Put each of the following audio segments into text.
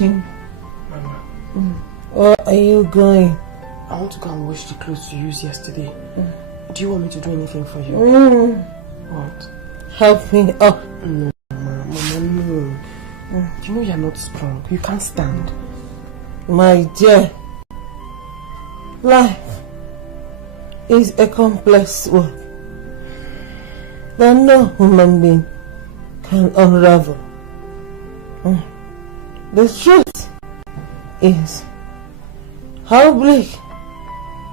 rushing? Mama. Where are you going? I want to go and wash the clothes you used yesterday. Do you want me to do anything for you? What? Help me up. No, Mama, no. You know you're not strong. You can't stand. My dear, life is a complex work that no human being can unravel. The truth is how bleak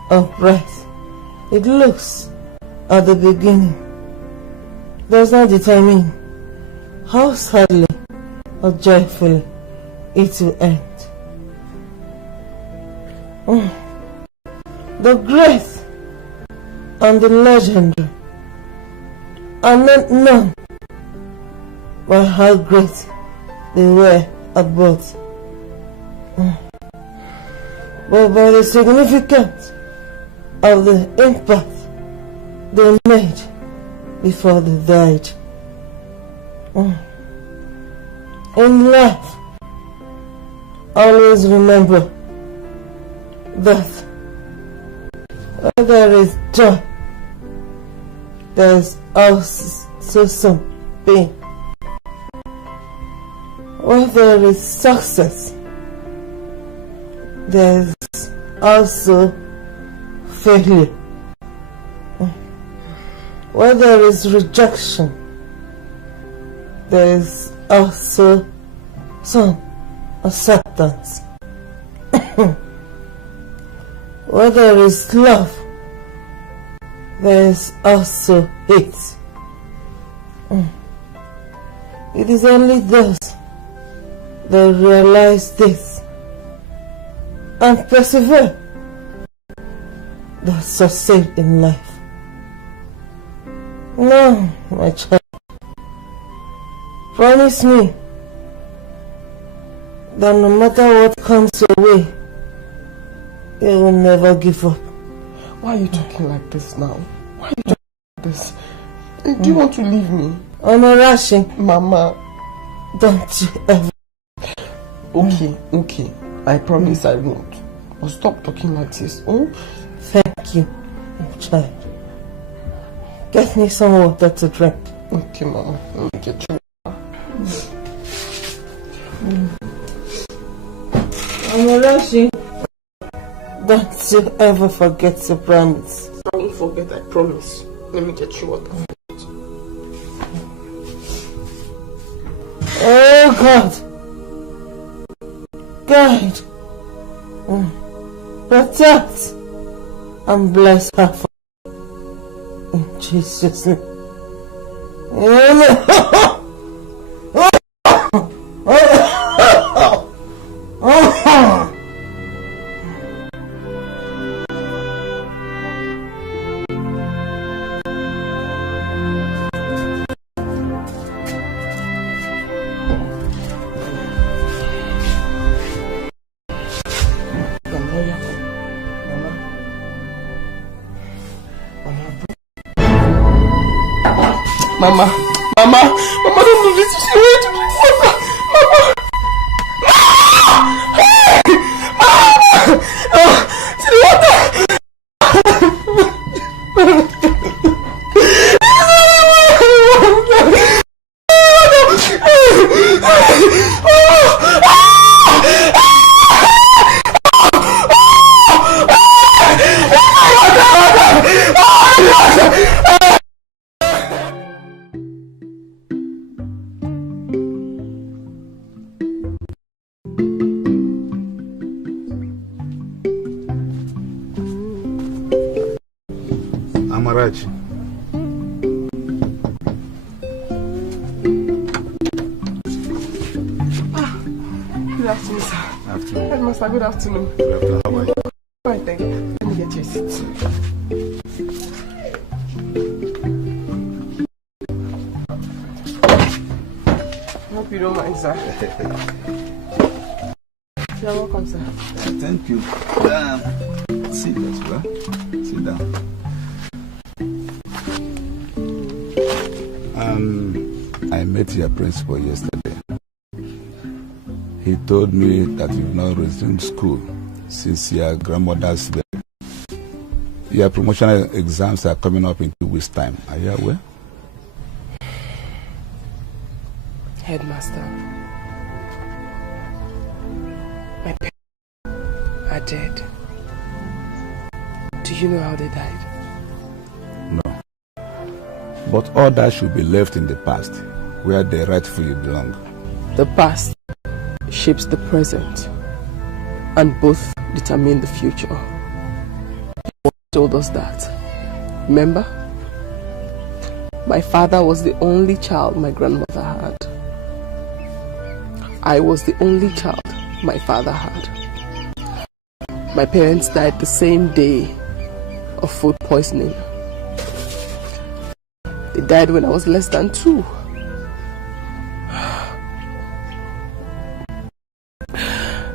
or bright it looks at the beginning does not determine how sadly or joyfully it will end. The great and the legendary are not known by how great they were at birth, but by the significance of the impact they made before they died. In life, always remember that where there is joy, there is also some pain. Where there is success, there is also failure. Where there is rejection, there is also some acceptance. Where there is love, there is also hate. It is only those that realize this and persevere that succeed in life. No, my child, promise me that no matter what comes your way, you will never give up. Why are you talking like this now? Why are you talking like this? Do you want to leave me? I'm not rushing. Mama. Don't you ever. Okay. I promise I won't. But stop talking like this. Thank you, child. Get me some water to drink. Okay, Mama. Let me get you water. I'm not rushing. Don't you ever forget to promise. I won't forget, I promise. Let me get you water. Oh God, guide, protect, and bless her for in Jesus' name. Amen. Mama, don't do this. She went to drink water. Mama. See the water. Good afternoon. How are you? Fine, thank you. Let me get your seat. I hope you don't mind, sir. You're welcome, sir. Thank you. Sit as well. Sit down. I met your principal yesterday. He told me that you've not resumed school since your grandmother's death. Your promotional exams are coming up in 2 weeks' time. Are you aware? Headmaster, my parents are dead. Do you know how they died? No. But all that should be left in the past, where they rightfully belong. The past shapes the present, and both determine the future. You told us that. Remember? My father was the only child my grandmother had. I was the only child my father had. My parents died the same day of food poisoning. They died when I was less than 2.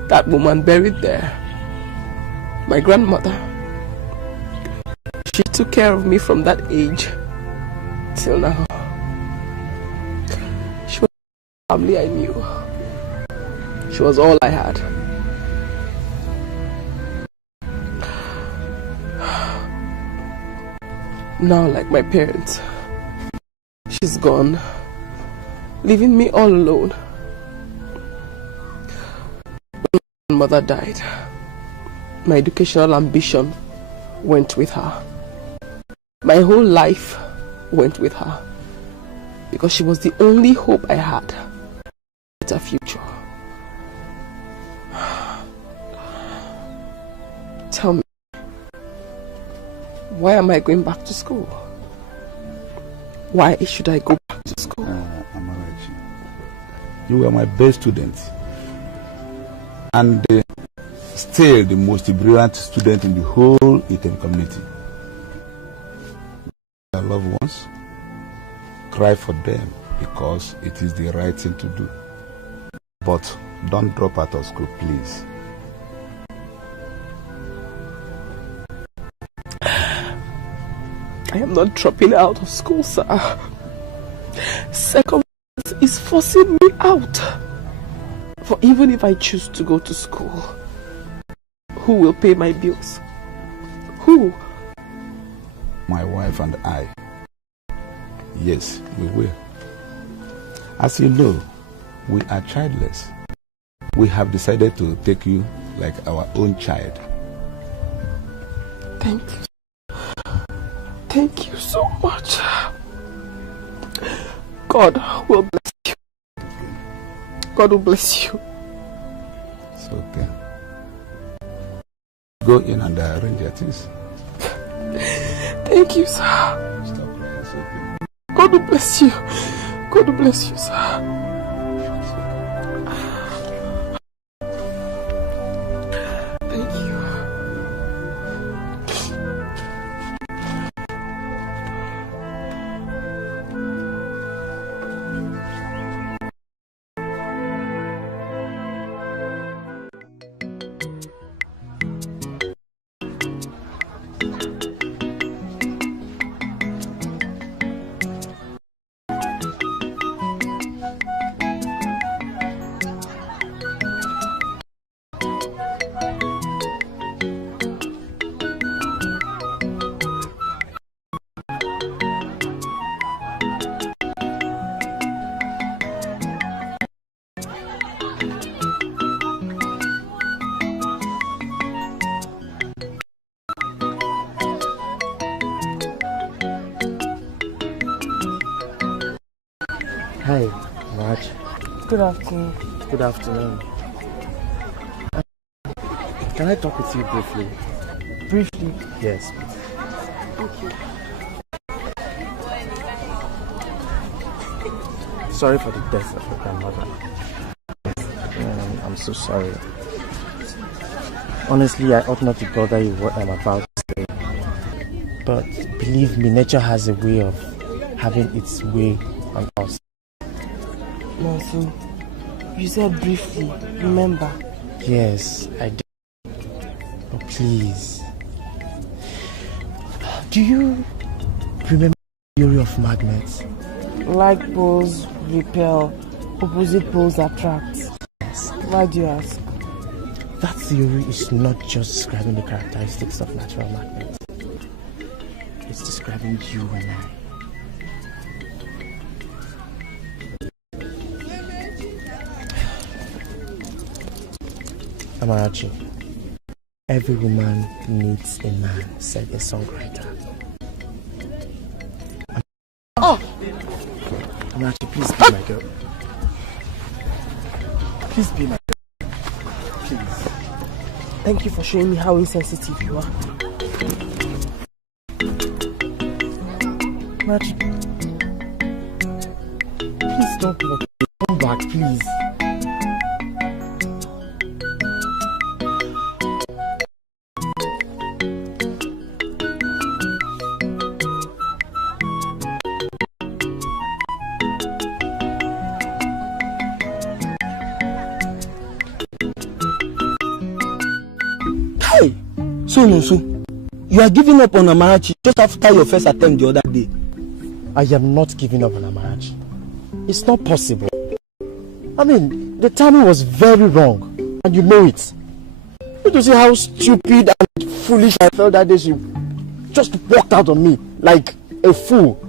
That woman buried there, my grandmother, she took care of me from that age till now. She was the family I knew. She was all I had. Now, like my parents, she's gone, leaving me all alone. When my mother died, my educational ambition went with her. My whole life went with her, because she was the only hope I had for a better future. Tell me, why am I going back to school? Why should I go back to school? Amarachi, you were my best student, and still the most brilliant student in the whole Item community. Your loved ones, cry for them, because it is the right thing to do. But don't drop out of school, please. I am not dropping out of school, sir. Circumstance is forcing me out. For even if I choose to go to school, who will pay my bills? Who? My wife and I. Yes, we will. As you know, we are childless. We have decided to take you like our own child. Thank you. Thank you so much. God will bless you. God will bless you. It's okay. Go in and arrange your things. Thank you, sir. Stop crying, it's okay. God will bless you. God will bless you, sir. Hi, Raj. Good afternoon. Good afternoon. Can I talk with you briefly? Briefly. Yes. Thank you. Sorry for the death of your grandmother. I'm so sorry. Honestly, I ought not to bother you what I'm about to say. But believe me, nature has a way of having its way on us. Nancy, you said briefly, remember? Yes, I did. But please, do you remember the theory of magnets? Like poles repel, opposite poles attract. Yes, Why do you ask? That theory is not just describing the characteristics of natural magnets. It's describing you and I. Amarachi, every woman needs a man, said a songwriter. Oh! Amarachi, please be my girl. Please be my girl. Please. Thank you for showing me how insensitive you are. Amarachi, please don't go. Come back, please. So, you are giving up on Amarachi just after your first attempt the other day. I am not giving up on Amarachi. It's not possible. I mean, the timing was very wrong, and you know it. You see how stupid and foolish I felt that day. She just walked out on me like a fool.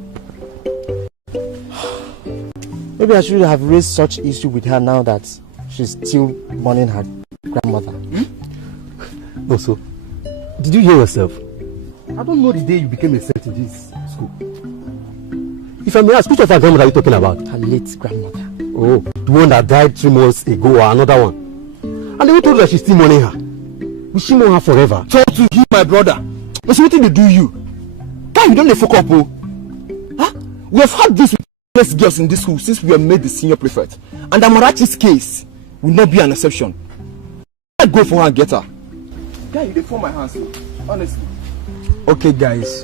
Maybe I should have raised such issue with her now that she's still mourning her grandmother. Also, did you hear yourself? I don't know the day you became a saint in this school. If I may ask, which of our grandmother are you talking about? Her late grandmother. Oh, the one that died 3 months ago or another one. And they told her that she's still mourning her. Will she mourn her forever? Talk to him, my brother. But see what they do you? Guy, you don't dey fuck up, oh. Huh? We have had this with best girls in this school since we have made the senior prefect. And Amarachi's case will not be an exception. I go for her and get her. Guy, you dey fall my hands, honestly. Okay, guys,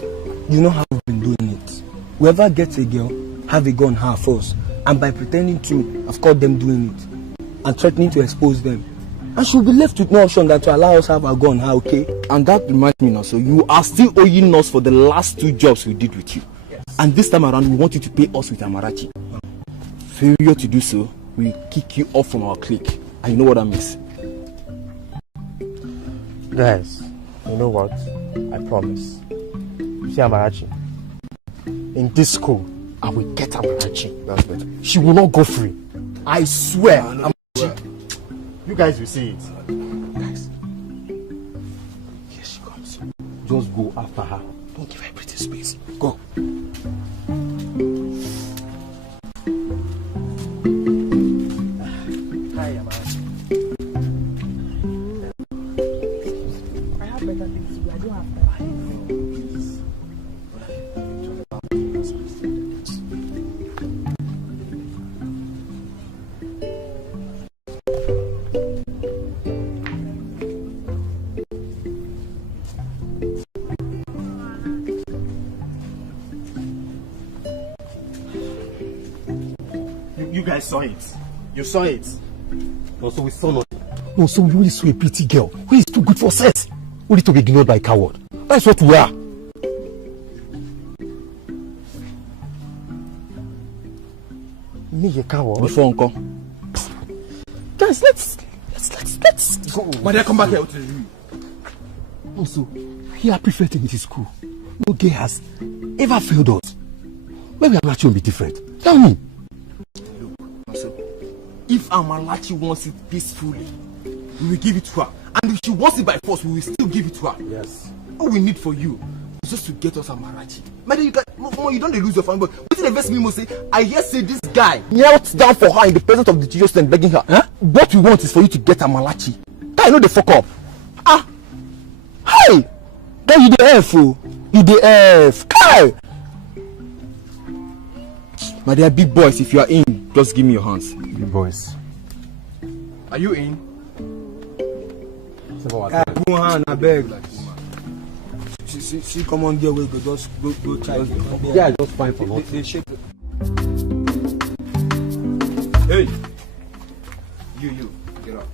you know how we've been doing it. Whoever gets a girl, have a gun her first, and by pretending to, I've caught them doing it, and threatening to expose them. And she'll be left with no option than to allow us have a gun her, okay? And that reminds me now, so you are still owing us for the last 2 jobs we did with you. Yes. And this time around, we want you to pay us with Amarachi. Failure to do so, we'll kick you off from our clique. And you know what that means? Guys, you know what? I promise. You see Amarachi? In this school, I will get Amarachi. That's better. She will not go free. I swear. You guys will see it. Guys. Here she comes. Just go after her. Don't give her pretty space. Go. Hi, Amarachi. I have better things to do. I don't have time. You guys saw it. You saw it. No, so we saw not. No, so we only saw a pretty girl who is too good for sex. Only to be ignored by a coward. That's what we are. Me, a coward? Before Uncle. Guys, let's go. But they come back here to you. Also, we are prefecting in this school. No girl has ever failed us. Maybe Amarachi will be different. Tell me. So, if Amarachi wants it peacefully, we will give it to her. And if she wants it by force, we will still give it to her. Yes. All we need for you is just to get us Amarachi. Madam, you don't lose your family, but what did the best me say? I hear say this guy knelt down for her in the presence of the teachers and begging her. Huh? What we want is for you to get Amarachi. Guy, know the fuck up. Ah! Hey! Guy, you the F, oh. You the F. Guy! My dear big boys, if you are in, just give me your hands. Big boys. Are you in? Go hand, I beg. See, come on, there we go. Just go try. Yeah, just fine for now. They shake. Hey, you, get up.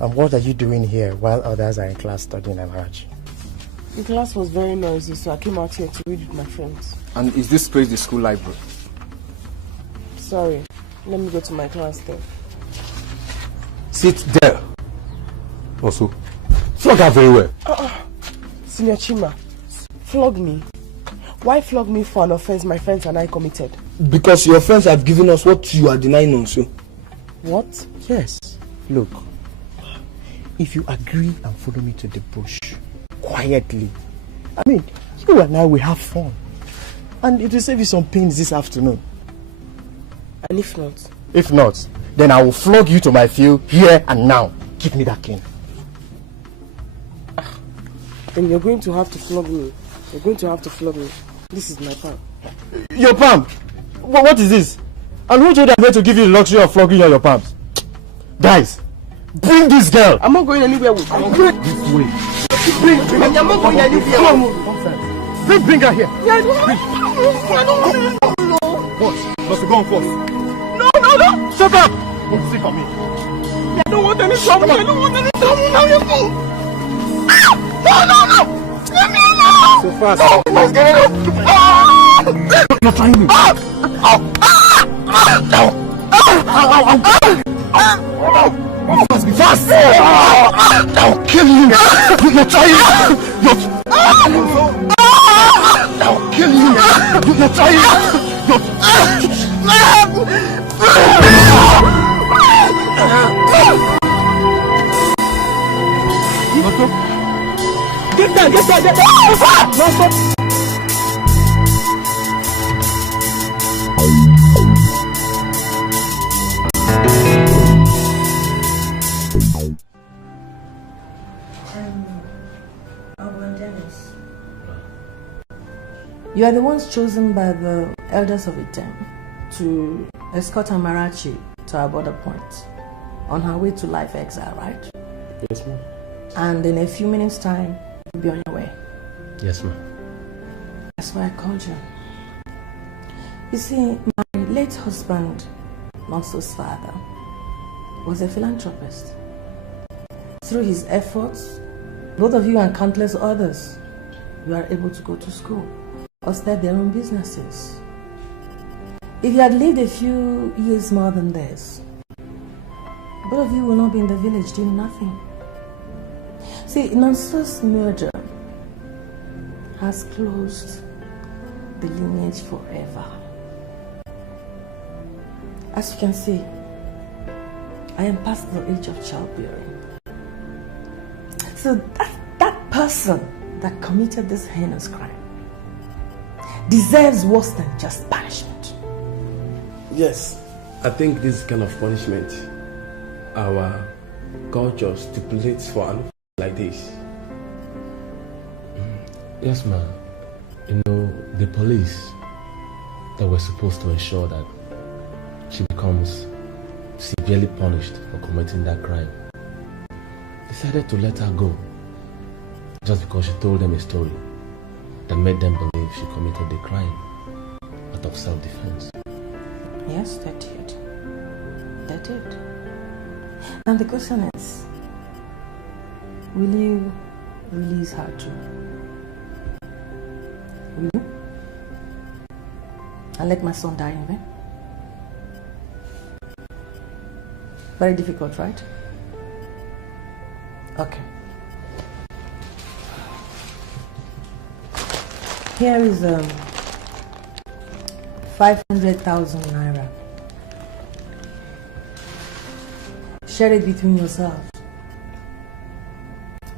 And what are you doing here while others are in class studying Amarachi? The class was very noisy, so I came out here to read with my friends. And is this place the school library? Sorry, Let me go to my class then. Sit there. Also, flog her very well. Senior Chima, flog me. Why flog me for an offense my friends and I committed? Because your friends have given us what you are denying also. What? Yes. Look, if you agree and follow me to the bush quietly, I mean, you and I will have fun. And it will save you some pains this afternoon. And if not? If not, then I will flog you to my field here and now. Give me that cane. Then you're going to have to flog me. You're going to have to flog me. This is my palm. Your palm? What is this? And who told you I'm going to give you the luxury of flogging your palms? Guys, bring this girl. I'm not going anywhere with you. This way. Bring. I'm not going anywhere. Come on. Bring her here. Yeah, I don't want to. What? Must go on first. No. Shut up. Don't sleep on me. I don't want any trouble. I don't want any trouble. Now you're full. No. Let me alone. So fast. Let's get it up. You're trying me. Be fast. I'll kill you. You're trying. I'll kill you. You're trying. Get that. No, stop. You are the ones chosen by the elders of Item to escort Amarachi to our border point on her way to life exile, right? Yes, ma'am. And in a few minutes' time, you'll be on your way. Yes, ma'am. That's why I called you. You see, my late husband, Nonso's father, was a philanthropist. Through his efforts, both of you and countless others, you are able to go to school or start their own businesses. If you had lived a few years more than this, both of you will not be in the village doing nothing. See, Nonso's murder has closed the lineage forever. As you can see, I am past the age of childbearing. So that person that committed this heinous crime deserves worse than just punishment. Yes, I think this kind of punishment our culture stipulates for an like this. Yes, ma'am. You know, the police that were supposed to ensure that she becomes severely punished for committing that crime decided to let her go just because she told them a story that made them believe she committed the crime out of self-defense. Yes, they did. They did. And the question is, will you release her too? Will you? And let my son die in vain? Very difficult, right? Okay. Here is 500,000 naira. Share it between yourselves.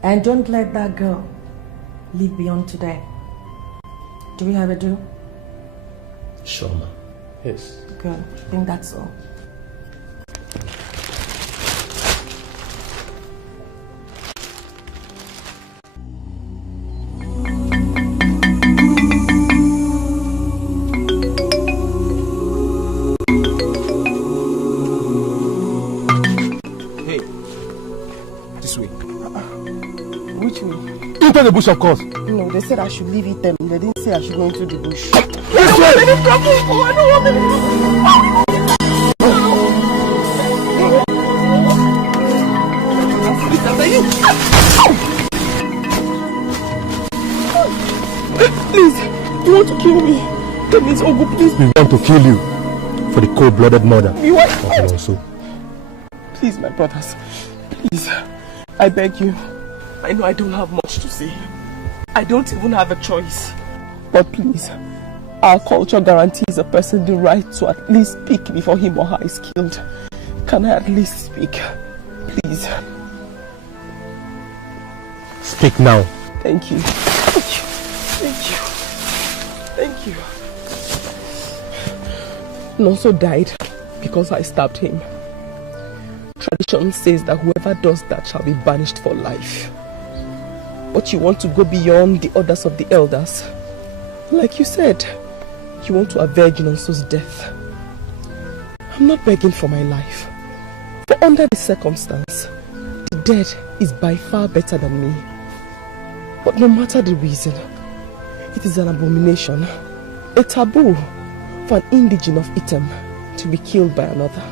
And don't let that girl live beyond today. Do we have a deal? Sure, ma'am. Yes. Good. I think that's all. Into the bush, of course. No, they said I should leave it them. They didn't say I should go into the bush. This way! I don't want any Please, you want to kill me? Please, Ogo, please. We want to kill you. for the cold-blooded murder You are of also. Please, my brothers, please, I beg you. I know I don't have much to say. I don't even have a choice. But please, our culture guarantees a person the right to at least speak before him or her is killed. Can I at least speak? Please. Speak now. Thank you. Thank you. Thank you. Thank you. Nonso died because I stabbed him. Tradition says that whoever does that shall be banished for life. But you want to go beyond the orders of the elders. Like you said, you want to avenge Nonso's death. I'm not begging for my life. For under the circumstance, the dead is by far better than me. But no matter the reason, it is an abomination, a taboo for an indigene of Item to be killed by another.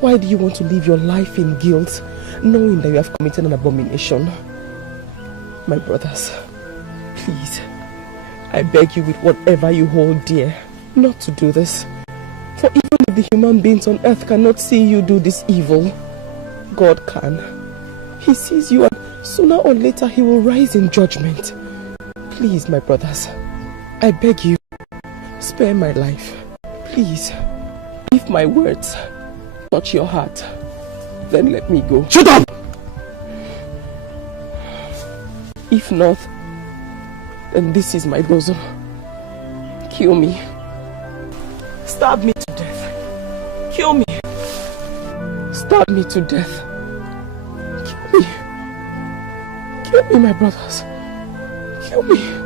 Why do you want to live your life in guilt, knowing that you have committed an abomination? My brothers, please, I beg you with whatever you hold dear, not to do this. For even if the human beings on earth cannot see you do this evil, God can. He sees you, and sooner or later he will rise in judgment. Please, my brothers, I beg you, spare my life. Please, if my words touch your heart, then let me go. Shut up! If not, then this is my bosom. Kill me. Stab me to death. Kill me. Stab me to death. Kill me. Kill me, my brothers. Kill me.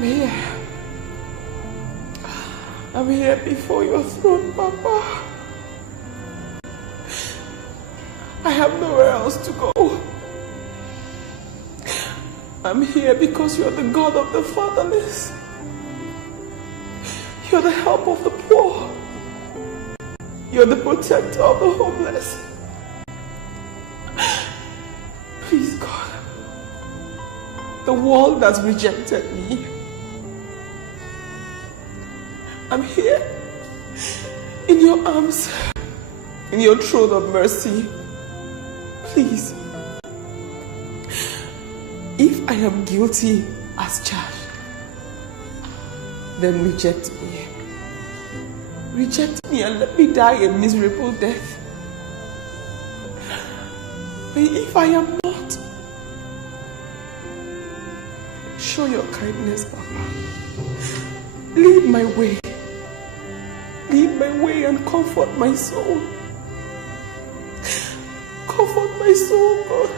I'm here. I'm here before your throne, Papa. I have nowhere else to go. I'm here because you're the God of the fatherless. You're the help of the poor. You're the protector of the homeless. Please, God, the world has rejected me. I'm here in your arms, in your throne of mercy. Please, if I am guilty as charged, then reject me. Reject me and let me die a miserable death. But if I am not, show your kindness, Papa. Lead my way. Lead my way and comfort my soul. Comfort my soul, God.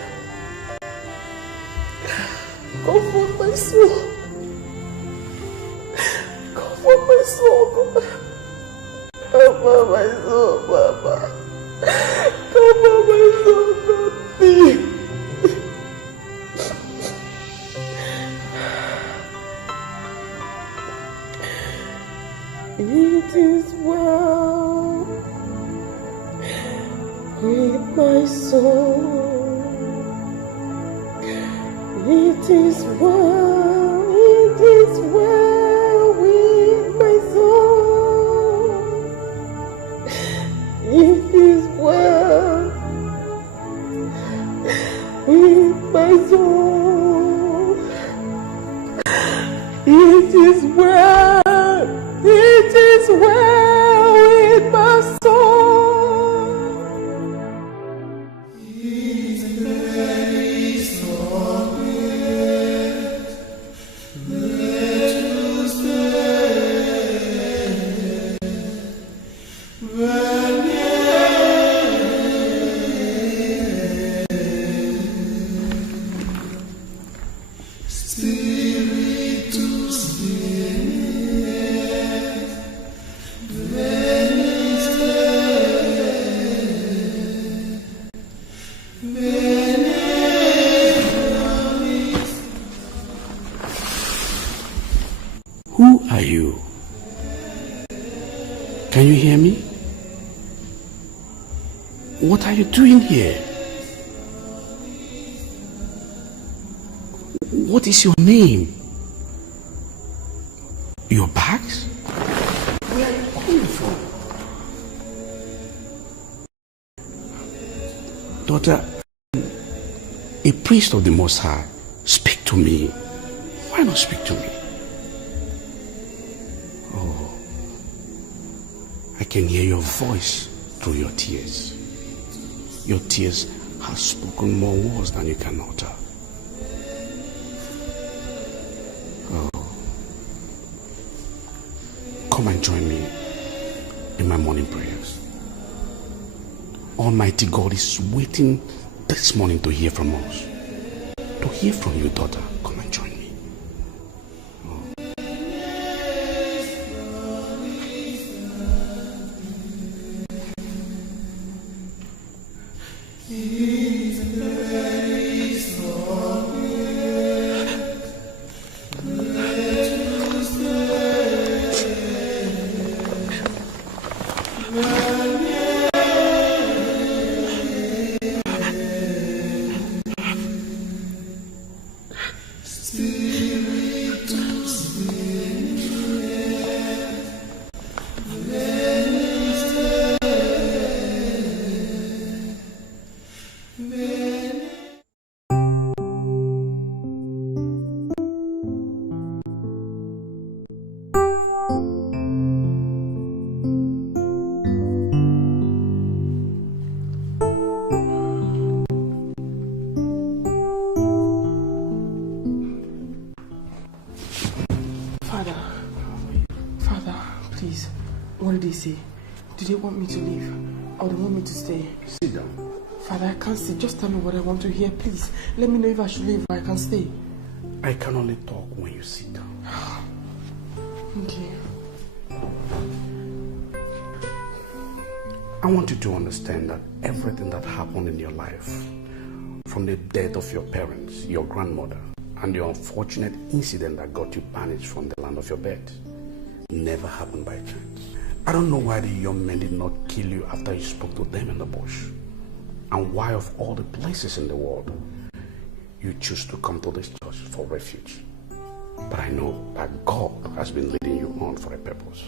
Comfort my soul. Comfort my soul, God. Comfort my soul, Papa. Comfort my soul, God. Please. It is well with my soul. It is well with my soul. It is well with my soul. It is well. It is well with my soul. His grace of grace, let us stay. Spirit to spirit. Who are you? Can you hear me? What are you doing here? What is your name? Your bags? Where are you coming from? Daughter, a priest of the Most High, speak to me. Why not speak to me? Oh, I can hear your voice through your tears. Your tears have spoken more words than you can utter. Oh, come and join me in my morning prayers. Almighty God is waiting this morning to hear from us. To hear from you, daughter. Come and join me. Do they want me to leave or they want me to stay? Sit down. Father, I can't sit. Just tell me what I want to hear, please. Let me know if I should leave or I can stay. I can only talk when you sit down. Thank you. I want you to understand that everything that happened in your life, from the death of your parents, your grandmother, and the unfortunate incident that got you banished from the land of your birth, never happened by chance. I don't know why the young men did not kill you after you spoke to them in the bush, and why of all the places in the world, you choose to come to this church for refuge. But I know that God has been leading you on for a purpose.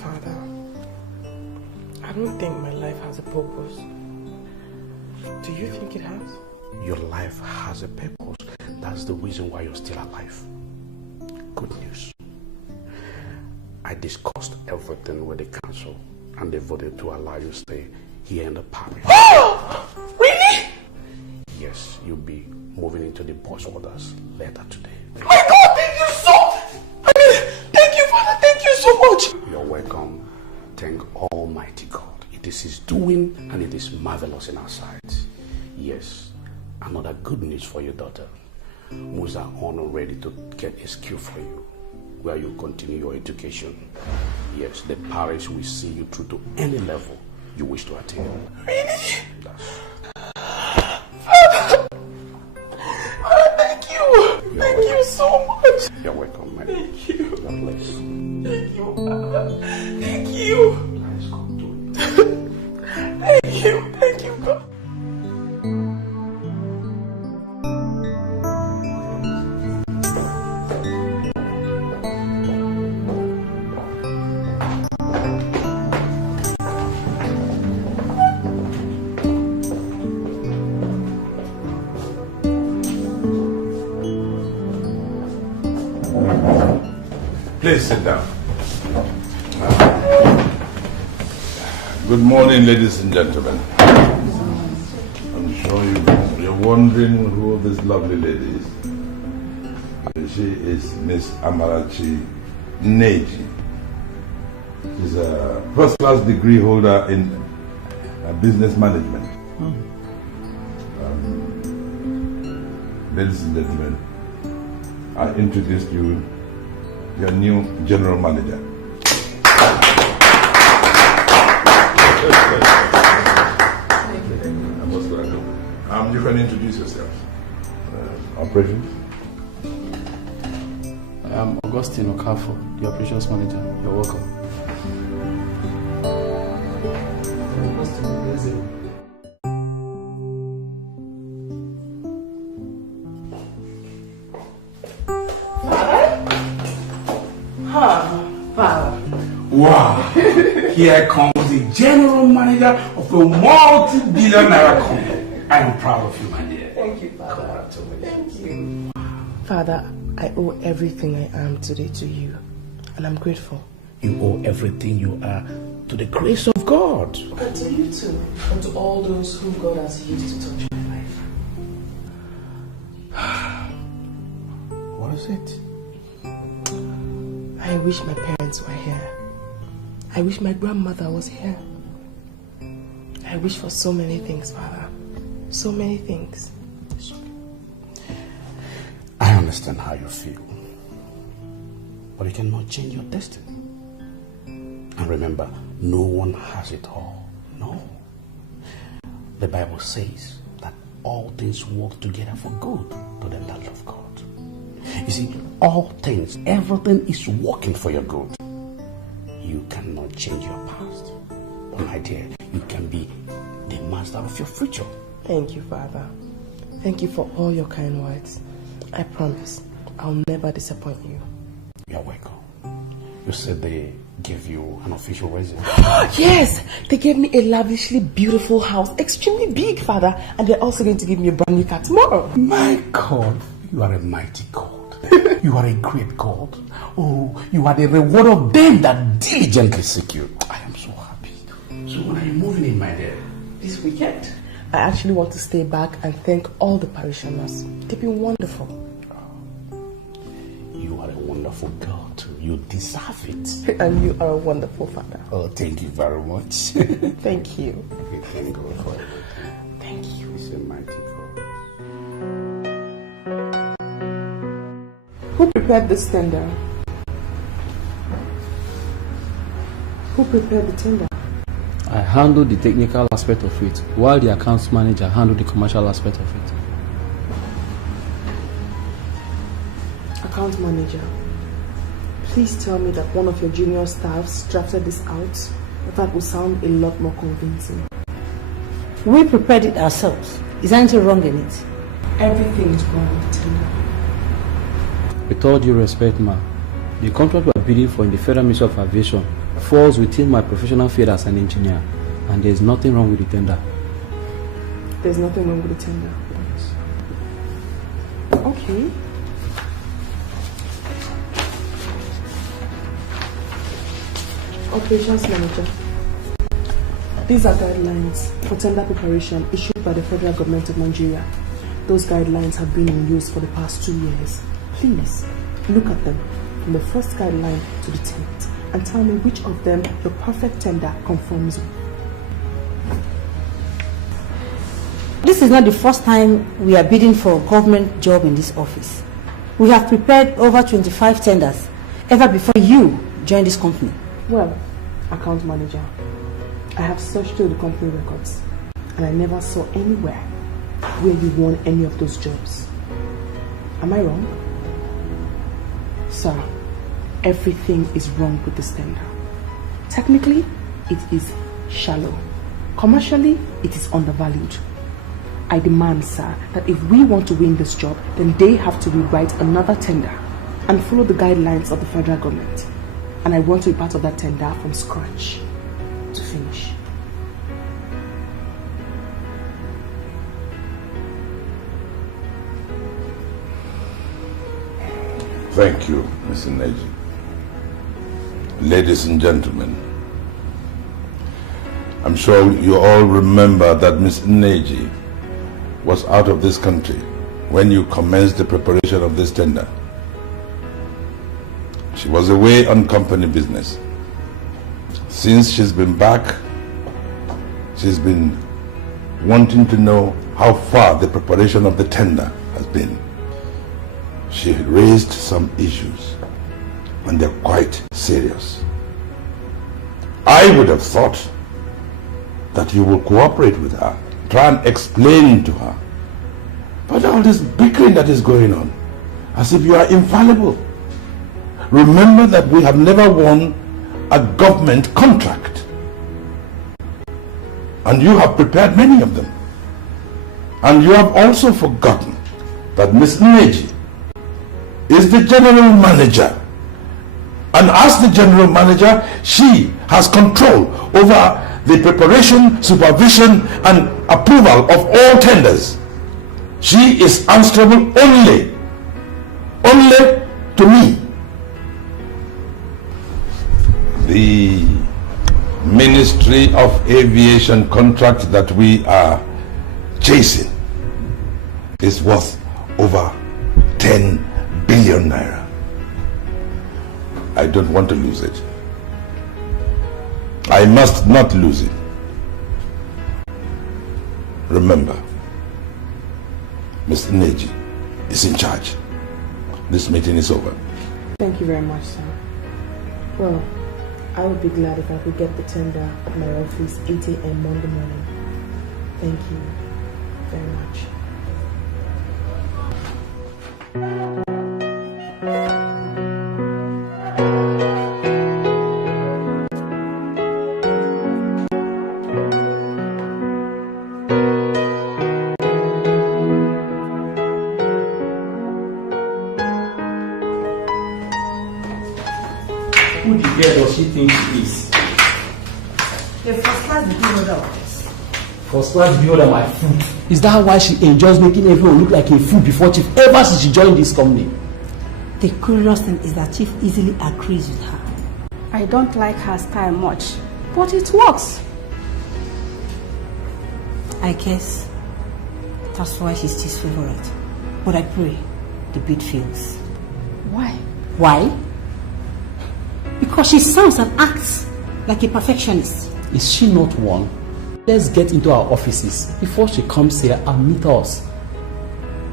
Father, I don't think my life has a purpose. Do you think it has? Your life has a purpose. That's the reason why you're still alive. Good news. I discussed everything with the council, and they voted to allow you to stay here in the parish. Really? Yes, you'll be moving into the boss orders later today. My God, thank you thank you, Father, thank you so much. You're welcome. Thank Almighty God. It is His doing, and it is marvelous in our sight. Yes, another good news for your daughter. Musa Honor ready to get a skill for you, where you continue your education. Yes, the parish will see you through to any level you wish to attain. Really? That's... Father, thank you. Thank you so much. You're welcome, man. Thank you. God bless. Thank you, Father. Thank you. Let's go to it. Thank you, God. Please sit down. Good morning, ladies and gentlemen. I'm sure you're wondering who this lovely lady is. She is Miss Amarachi Neji. She's a first-class degree holder in business management. Ladies and gentlemen, I introduced you your new general manager. You can introduce yourself. Operations? I am Augustine Okafor, the operations manager. You're welcome. Wow! Here comes the general manager of a multi-billion naira company. I am proud of you, my dear. Thank you, Father. Congratulations. Thank you. Father, I owe everything I am today to you, and I'm grateful. You owe everything you are to the grace of God. And to you too, and to all those whom God has used to touch my life. What is it? I wish my parents were here. I wish my grandmother was here. I wish for so many things, Father. So many things. It's okay. I understand how you feel. But you cannot change your destiny. And remember, no one has it all. No. The Bible says that all things work together for good to them that love God. You see, all things, everything is working for your good. You cannot change your past. But my dear, you can be the master of your future. Thank you, Father. Thank you for all your kind words. I promise I'll never disappoint you. You're welcome. You said they gave you an official residence. Yes! They gave me a lavishly beautiful house, extremely big, Father, and they're also going to give me a brand new car tomorrow. My God, you are a mighty God. You are a great God. Oh, you are the reward of them that diligently seek you. I am so happy. So when are you moving in, my dear? This weekend, I actually want to stay back and thank all the parishioners. They've been wonderful. You are a wonderful girl too. You deserve it. And you are a wonderful father. Oh, thank you very much. Thank you. Okay, thank God for it. Thank you. He's a mighty God. Who prepared this tender? Who prepared the tender? I handled the technical aspect of it, while the accounts manager handled the commercial aspect of it. Account manager, please tell me that one of your junior staffs drafted this out. That will sound a lot more convincing. We prepared it ourselves. Is there anything wrong in it? Everything is wrong with the tender. With all due respect, ma, the contract we are bidding for in the Federal Ministry of Aviation falls within my professional field as an engineer, and there is nothing wrong with the tender. There's nothing wrong with the tender. Okay. Operations manager. These are guidelines for tender preparation issued by the federal government of Nigeria. Those guidelines have been in use for the past 2 years. Please, look at them from the first guideline to the 10th and tell me which of them the perfect tender conforms with. This is not the first time we are bidding for a government job in this office. We have prepared over 25 tenders ever before you joined this company. Well, account manager, I have searched through the company records and I never saw anywhere where you won any of those jobs. Am I wrong? Sir, everything is wrong with this tender. Technically, it is shallow. Commercially, it is undervalued. I demand, sir, that if we want to win this job, then they have to rewrite another tender and follow the guidelines of the federal government. And I want to be part of that tender from scratch to finish. Thank you, Ms. Neji. Ladies and gentlemen, I'm sure you all remember that Ms. Neji was out of this country when you commenced the preparation of this tender. She was away on company business. Since she's been back, she's been wanting to know how far the preparation of the tender has been. She raised some issues, and they're quite serious. I would have thought that you will cooperate with her, try and explain to her. But all this bickering that is going on, as if you are infallible. Remember that we have never won a government contract. And you have prepared many of them. And you have also forgotten that Ms. Neji is the general manager. And as the general manager, she has control over the preparation, supervision, and approval of all tenders. She is answerable only to me. The Ministry of Aviation contract that we are chasing is worth over 10 billion naira. I don't want to lose it. I must not lose it. Remember, Mr. Neji is in charge. This meeting is over. Thank you very much, sir. Well, I would be glad if I could get the tender at my office 8 a.m. Monday morning. Thank you very much. Who the hell does she think she is? The first class beholder of this. First class beholder my food. Is that why she enjoys making everyone look like a fool before Chief ever since she joined this company? The curious thing is that Chief easily agrees with her. I don't like her style much, but it works. I guess that's why she's Chief's favorite. But I pray the bid fails. Why? Why? Because she sounds and acts like a perfectionist. Is she not one? Let's get into our offices before she comes here and meet us.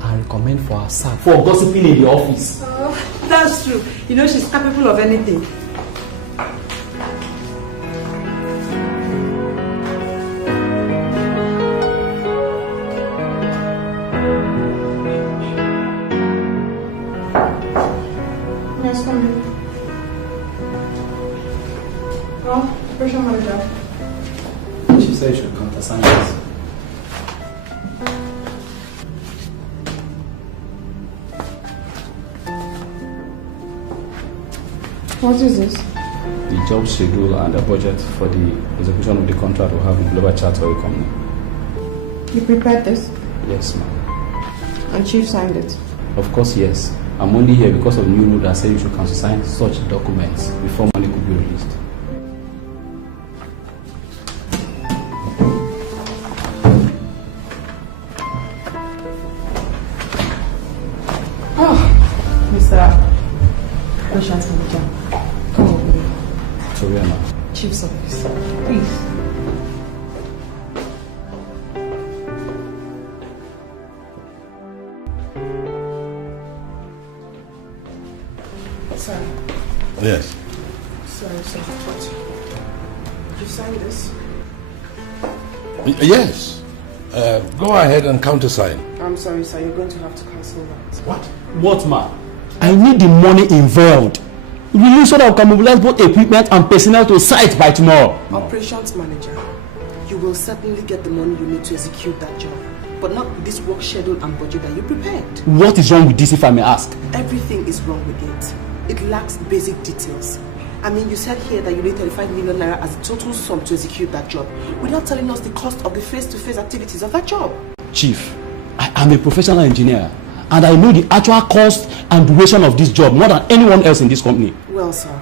I recommend for her sack for gossiping in the office. Oh, that's true. You know she's capable of anything. No, operation manager. She said you should countersign this. What is this? The job schedule and the budget for the execution of the contract we have in Global Chat Oil Company. You prepared this? Yes, ma'am. And Chief signed it? Of course, yes. I'm only here because of new rule that says you should countersign such documents before money could be released. Mr. Operations Manager, come over here. Sorry, ma'am. Chief's office, please. Sorry. Yes. Sorry, sir. But you signed this? Yes. Go ahead and countersign. I'm sorry, sir. You're going to have to cancel that. What? What, ma'am? I need the money involved. Release so that we can mobilize both equipment and personnel to site by tomorrow. Operations manager, you will certainly get the money you need to execute that job. But not this work schedule and budget that you prepared. What is wrong with this, if I may ask? Everything is wrong with it. It lacks basic details. I mean, you said here that you need 35 million naira as a total sum to execute that job, without telling us the cost of the face-to-face activities of that job. Chief, I am a professional engineer, and I know the actual cost and duration of this job more than anyone else in this company. Well, sir,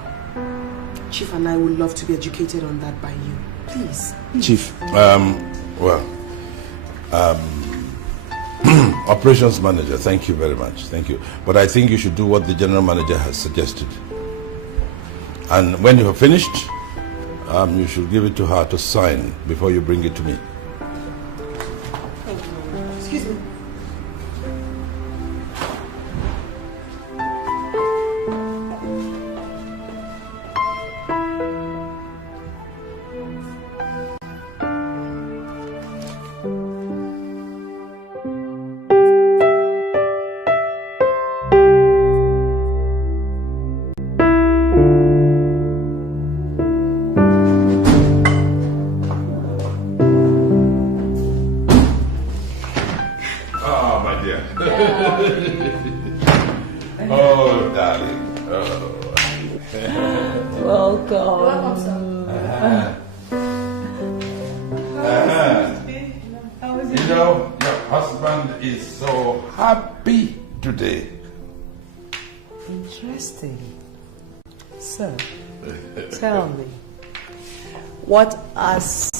Chief and I would love to be educated on that by you. Please. Chief. Operations manager, thank you very much. Thank you. But I think you should do what the general manager has suggested. And when you have finished, you should give it to her to sign before you bring it to me. Thank you. Excuse me. Oh, darling. Oh. Welcome. You know, your husband is so happy today. Interesting. So, tell me, what has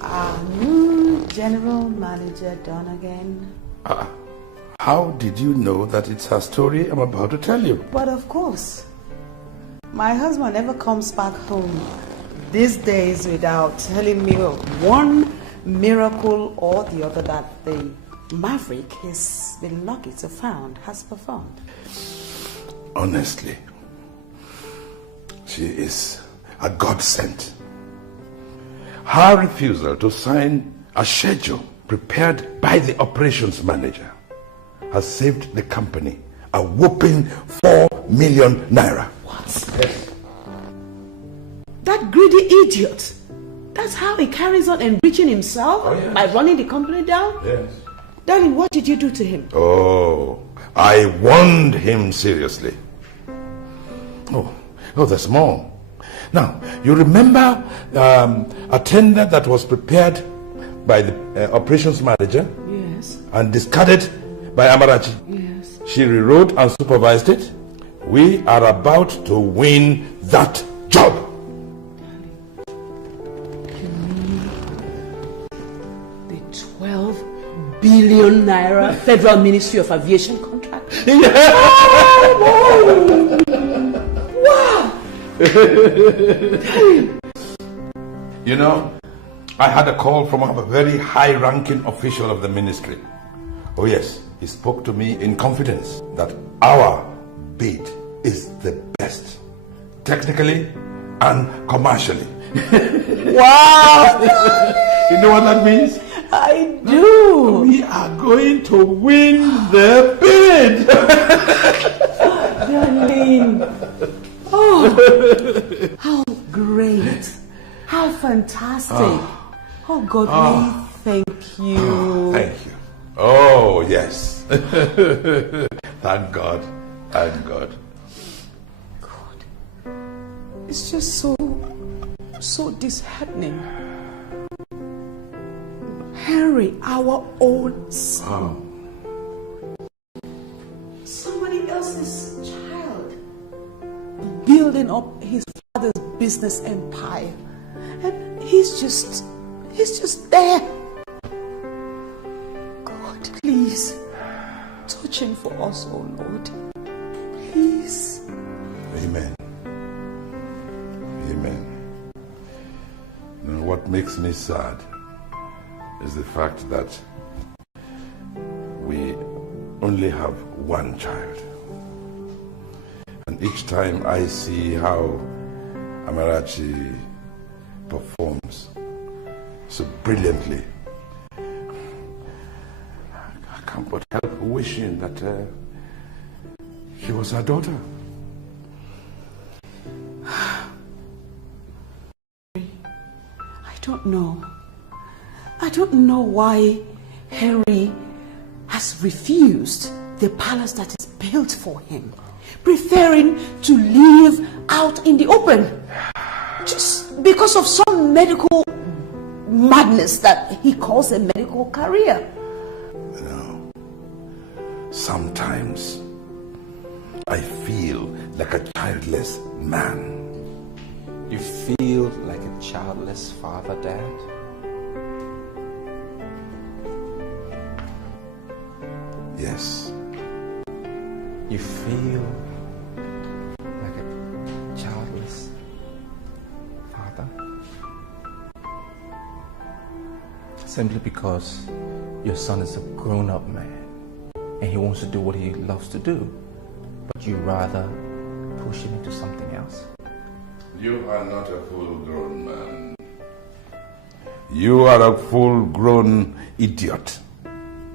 our new general manager done again? How did you know that it's her story I'm about to tell you? But of course, my husband never comes back home these days without telling me of one miracle or the other that the maverick he's been lucky to found has performed. Honestly, she is a godsend. Her refusal to sign a schedule prepared by the operations manager has saved the company a whopping 4 million naira. What? Yes. That greedy idiot. That's how he carries on enriching himself by running the company down? Yes. Darling, what did you do to him? Oh, I warned him seriously. Oh, there's more. Now, you remember a tender that was prepared by the operations manager? Yes. And discarded by Amarachi? Yes. She rewrote and supervised it. We are about to win that job. You mean the 12 billion naira Federal Ministry of Aviation contract? Yeah. Wow! You know, I had a call from a very high-ranking official of the ministry. Oh yes, he spoke to me in confidence that our bid is the best, technically and commercially. Wow! You know what that means? I do. We are going to win the bid. Darling. Oh, how great. fantastic. Oh God, we thank you. Thank you. Oh, yes. Thank God. Thank God. God. It's just so disheartening. Henry, our own son. Somebody else's child. Building up his father's business empire. And he's just there. God, please, touch him for us, oh Lord. Please. Amen. Amen. You know, what makes me sad is the fact that we only have one child. And each time I see how Amarachi performs so brilliantly, I can't but help wishing that she was our daughter. I don't know why Henry has refused the palace that is built for him, preferring to live out in the open just because of some medical madness that he calls a medical career. You know, sometimes I feel like a childless man. You feel like a childless father, Dad? Yes. You feel like a childless father? Simply because your son is a grown-up man and he wants to do what he loves to do, but you rather push him into something else? You are not a full-grown man. You are a full-grown idiot.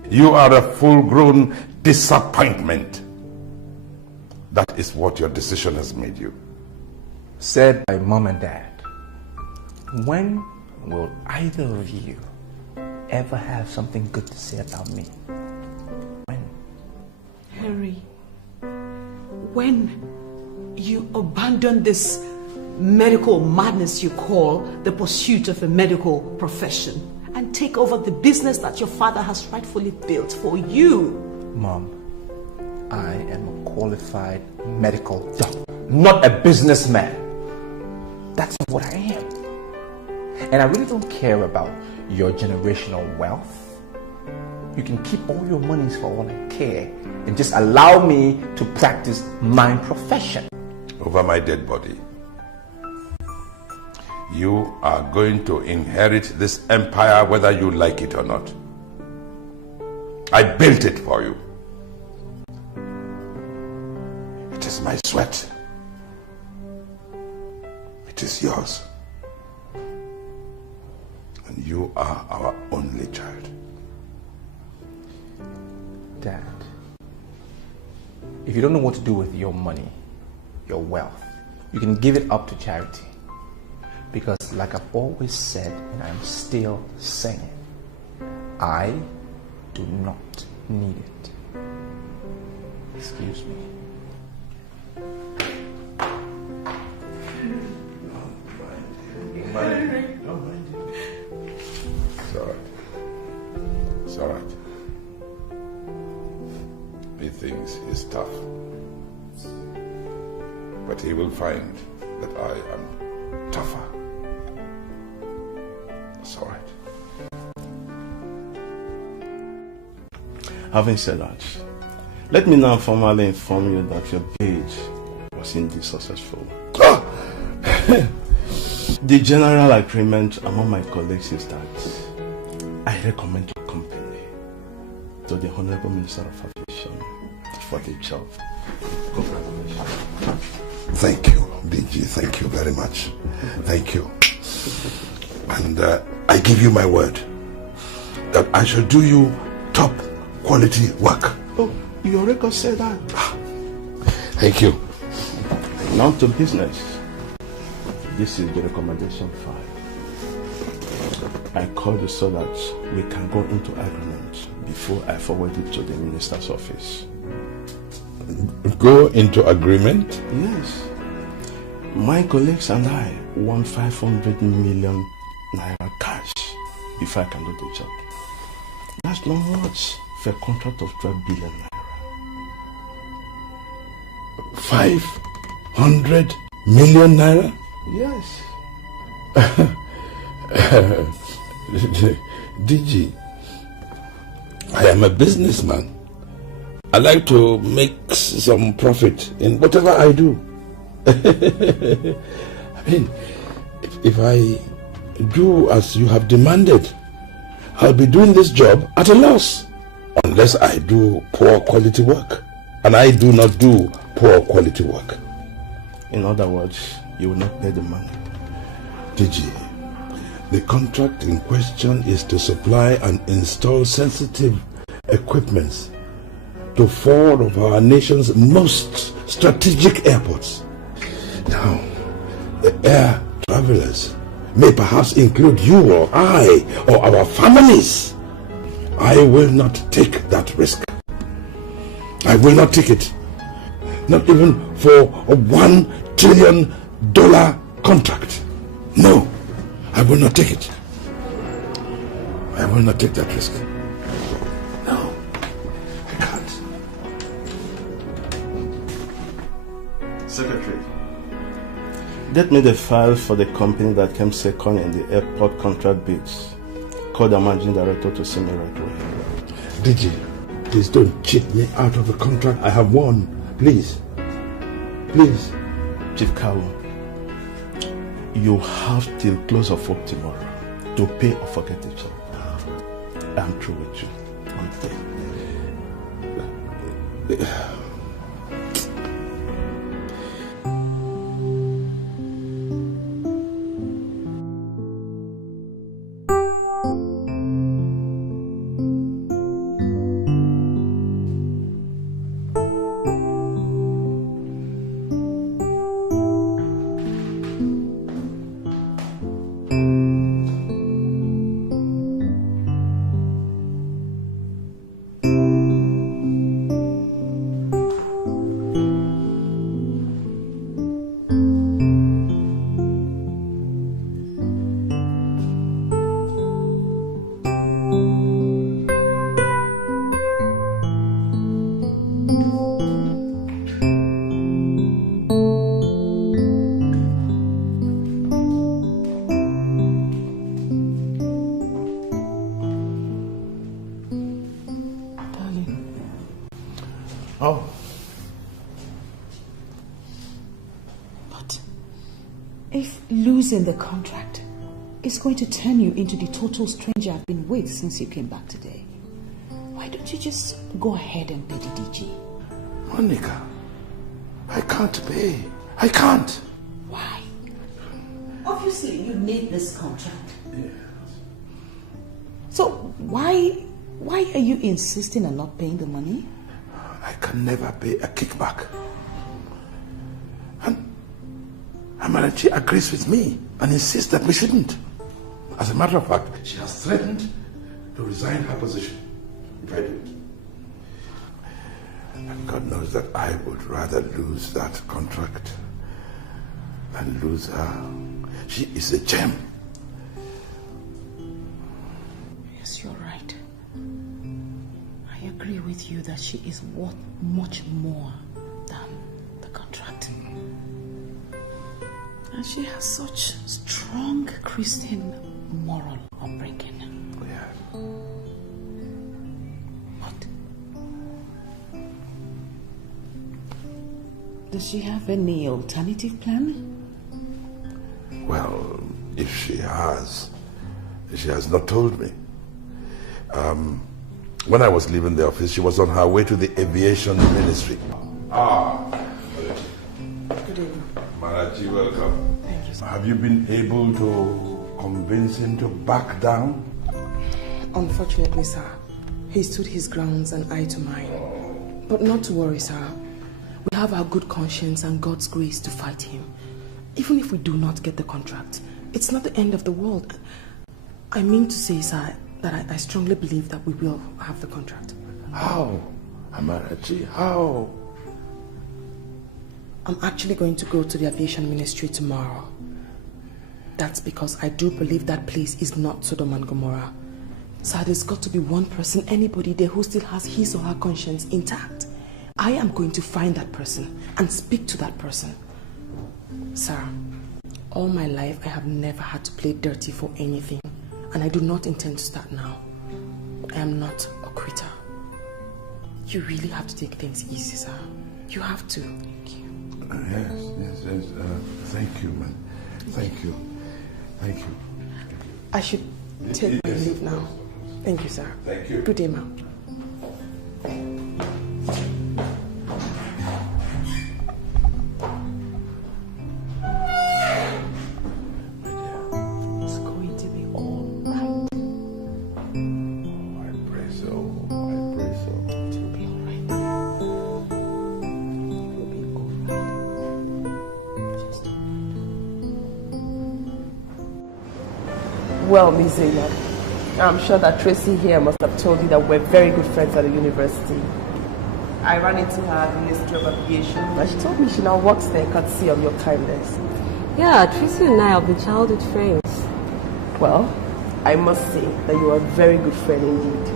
You are a full-grown disappointment. That is what your decision has made you. Said by Mom and Dad. When will either of you ever have something good to say about me? When? Henry, when you abandon this medical madness you call the pursuit of a medical profession and take over the business that your father has rightfully built for you. Mom, I am a qualified medical doctor, not a businessman. That's what I am. And I really don't care about your generational wealth. You can keep all your monies for all I care and just allow me to practice my profession. Over my dead body. You are going to inherit this empire whether you like it or not. I built it for you. It is my sweat. It is yours. And you are our only child. Dad, if you don't know what to do with your money, your wealth, you can give it up to charity. Because like I've always said, and I'm still saying, I do not need it. Excuse me. Don't mind him. It's all right. It's all right. He thinks he's tough. But he will find that I am tougher. It's all right. Having said that, let me now formally inform you that your bid was indeed successful. The general agreement among my colleagues is that I recommend your company to the Honorable Minister of Aviation for the job. Congratulations. Thank you, BG. Thank you very much. Thank you. And I give you my word that I shall do you top quality work. Oh, your record said that. Thank you. Now to business. This is the recommendation file. I called you so that we can go into agreement before I forward it to the minister's office. Go into agreement? Yes. My colleagues and I want 500 million naira cash before I can do the job. That's not much for a contract of 12 billion naira. 500 million naira? Yes. DG, I am a businessman. I like to make some profit in whatever I do. I mean, if I do as you have demanded, I'll be doing this job at a loss. Unless I do poor quality work. And I do not do poor quality work. In other words, you will not pay the money. DG, the contract in question is to supply and install sensitive equipments to 4 of our nation's most strategic airports. Now, the air travelers may perhaps include you or I or our families. I will not take that risk. I will not take it. Not even for a $1 trillion contract. No, I will not take it. I will not take that risk. No, I can't. Secretary, get me the file for the company that came second in the airport contract bids. Call the managing director to see me right away. DG, please don't cheat me out of the contract I have won. Please. Please. Chief Kawu, you have till close of work tomorrow to pay or forget it. I'm through with you. Losing the contract is going to turn you into the total stranger I've been with since you came back today. Why don't you just go ahead and pay the DG? Monica, I can't pay. I can't. Why? Obviously, you need this contract. Yes. So why are you insisting on not paying the money? I can never pay a kickback. Amarachi agrees with me and insists that we shouldn't. As a matter of fact, she has threatened to resign her position if I do it. And God knows that I would rather lose that contract than lose her. She is a gem. Yes, you're right. I agree with you that she is worth much more than the contract. And she has such strong Christian moral upbringing. Yeah. But does she have any alternative plan? Well, if she has not told me. When I was leaving the office, she was on her way to the aviation ministry. Good evening. Marachi, welcome. Thank you, sir. Have you been able to convince him to back down? Unfortunately, sir, he stood his grounds and I to mine. But not to worry, sir. We have our good conscience and God's grace to fight him. Even if we do not get the contract, it's not the end of the world. I mean to say, sir, that I strongly believe that we will have the contract. How? Amarachi, how? I'm actually going to go to the aviation ministry tomorrow. That's because I do believe that place is not Sodom and Gomorrah. Sir, there's got to be one person, anybody there who still has his or her conscience intact. I am going to find that person and speak to that person. Sir, all my life I have never had to play dirty for anything, and I do not intend to start now. I am not a quitter. You really have to take things easy, sir. You have to. Thank you. Yes. Thank you, man. Thank you. Thank you. I should take my leave now. Thank you, sir. Thank you. Good day, ma'am. It's going to be all right. I pray so. I pray so. It will be all right. It will be all right. Just... Well, Miss Zainab, I'm sure that Tracy here must have told you that we're very good friends at the university. I ran into her at the Ministry of Aviation, and she told me she now works there courtesy of your kindness. Yeah, Tracy and I have been childhood friends. Well, I must say that you are a very good friend indeed.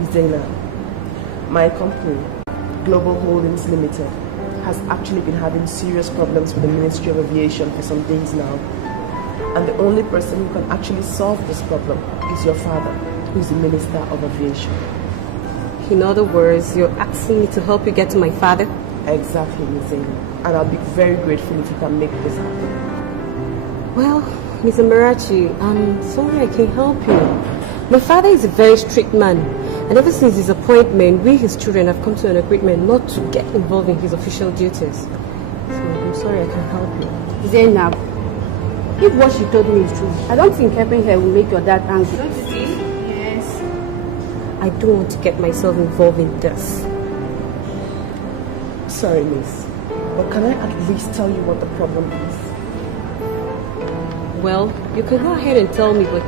Miss Zainab, my company, Global Holdings Limited, has actually been having serious problems with the Ministry of Aviation for some days now. And the only person who can actually solve this problem is your father, who is the Minister of Aviation. In other words, you're asking me to help you get to my father? Exactly, Ms. Zainab. And I'll be very grateful if you can make this happen. Well, Mr. Marachi, I'm sorry I can't help you. My father is a very strict man. And ever since his appointment, we, his children, have come to an agreement not to get involved in his official duties. So I'm sorry I can't help you. Zainab, if what she told me is true, I don't think helping her will make your dad angry. Don't you see? Yes. I don't want to get myself involved in this. Sorry, miss, but can I at least tell you what the problem is? Well, you can go ahead and tell me, but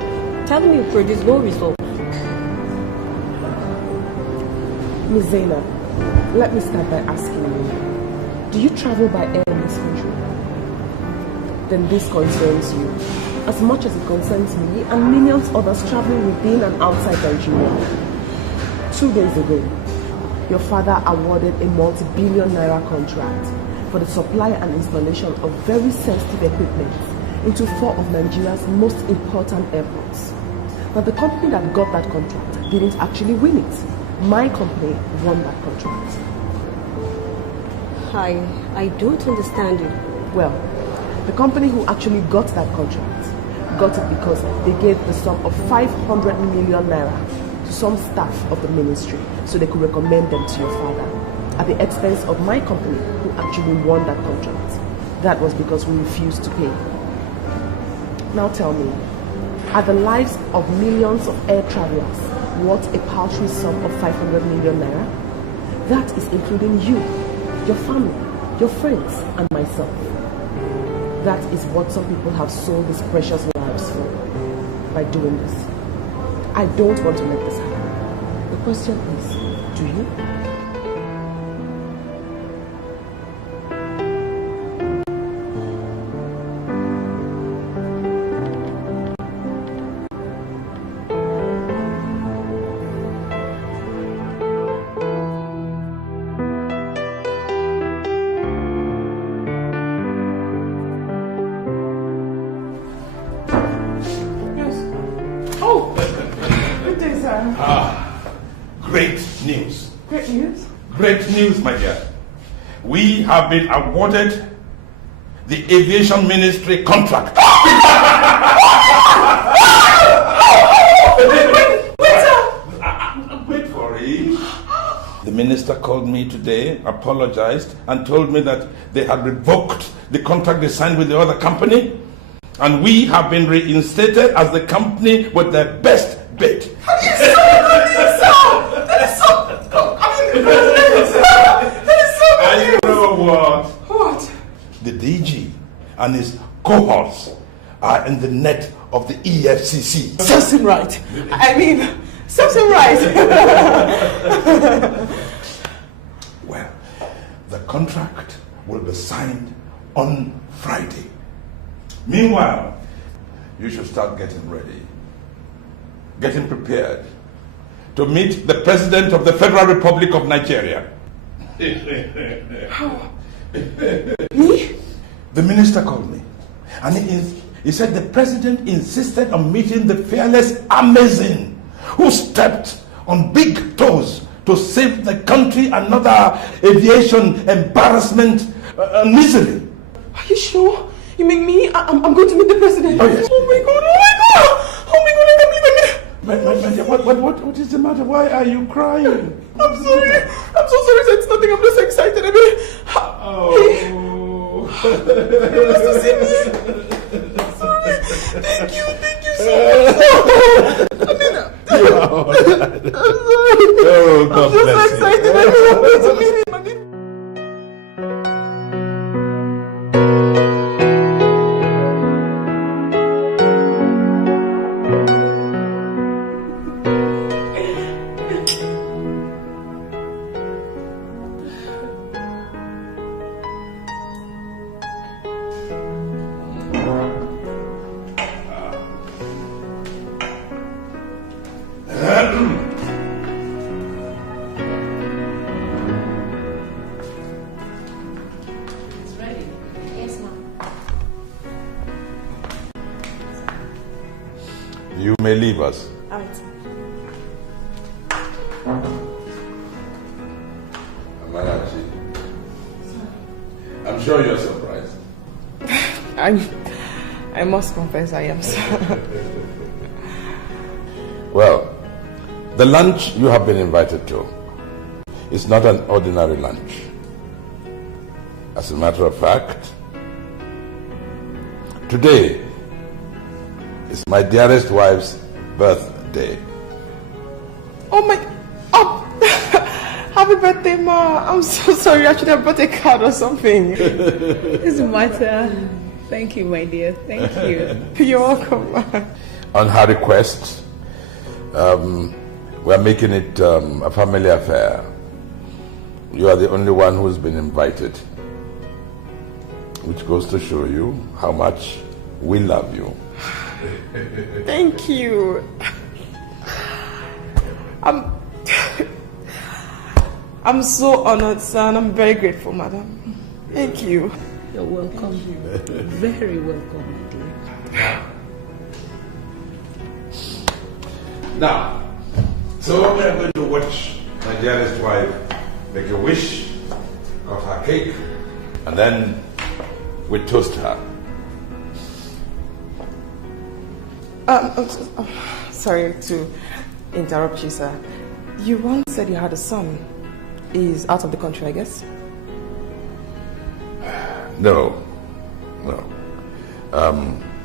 telling me will produce no result. Miss Zainab, let me start by asking you, do you travel by air in this country? Then this concerns you, as much as it concerns me and millions others traveling within and outside Nigeria. 2 days ago, your father awarded a multi-billion naira contract for the supply and installation of very sensitive equipment into 4 of Nigeria's most important airports. But the company that got that contract didn't actually win it. My company won that contract. I don't understand you. Well, the company who actually got that contract got it because they gave the sum of 500 million naira to some staff of the ministry so they could recommend them to your father at the expense of my company who actually won that contract. That was because we refused to pay. Now tell me, are the lives of millions of air travelers worth a paltry sum of 500 million naira? That is including you, your family, your friends, and myself. That is what some people have sold these precious lives for by doing this. I don't want to let this happen. The question is, do you? Great news, my dear. We have been awarded the aviation ministry contract. Wait for it. The minister called me today, apologized, and told me that they had revoked the contract they signed with the other company, and we have been reinstated as the company with the best bid. And you know what? What? The DG and his cohorts are in the net of the EFCC. Serves him right. I mean, serves him right. Well, the contract will be signed on Friday. Meanwhile, you should start getting ready, getting prepared to meet the President of the Federal Republic of Nigeria. How? Me? The minister called me, and he said the President insisted on meeting the fearless Amazon who stepped on big toes to save the country another aviation embarrassment and misery. Are you sure? You mean me? I'm going to meet the President? Oh, yes. Oh my God, oh my God! Oh my God, I can't believe it! What is the matter? Why are you crying? I'm sorry. I'm so sorry. It's nothing. I'm just excited. I mean, you must have seen me. I'm sorry. Thank you so much. I mean, I'm sorry. I'm just excited. I'm going to meet him. You may leave us. All right. Amarachi, I'm sure you're surprised. I must confess I am, sir. Well, the lunch you have been invited to is not an ordinary lunch. As a matter of fact, today is my dearest wife's birthday. Oh my... Oh! Happy birthday, Ma. I'm so sorry. I should have brought a card or something. Doesn't matter. Thank you, my dear. Thank you. You're welcome, Ma. On her request, we're making it a family affair. You are the only one who's been invited, which goes to show you how much we love you. Thank you. I'm so honored, sir, and I'm very grateful, madam. Thank you. You're welcome. Very welcome, my dear. Now, so we are going to watch my dearest wife make a wish, cut her cake, and then we toast her. Sorry to interrupt you, sir. You once said you had a son. He's out of the country, I guess? No.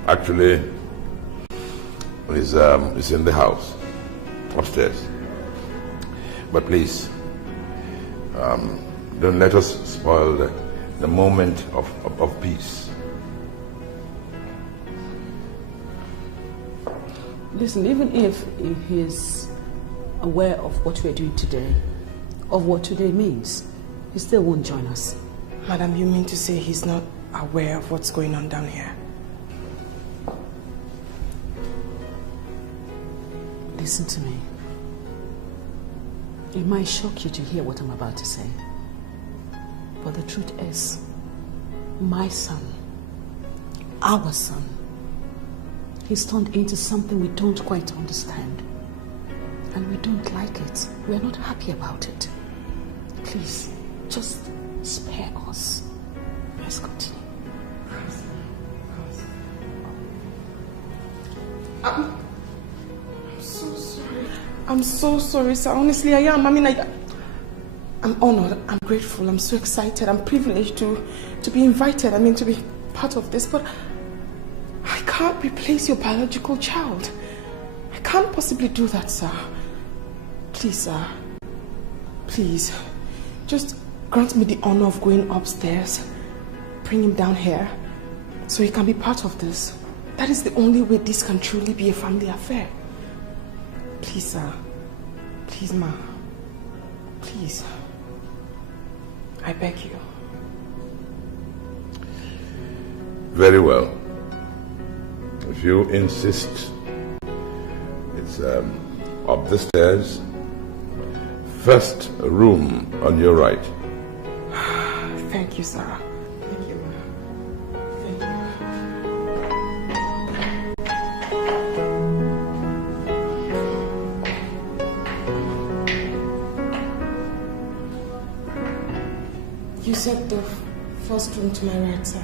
Actually, he's in the house, upstairs. But please, don't let us spoil the moment of peace. Listen, even if he's aware of what we're doing today, of what today means, he still won't join us. Madam, you mean to say he's not aware of what's going on down here? Listen to me. It might shock you to hear what I'm about to say. But the truth is, my son, our son, he's turned into something we don't quite understand. And we don't like it. We're not happy about it. Please, just spare us. Let's continue. I'm so sorry. I'm so sorry, sir. Honestly, I am. I mean, I'm honored. I'm grateful. I'm so excited. I'm privileged to be invited. I mean, to be part of this. But I can't replace your biological child. I can't possibly do that, sir. Please, sir. Please. Just grant me the honor of going upstairs, bring him down here, so he can be part of this. That is the only way this can truly be a family affair. Please, sir. Please, ma. Please. I beg you. Very well. If you insist, it's up the stairs. First room on your right. Thank you, sir. Thank you, ma. Thank you. You said the first room to my right, sir.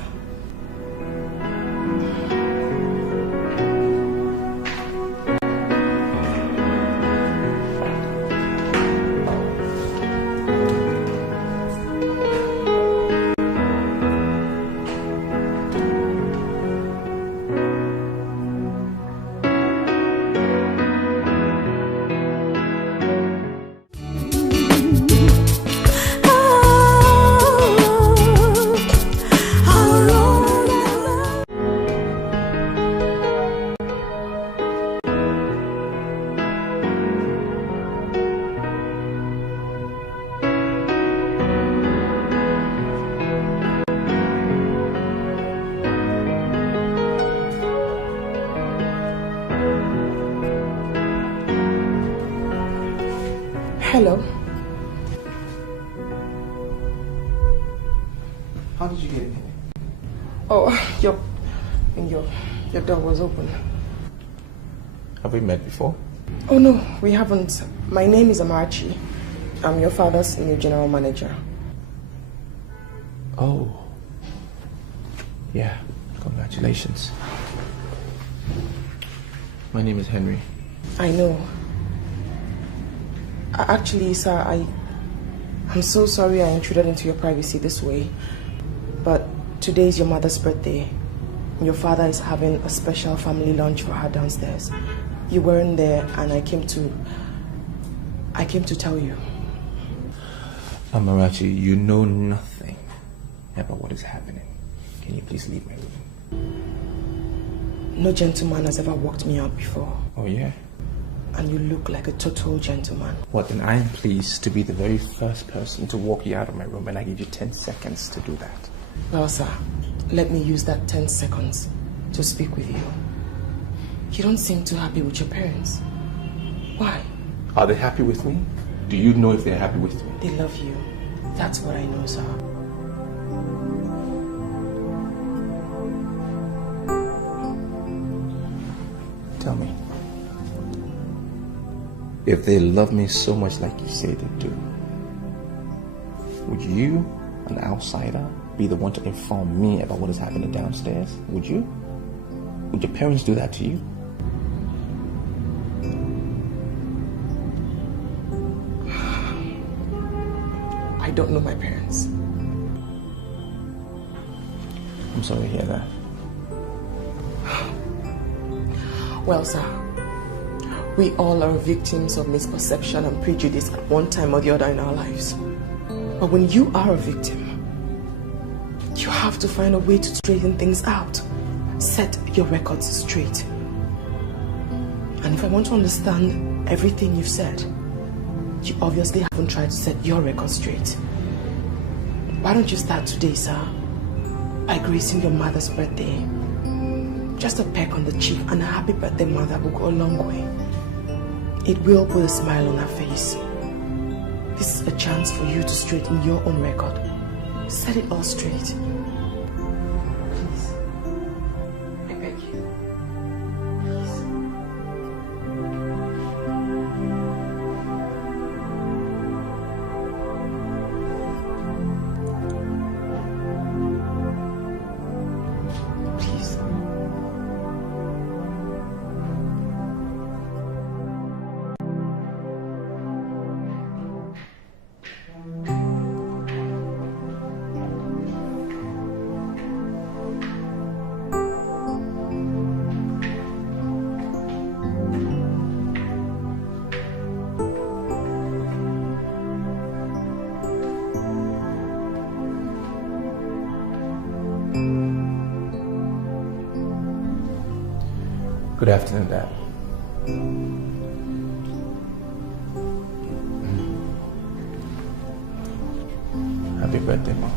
Hello. How did you get in here? Oh, your door was open. Have we met before? Oh no, we haven't. My name is Amarachi. I'm your father's new general manager. Oh. Yeah, congratulations. My name is Henry. I know. Actually, sir, I'm so sorry I intruded into your privacy this way. But today is your mother's birthday. Your father is having a special family lunch for her downstairs. You weren't there, and I came to tell you. Amarachi, you know nothing about what is happening. Can you please leave my room? No gentleman has ever walked me out before. Oh yeah? And you look like a total gentleman. What, then I am pleased to be the very first person to walk you out of my room, and I give you 10 seconds to do that. Well, sir, let me use that 10 seconds to speak with you. You don't seem too happy with your parents. Why? Are they happy with me? Do you know if they're happy with me? They love you. That's what I know, sir. Tell me. If they love me so much like you say they do, would you, an outsider, be the one to inform me about what is happening downstairs? Would you? Would your parents do that to you? I don't know my parents. I'm sorry to hear that. Well, sir, we all are victims of misperception and prejudice at one time or the other in our lives. But when you are a victim, you have to find a way to straighten things out. Set your records straight. And if I want to understand everything you've said, you obviously haven't tried to set your records straight. Why don't you start today, sir, by gracing your mother's birthday? Just a peck on the cheek and a happy birthday, mother, will go a long way. It will put a smile on her face. This is a chance for you to straighten your own record. Set it all straight. Please. I beg you. Please. Please. Good afternoon, Dad. Happy birthday, Mom.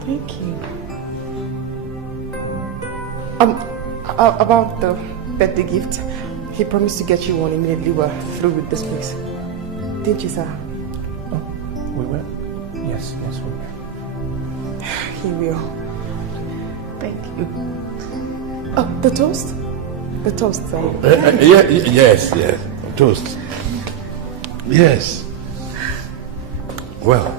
Thank you. About the birthday gift, he promised to get you one immediately we're through with this place. Didn't you, sir? Oh, we will? Yes, we will. He will. Thank you. Oh, the toast? The toast, sir. Yes. Toast. Yes. Well.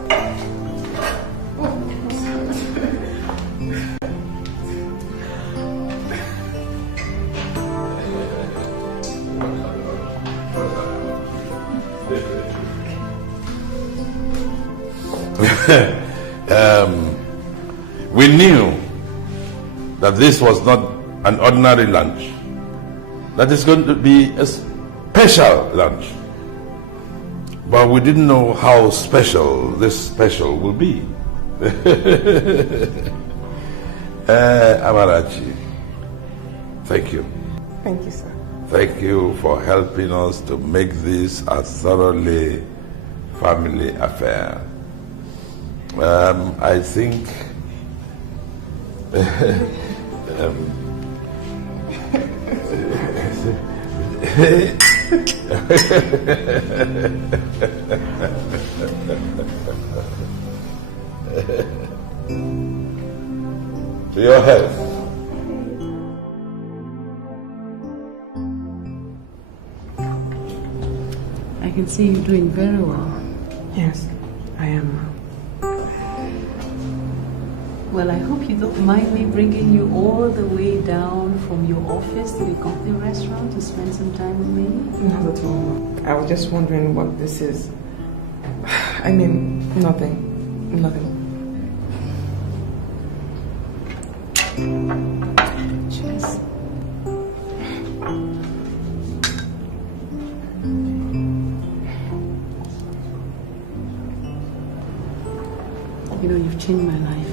We knew that this was not an ordinary lunch. That it's going to be a special lunch. But we didn't know how special this special will be. Amarachi, thank you. Thank you, sir. Thank you for helping us to make this a thoroughly family affair. I think to your health. I can see you doing very well. Yes, I am. Well, I hope you don't mind me bringing you all the way down from your office to the company restaurant to spend some time with me. Not at all. I was just wondering what this is. I mean, nothing. Cheers. You know, you've changed my life.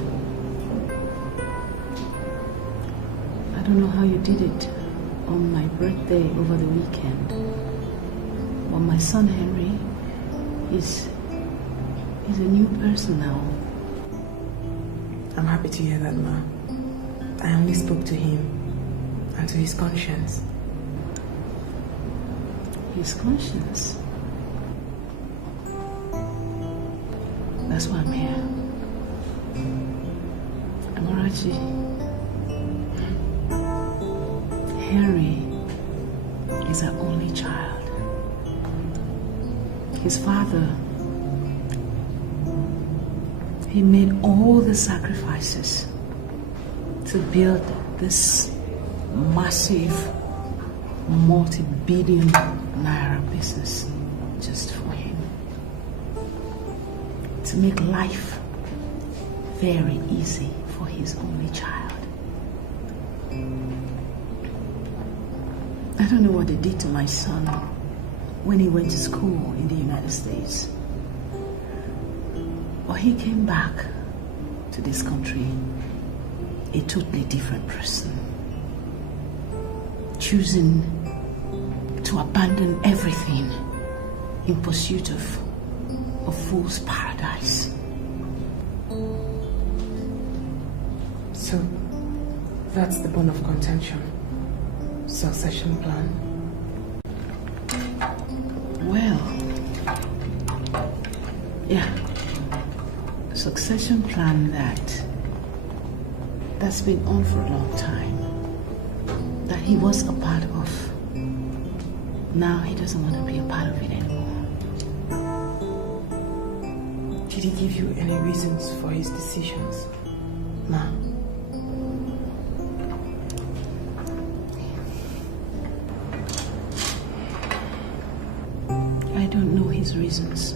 I don't know how you did it on my birthday over the weekend. But my son Henry is a new person now. I'm happy to hear that, Ma. I only spoke to him and to his conscience. His conscience? That's why I'm here. Amarachi, Henry is our only child. His father, he made all the sacrifices to build this massive, multi-billion naira business just for him. To make life very easy for his only child. I don't know what they did to my son when he went to school in the United States. But he came back to this country a totally different person, choosing to abandon everything in pursuit of a fool's paradise. So, that's the bone of contention. Succession plan. Well, yeah. Succession plan that's been on for a long time. That he was a part of. Now he doesn't want to be a part of it anymore. Did he give you any reasons for his decisions, Ma? I don't know his reasons,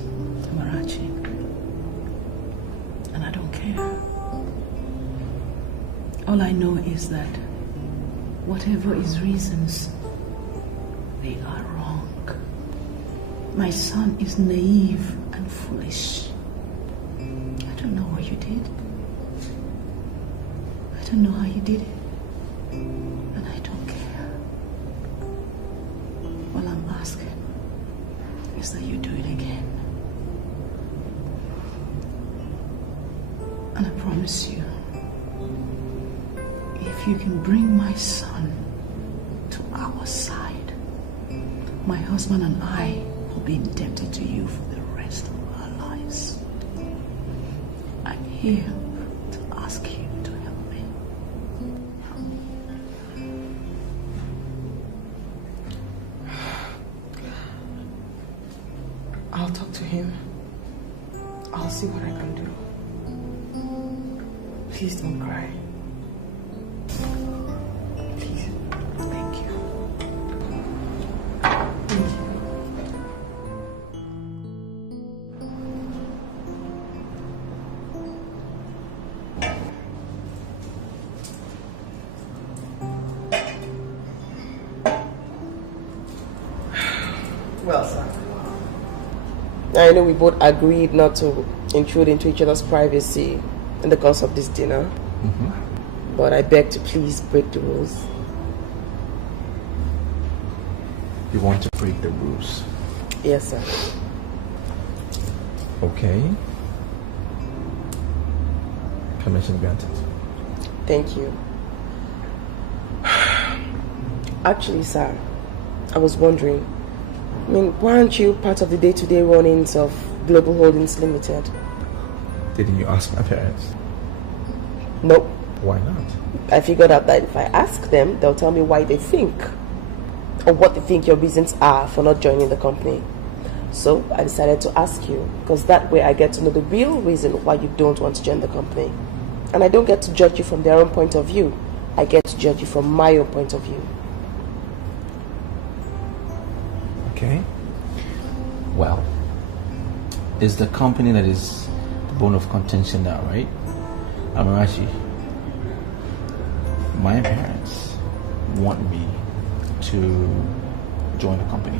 Marachi. And I don't care. All I know is that whatever his reasons, they are wrong. My son is naive and foolish. I don't know what you did. I don't know how you did it, and I don't care. All I'm asking is that you do it again. And I promise you, if you can bring my son to our side, my husband and I will be indebted to you for the rest of our lives. I'm here to ask you to help me. I'll talk to him. I'll see what I can do. Please don't cry. Please. Thank you. Thank you. Well, sir, I know we both agreed not to intrude into each other's privacy in the course of this dinner, but I beg to please break the rules. You want to break the rules? Yes, sir. Okay. Permission granted. Thank you. Actually, sir, I was wondering, why aren't you part of the day-to-day runnings of Global Holdings Limited? Didn't you ask my parents? Nope. Why not? I figured out that if I ask them, they'll tell me why they think, or what they think your reasons are for not joining the company. So I decided to ask you, because that way I get to know the real reason why you don't want to join the company. And I don't get to judge you from their own point of view. I get to judge you from my own point of view. Okay. Well, it's the company that is the bone of contention now, right? Amarachi, my parents want me to join the company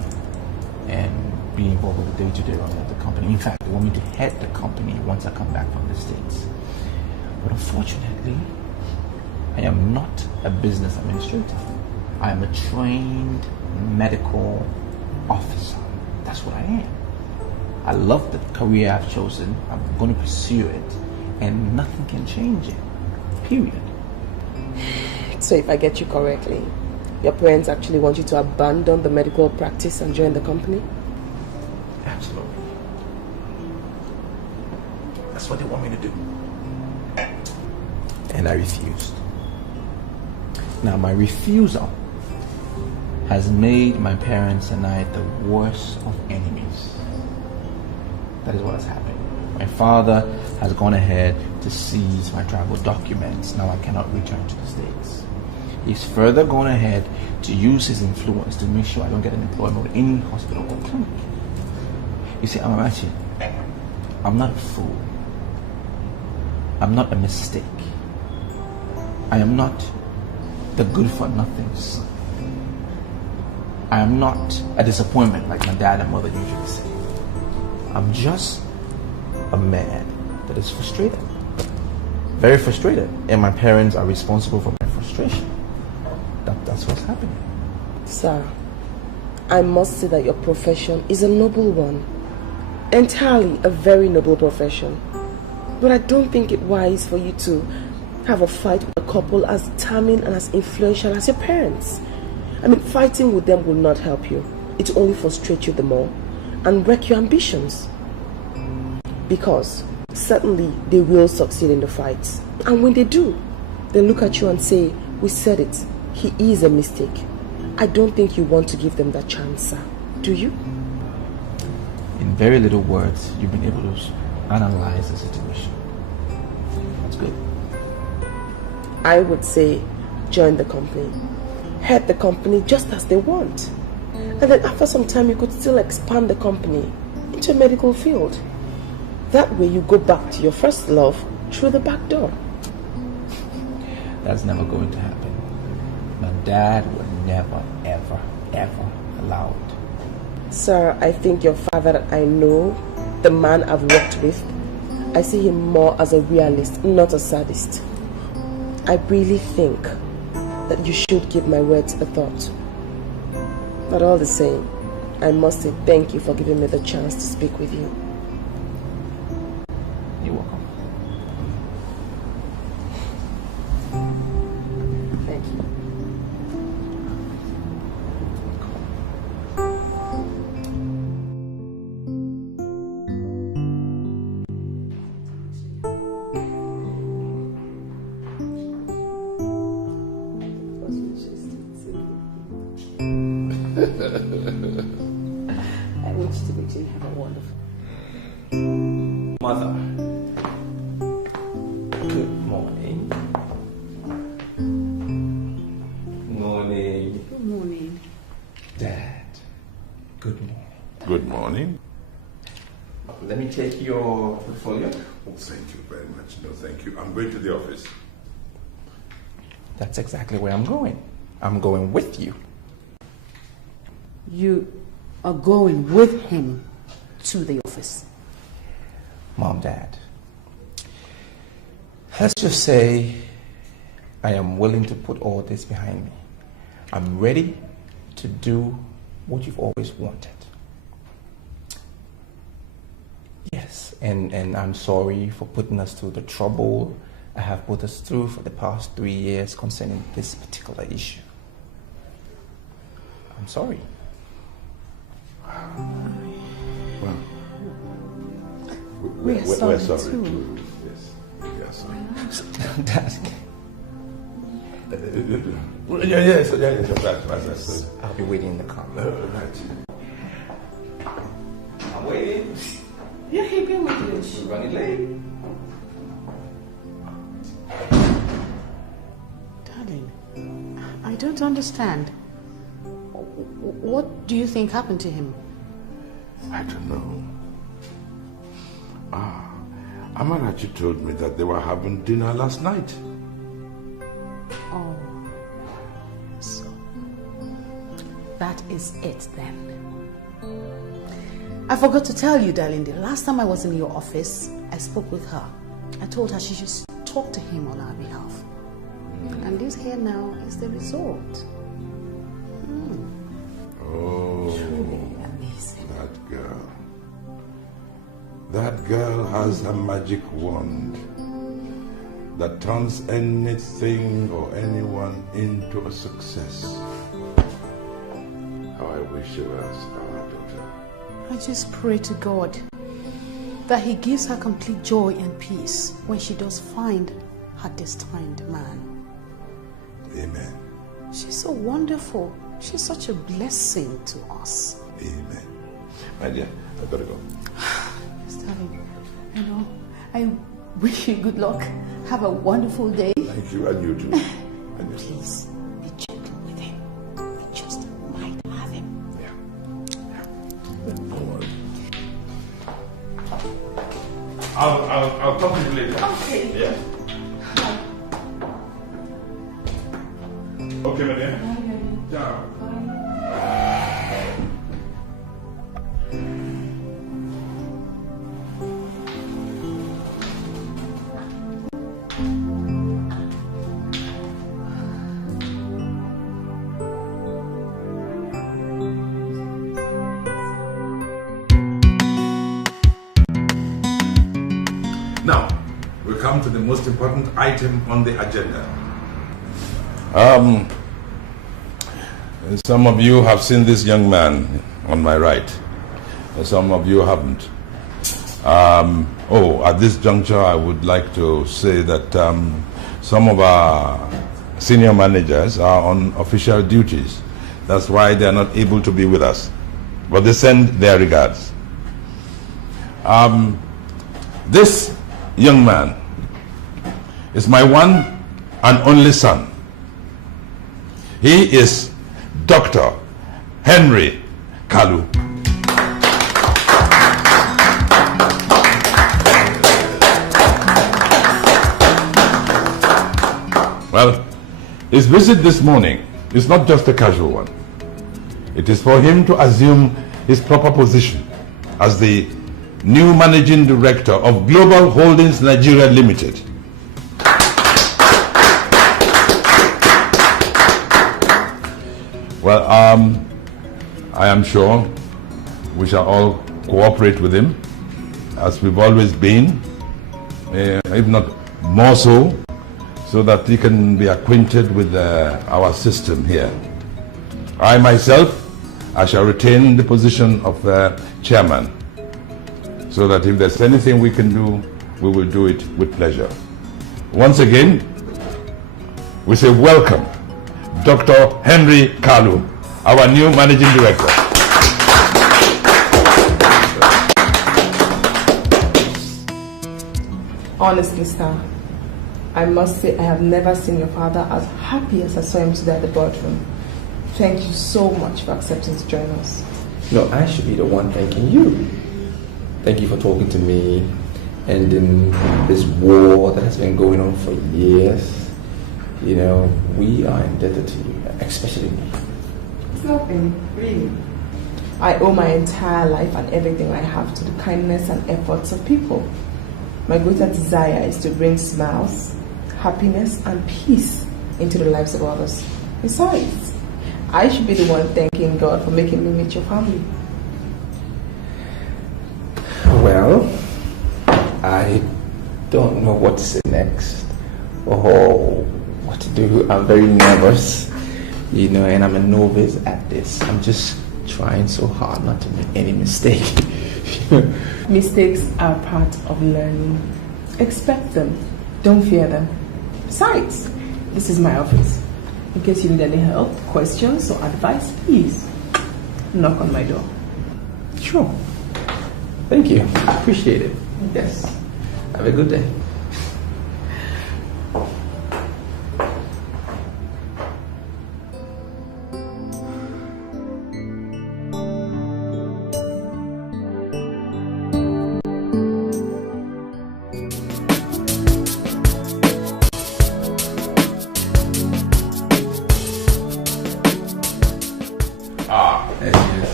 and be involved with the day-to-day running of the company. In fact, they want me to head the company once I come back from the States. But unfortunately, I am not a business administrator. I am a trained medical officer. That's what I am. I love the career I've chosen. I'm going to pursue it, and nothing can change it. Period. So if I get you correctly, your parents actually want you to abandon the medical practice and join the company? Absolutely. That's what they want me to do. And I refused. Now, my refusal has made my parents and I the worst of enemies. That is what has happened. My father has gone ahead to seize my travel documents. Now I cannot return to the States. He's further gone ahead to use his influence to make sure I don't get an employment with any hospital or clinic. You see, Amarachi, I'm not a fool. I'm not a mistake. I am not the good-for-nothing son. I am not a disappointment like my dad and mother usually say. I'm just a man that is frustrated. Very frustrated. And my parents are responsible for my frustration. That's what's happening. Sir, I must say that your profession is a noble one. Entirely a very noble profession. But I don't think it wise for you to have a fight with a couple as determined and as influential as your parents. I mean, fighting with them will not help you. It will only frustrate you the more and wreck your ambitions. Because certainly they will succeed in the fights. And when they do, they look at you and say, we said it, he is a mistake. I don't think you want to give them that chance, sir. Do you? In very little words, you've been able to analyze the situation. That's good. I would say join the company. Head the company just as they want. And then after some time, you could still expand the company into a medical field. That way you go back to your first love through the back door. That's never going to happen. My dad would never, ever, ever allow it. Sir, I think your father that I know, the man I've worked with, I see him more as a realist, not a sadist. I really think that you should give my words a thought. But all the same, I must say thank you for giving me the chance to speak with you. You're welcome. Thank you. I want you to make sure you have a wonderful Mother. Good morning. Morning. Good morning. Dad. Good morning. Good morning. Let me take your portfolio. Oh, thank you very much. No, thank you. I'm going to the office. That's exactly where I'm going. I'm going with you. You are going with him to the office. Mom, Dad. Let's just say I am willing to put all this behind me. I'm ready to do what you've always wanted. Yes, and I'm sorry for putting us through the trouble I have put us through for the past 3 years concerning this particular issue. I'm sorry. Well, we're sorry too. Yes, we are sorry. That's Yes, right. I'll be waiting in the car. Right. I'm waiting. Yeah, he'll be with you. We're running late. Darling, I don't understand. What do you think happened to him? I don't know. Amarachi told me that they were having dinner last night. Oh, so that is it then. I forgot to tell you, darling, the last time I was in your office, I spoke with her. I told her she should talk to him on our behalf. And this here now is the result. Oh, truly amazing. That girl. That girl has a magic wand that turns anything or anyone into a success. How I wish she was our daughter. I just pray to God that He gives her complete joy and peace when she does find her destined man. Amen. She's so wonderful. She's such a blessing to us. Amen. My dear, I gotta go. Yes, darling. You know, I wish you good luck. Have a wonderful day. Thank you, and you too. Please be gentle with him. We just might have him. Don't worry. I'll talk to you later. Okay. Yeah. Okay, my dear. Ciao. Now, we come to the most important item on the agenda. Some of you have seen this young man on my right. Some of you haven't. At this juncture, I would like to say that some of our senior managers are on official duties. That's why they are not able to be with us. But they send their regards. This young man is my one and only son. He is Dr. Henry Kalu. Well, his visit this morning is not just a casual one. It is for him to assume his proper position as the new managing director of Global Holdings Nigeria Limited. Well, I am sure we shall all cooperate with him, as we've always been, if not more so that he can be acquainted with our system here. I myself, I shall retain the position of chairman, so that if there's anything we can do, we will do it with pleasure. Once again, we say welcome, Dr. Henry Kalu, our new managing director. Honestly, sir, I must say I have never seen your father as happy as I saw him today at the boardroom. Thank you so much for accepting to join us. No, I should be the one thanking you. Thank you for talking to me, ending this war that has been going on for years. You know, we are indebted to you, especially me. It's nothing, really. I owe my entire life and everything I have to the kindness and efforts of people. My greatest desire is to bring smiles, happiness, and peace into the lives of others. Besides, I should be the one thanking God for making me meet your family. Well, I don't know what to say next or what to do. I'm very nervous, you know, and I'm a novice at this. I'm just trying so hard not to make any mistake. Mistakes are part of learning. Expect them. Don't fear them. Besides, this is my office. In case you need any help, questions, or advice, please knock on my door. Sure. Thank you. Appreciate it. Yes. Have a good day.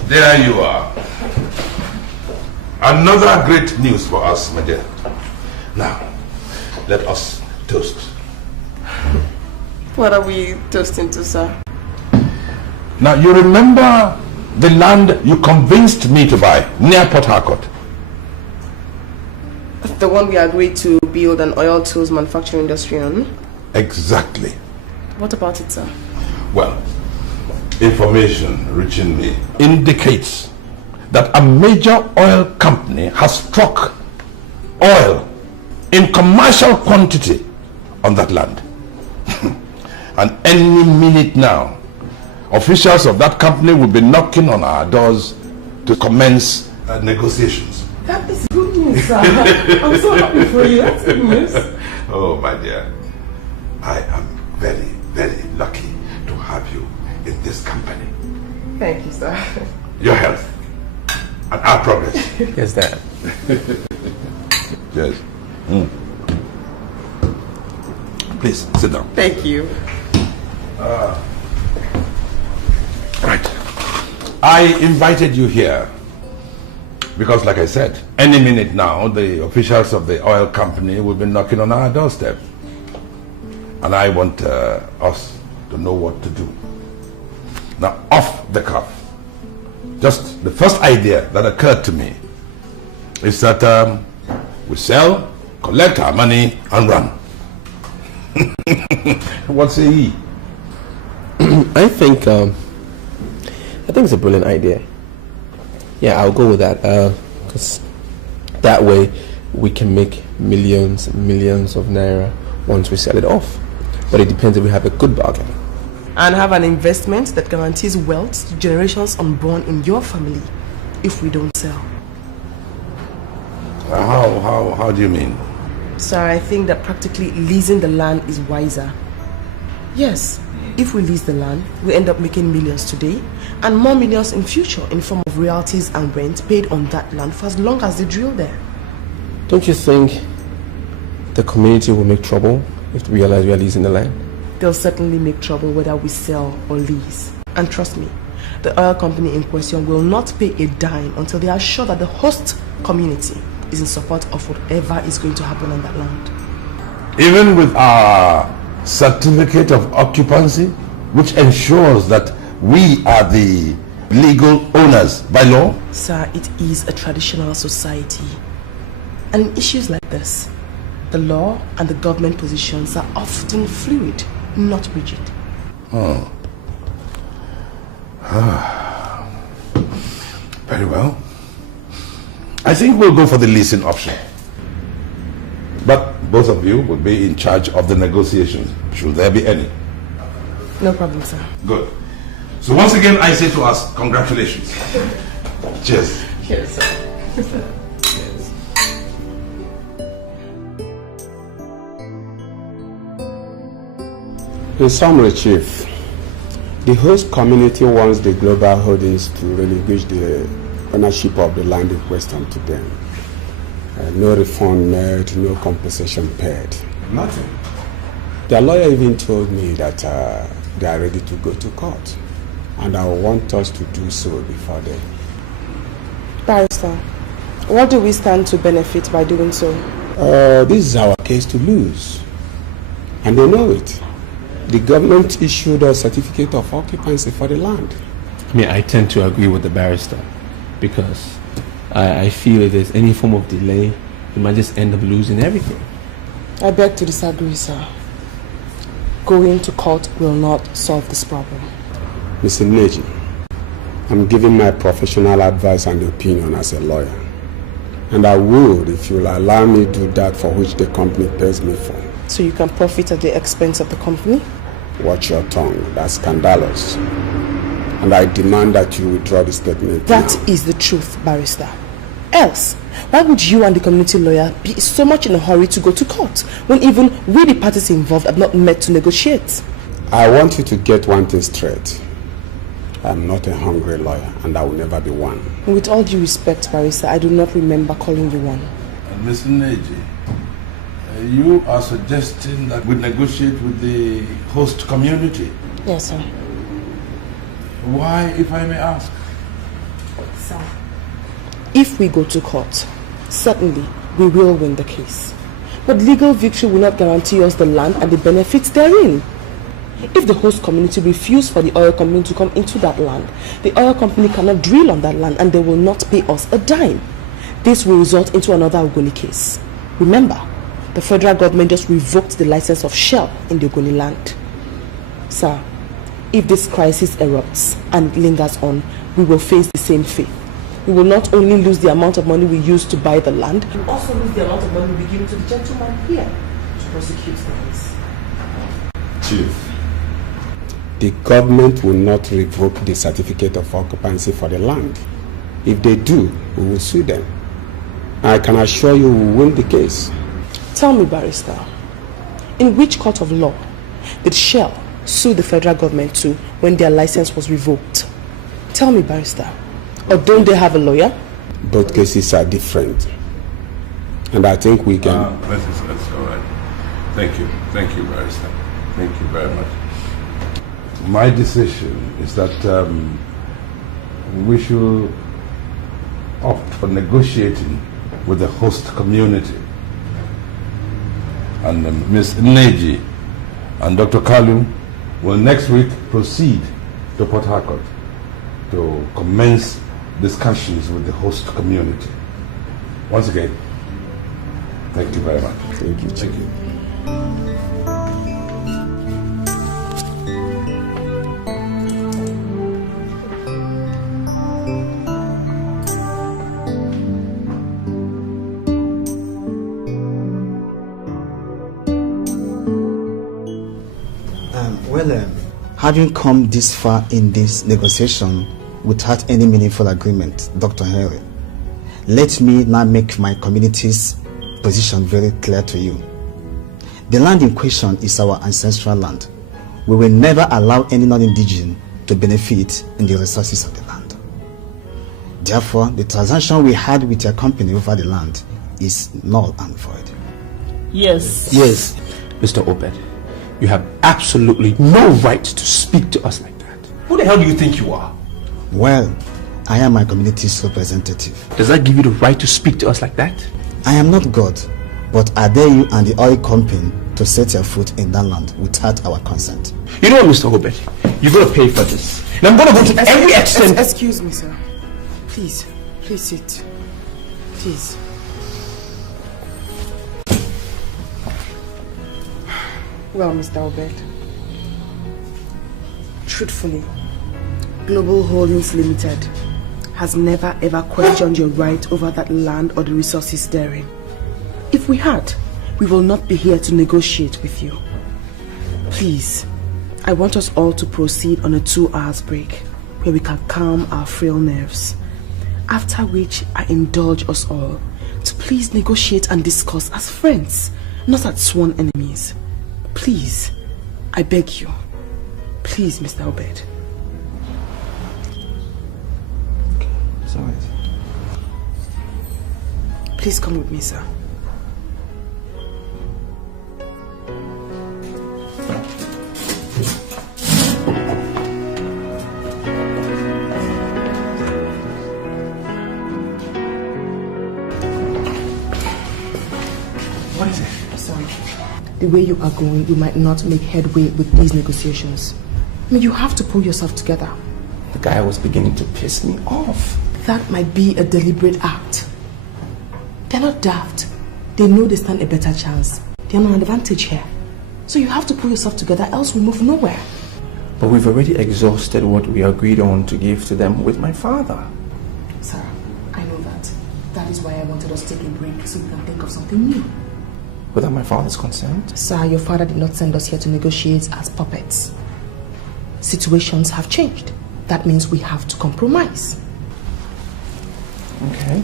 There you are. Another great news for us, my dear. Now, let us toast. What are we toasting to, sir? Now, you remember the land you convinced me to buy near Port Harcourt? The one we agreed to build an oil tools manufacturing industry on? Exactly. What about it, sir? Well, information reaching me indicates that a major oil company has struck oil in commercial quantity on that land. And any minute now, officials of that company will be knocking on our doors to commence negotiations. That is good news, sir. I'm so happy for you. That's good news. Oh, my dear, I am very, very lucky to have you in this company. Thank you, sir. Your health and our progress. Yes, Dad. Yes. Please sit down. Thank you. Right. I invited you here because, like I said, any minute now the officials of the oil company will be knocking on our doorstep, and I want us to know what to do. Now, off the cuff, just the first idea that occurred to me is that we sell, collect our money, and run. What say ye? I think it's a brilliant idea. Yeah, I'll go with that. Because that way we can make millions and millions of naira once we sell it off. But it depends if we have a good bargain. And have an investment that guarantees wealth to generations unborn in your family if we don't sell. How do you mean? Sir, I think that practically leasing the land is wiser. Yes, if we lease the land, we end up making millions today and more millions in future in form of royalties and rent paid on that land for as long as they drill there. Don't you think the community will make trouble if they realize we are leasing the land? They'll certainly make trouble whether we sell or lease. And trust me, the oil company in question will not pay a dime until they are sure that the host community is in support of whatever is going to happen on that land. Even with our certificate of occupancy, which ensures that we are the legal owners by law? Sir, it is a traditional society. And in issues like this, the law and the government positions are often fluid, not rigid. Oh. Very well. I think we'll go for the leasing option. But both of you will be in charge of the negotiations, should there be any. No problem, sir. Good. So once again, I say to us, congratulations. Cheers. Cheers, sir. In summary, Chief, the host community wants the global holdings to relinquish the ownership of the land in question to them. No refund made, no compensation paid. Nothing. Their lawyer even told me that they are ready to go to court, and I want us to do so before then. Barrister, what do we stand to benefit by doing so? This is our case to lose, and they know it. The government issued a certificate of occupancy for the land. I tend to agree with the barrister, because I feel if there's any form of delay, we might just end up losing everything. I beg to disagree, sir. Going to court will not solve this problem. Mr. Neji, I'm giving my professional advice and opinion as a lawyer. And I would if you'll allow me to do that for which the company pays me for. So you can profit at the expense of the company? Watch your tongue. That's scandalous. And I demand that you withdraw the statement. That is the truth, barrister. Else, why would you and the community lawyer be so much in a hurry to go to court when even we, the parties involved, have not met to negotiate? I want you to get one thing straight. I'm not a hungry lawyer, and I will never be one. With all due respect, barrister, I do not remember calling you one. Mr. Neji, you are suggesting that we negotiate with the host community? Yes, sir. Why, if I may ask? Sir, if we go to court, certainly we will win the case. But legal victory will not guarantee us the land and the benefits therein. If the host community refuse for the oil company to come into that land, the oil company cannot drill on that land and they will not pay us a dime. This will result into another Ogoni case. Remember, the federal government just revoked the license of Shell in the Ogoni land. Sir, if this crisis erupts and lingers on, we will face the same fate. We will not only lose the amount of money we used to buy the land, we will also lose the amount of money we give to the gentleman here to prosecute the case. Chief, the government will not revoke the certificate of occupancy for the land. If they do, we will sue them. I can assure you we will win the case. Tell me, barrister, in which court of law did Shell sue the federal government to when their license was revoked? Tell me, barrister. Or don't they have a lawyer? Both cases are different. And I think we can... That's all right. Thank you, barrister. Thank you very much. My decision is that we should opt for negotiating with the host community. And Ms. Neji and Dr. Kalu will next week proceed to Port Harcourt to commence discussions with the host community. Once again, thank you very much. Thank you. Thank you. Having come this far in this negotiation without any meaningful agreement, Dr. Henry, let me now make my community's position very clear to you. The land in question is our ancestral land. We will never allow any non-indigenous to benefit in the resources of the land. Therefore, the transaction we had with your company over the land is null and void. Yes. Yes. Mr. Obed, you have absolutely no right to speak to us like that. Who the hell do you think you are? Well, I am my community's representative. Does that give you the right to speak to us like that? I am not God, but I dare you and the oil company to set your foot in that land without our consent. You know what, Mr. Obed? You're going to pay for this. And I'm going to go to every extent... Excuse me, sir. Please sit. Please. Well, Mr. Obed, truthfully, Global Holdings Limited has never ever questioned your right over that land or the resources therein. If we had, we will not be here to negotiate with you. Please, I want us all to proceed on a 2-hour break where we can calm our frail nerves. After which, I indulge us all to please negotiate and discuss as friends, not as sworn enemies. Please, I beg you. Please, Mr. Obed. Sorry. Please come with me, sir. What is it? Sorry. The way you are going, you might not make headway with these negotiations. I mean, you have to pull yourself together. The guy was beginning to piss me off. That might be a deliberate act. They're not daft. They know they stand a better chance. They're on an advantage here. So you have to pull yourself together, else we move nowhere. But we've already exhausted what we agreed on to give to them with my father. Sir, I know that. That is why I wanted us to take a break so we can think of something new. Without my father's consent? Sir, your father did not send us here to negotiate as puppets. Situations have changed. That means we have to compromise. Okay.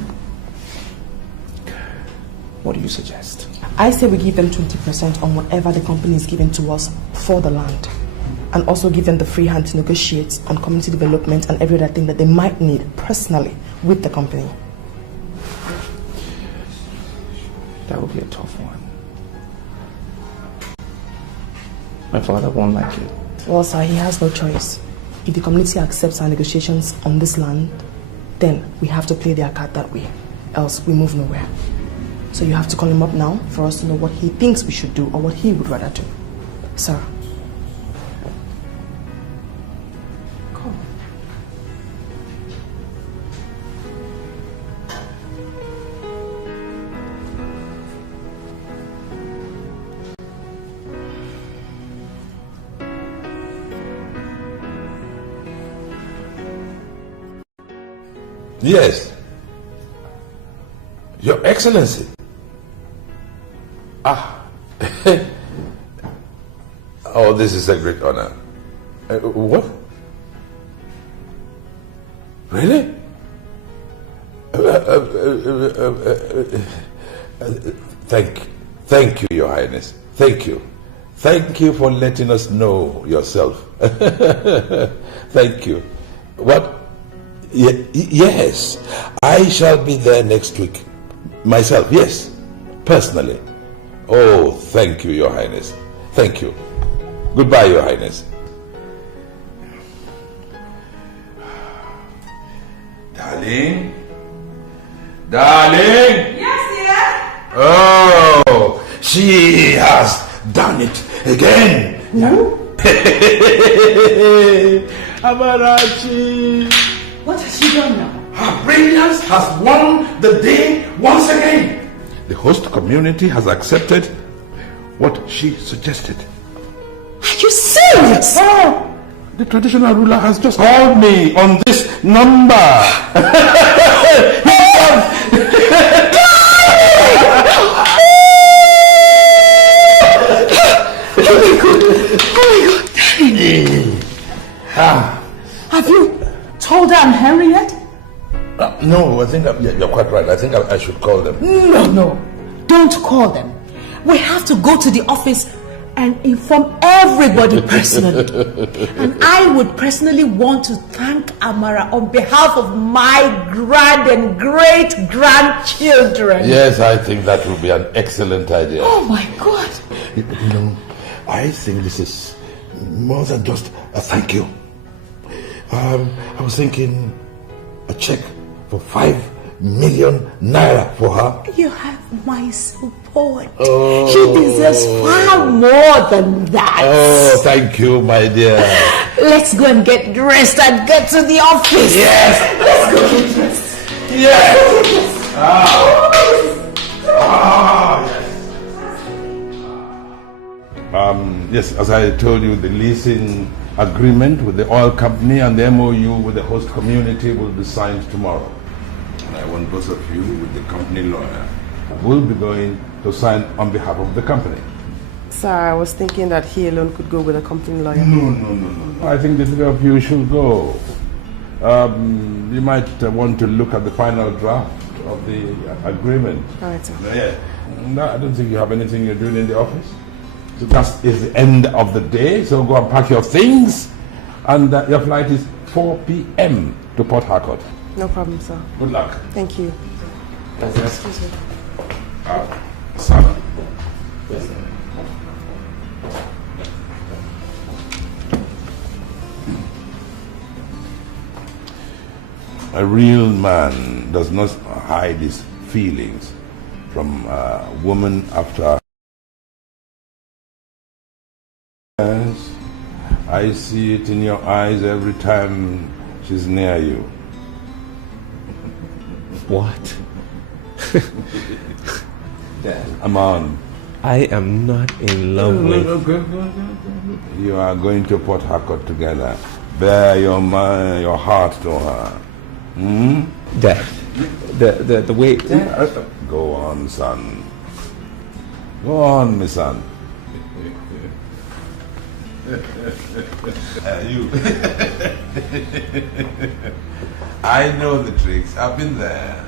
What do you suggest? I say we give them 20% on whatever the company is giving to us for the land. And also give them the free hand to negotiate on community development and every other thing that they might need personally with the company. That would be a tough one. My father won't like it. Well, sir, he has no choice. If the community accepts our negotiations on this land, then we have to play their card that way. Else we move nowhere. So you have to call him up now for us to know what he thinks we should do or what he would rather do. Sir. Call. Yes. Your Excellency. Oh, this is a great honor. What? Really? Thank you, Your Highness. Thank you. Thank you for letting us know yourself. Thank you. What? Yes, I shall be there next week. Myself, yes, personally. Oh, thank you, Your Highness. Thank you. Goodbye, Your Highness. Darling? Darling? Yes, dear? Oh, she has done it again. Who? Amarachi. What has she done now? Her brilliance has won the day once again. The host community has accepted what she suggested. Are you serious? Oh, the traditional ruler has just called me on this number. Oh my God. Have you told her I'm Henry yet? No, I think you're quite right. I think I should call them. No. Don't call them. We have to go to the office and inform everybody personally. And I would personally want to thank Amara on behalf of my grand and great grandchildren. Yes, I think that will be an excellent idea. Oh my God. You know, I think this is more than just a thank you. I was thinking a check for $5 million naira for her? You have my support. Oh. She deserves far more than that. Oh, thank you, my dear. Let's go and get dressed and get to the office. Yes. Let's go get dressed. Yes. Yes, as I told you, the leasing agreement with the oil company and the MOU with the host community will be signed tomorrow. And I want both of you with the company lawyer will be going to sign on behalf of the company. Sir, I was thinking that he alone could go with a company lawyer. No. I think the three of you should go. You might want to look at the final draft of the agreement. All right, sir. Yeah. No, I don't think you have anything you're doing in the office. So that is the end of the day. So go and pack your things. And your flight is 4 p.m. to Port Harcourt. No problem, sir. Good luck. Thank you. Excuse me. Sana. Yes, sir. A real man does not hide his feelings from a woman after. Yes, I see it in your eyes every time she's near you. What? Dad. Aman. I am not in love with... You are going to Port Harcourt together. Bear your heart to her. Hmm? Dad, the way... Go on, son. Go on, my son. You. I know the tricks. I've been there.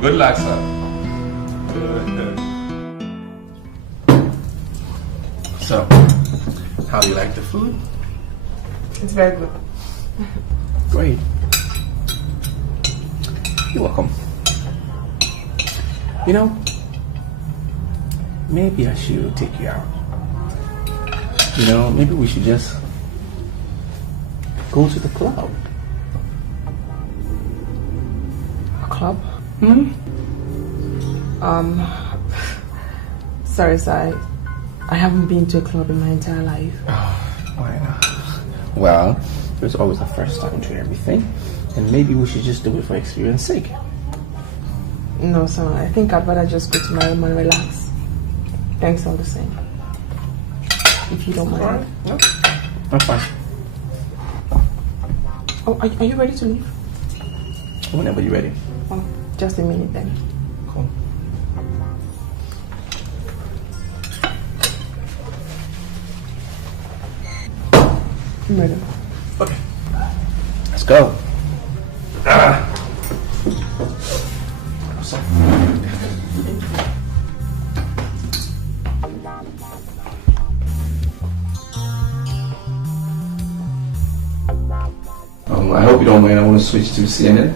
Good luck, sir. So, how do you like the food? It's very good. Great. You're welcome. You know, maybe I should take you out. You know, maybe we should just go to the club. A club? Hmm? Sorry, sir. I haven't been to a club in my entire life. Why not? Well, there's always a first time to everything. And maybe we should just do it for experience sake. No, sir. I think I'd rather just go to my room and relax. Thanks all the same. If you don't mind. Alright. No. I'm fine. Oh, are you ready to leave? Whenever you're ready. Oh, just a minute then. Cool. I'm ready. Okay. Let's go. I hope you don't mind. I want to switch to CNN.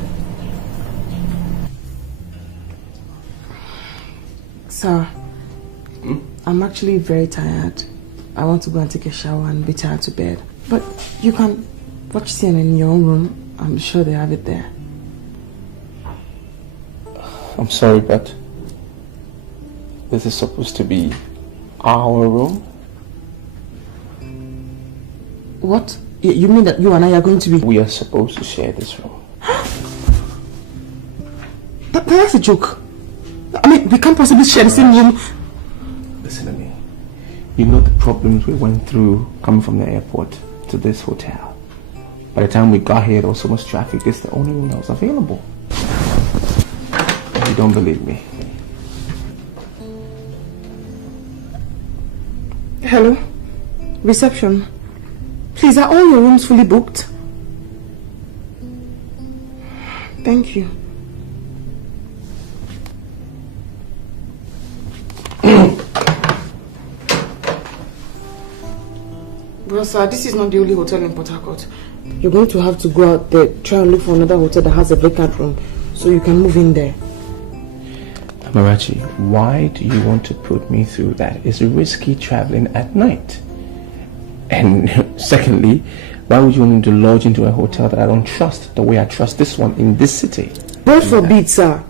Sir, I'm actually very tired. I want to go and take a shower and be tired to bed. But you can watch CNN in your own room. I'm sure they have it there. I'm sorry, but this is supposed to be our room. What? You mean that you and I are going to be... We are supposed to share this room. That's a joke. I mean, we can't possibly share the same room. Listen to me. You know the problems we went through coming from the airport to this hotel. By the time we got here, there was so much traffic. This is the only room that was available. If you don't believe me. Hello? Reception. Please, are all your rooms fully booked? Thank you. Well, sir, this is not the only hotel in Port Harcourt. You're going to have to go out there, try and look for another hotel that has a vacant room, so you can move in there. Marachi, why do you want to put me through that? It's risky traveling at night. And secondly, Why would you want me to lodge into a hotel that I don't trust the way I trust this one in this city? God forbid, sir.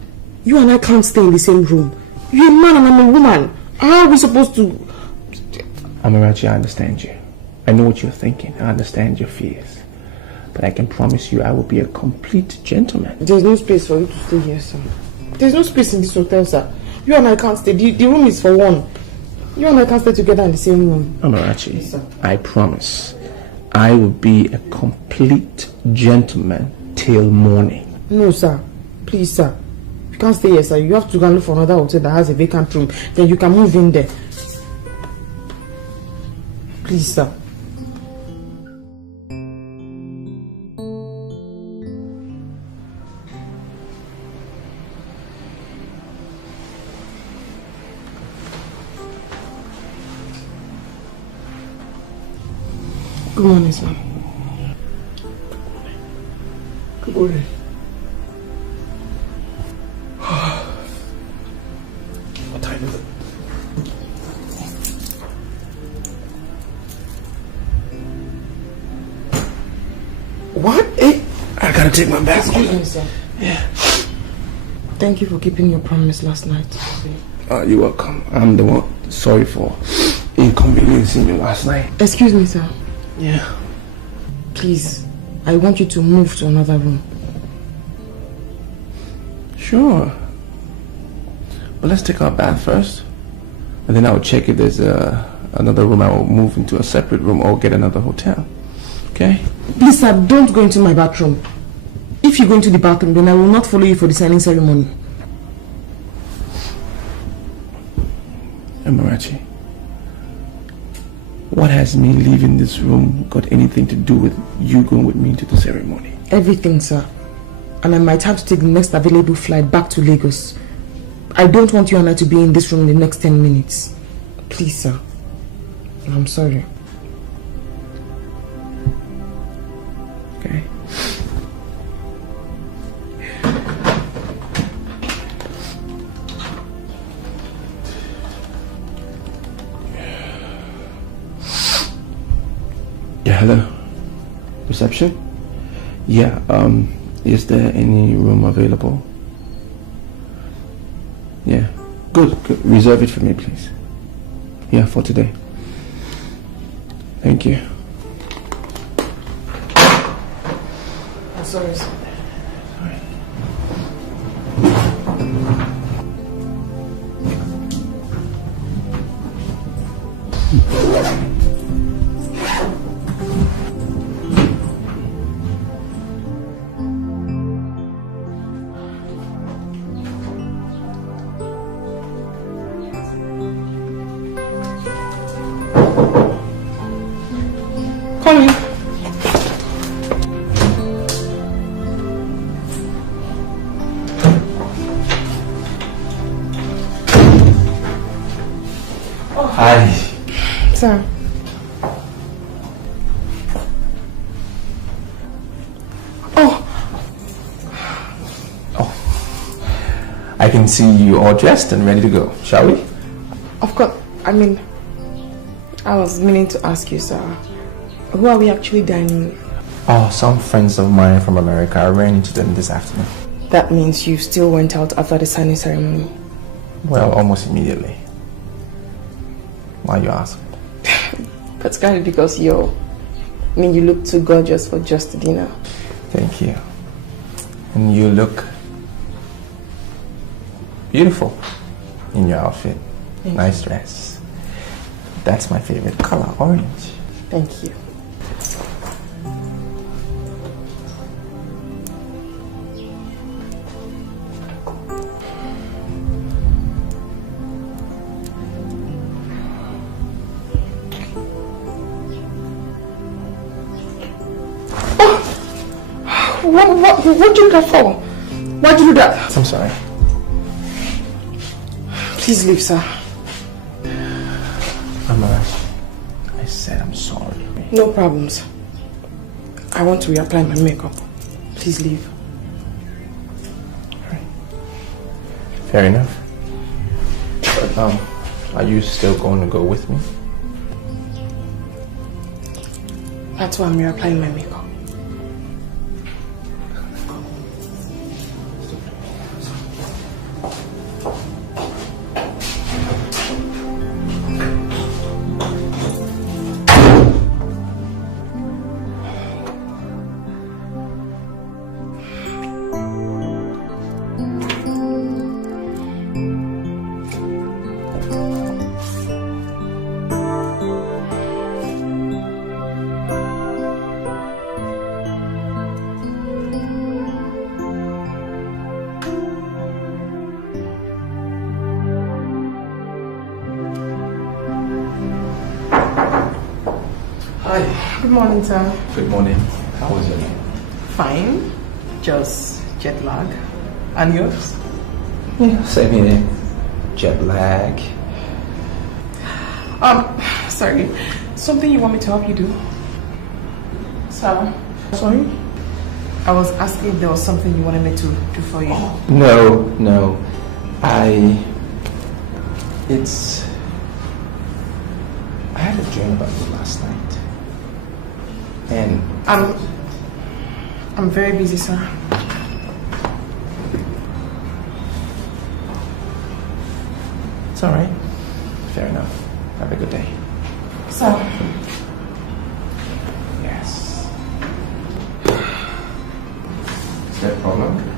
You and I can't stay in the same room. You're a man and I'm a woman. How are we supposed to... Amarachi, I understand you. I know what you're thinking. I understand your fears. But I can promise you I will be a complete gentleman. There's no space for you to stay here, sir. There's no space in this hotel, sir. You and I can't stay. The room is for one. You and I can't stay together in the same room. Amarachi, Yes, sir. I promise I will be a complete gentleman till morning. No, sir. Please, sir. You can't stay here, sir. You have to go and look for another hotel that has a vacant room. Then you can move in there. Please, sir. Good morning, sir. Good morning. What time is it? What? I gotta take my bath. Excuse me, sir. Yeah. Thank you for keeping your promise last night. You're welcome. I'm the one sorry for inconveniencing you last night. Excuse me, sir. Yeah. Please, I want you to move to another room. Sure. But let's take our bath first. And then I'll check if there's another room. I will move into a separate room or get another hotel. Okay? Please, sir, don't go into my bathroom. If you go into the bathroom, then I will not follow you for the signing ceremony. Amarachi, what has me leaving this room got anything to do with you going with me into the ceremony? Everything, sir. And I might have to take the next available flight back to Lagos. I don't want you and I to be in this room in the next 10 minutes. Please, sir. I'm sorry. Okay. Yeah, hello. Reception? Yeah, is there any room available? Yeah. Good. Reserve it for me, please. Yeah, for today. Thank you. I'm sorry, sir. Hi. Sir. I can see you all dressed and ready to go. Shall we? Of course. I mean, I was meaning to ask you, sir. Who are we actually dining with? Oh, some friends of mine from America. I ran into them this afternoon. That means you still went out after the signing ceremony. Well, almost immediately. Why you ask? Particularly because you look too gorgeous for just dinner. Thank you. And you look beautiful in your outfit. Nice dress. That's my favorite color, orange. Thank you. What did you do that for? Why'd you do that? I'm sorry. Please leave, sir. I said I'm sorry. No problems. I want to reapply my makeup. Please leave. Alright. Fair enough. But, are you still going to go with me? That's why I'm reapplying my makeup. Good morning, sir. Good morning. How was your day? Fine. Just jet lag. And yours? Yeah, same here. Jet lag. Sorry. Something you want me to help you do? Sir? Sorry? I was asking if there was something you wanted me to do for you. No. I had a dream about you last night. And I'm very busy, sir. it's alright. Fair enough. Have a good day. Sir. Yes. Is there a problem?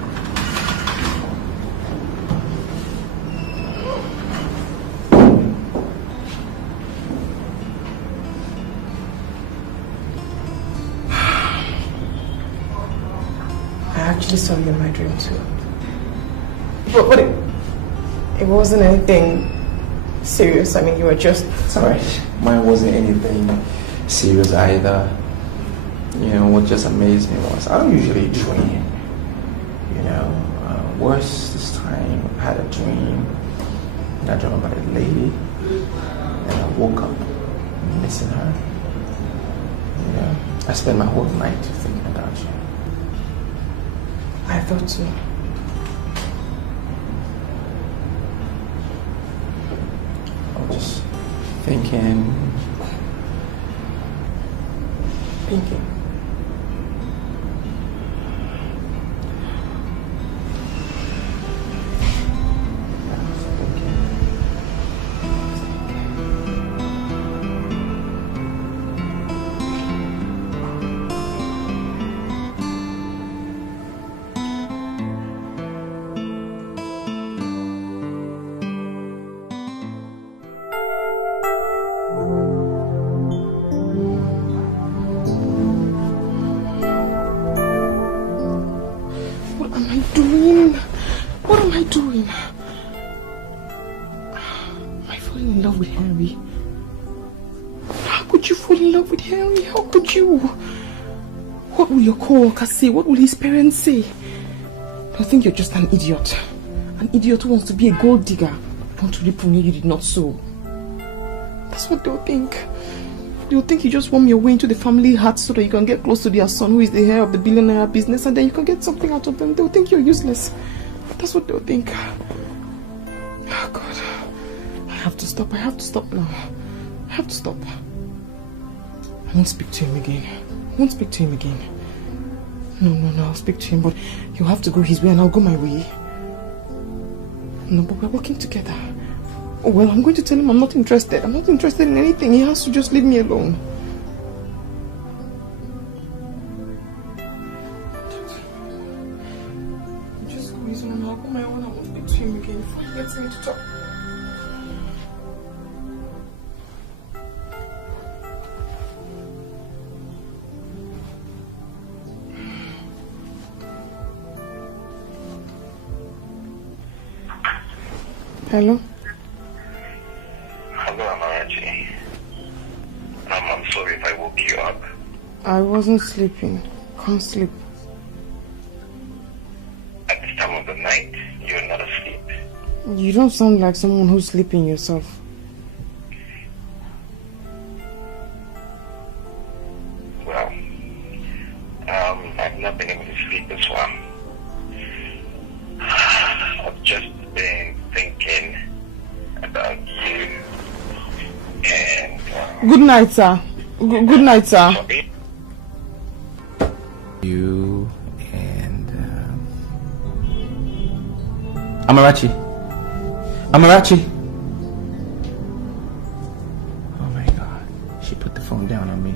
I actually saw you in my dream too. But it wasn't anything serious. I mean, you were just... It's alright. Mine wasn't anything serious either. You know, what just amazed me was I don't usually dream. You know, worse this time, I had a dream. And I dreamt about a lady. And I woke up missing her. You know, I spent my whole night thinking about you. I thought so. I was just thinking. What will your co-workers say? What will his parents say? They'll think you're just an idiot. An idiot who wants to be a gold digger. Want to reap from you did not sow. That's what they'll think. They'll think you just worm your way into the family heart so that you can get close to their son who is the heir of the billionaire business, and then you can get something out of them. They'll think you're useless. That's what they'll think. Oh God. I have to stop now. I have to stop. I won't speak to him again. No, I'll speak to him, but he'll have to go his way and I'll go my way. No, but we're working together. Oh, well, I'm going to tell him I'm not interested. I'm not interested in anything. He has to just leave me alone. Just go his way and I'll go my own. I won't speak to him again before he gets me to talk. Hello? Hello, Amarachi. I'm sorry if I woke you up. I wasn't sleeping. Can't sleep. At this time of the night, you're not asleep. You don't sound like someone who's sleeping yourself. Well, I've not been able to sleep as well. I've just been thinking about you and... Good night, sir. Good night, sir. Sorry? you and Amarachi. Oh my God, she put the phone down on me.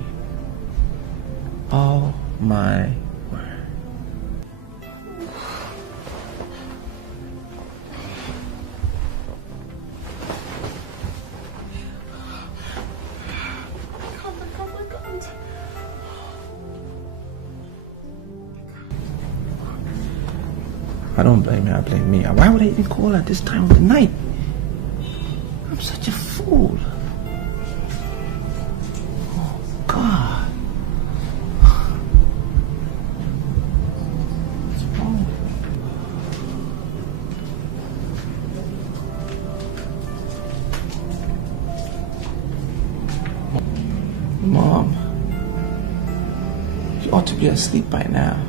Oh my word. I don't blame her, I blame me. Why would I even call at this time of the night? I'm such a fool. Oh, God. What's wrong with me? Mom, you ought to be asleep by now.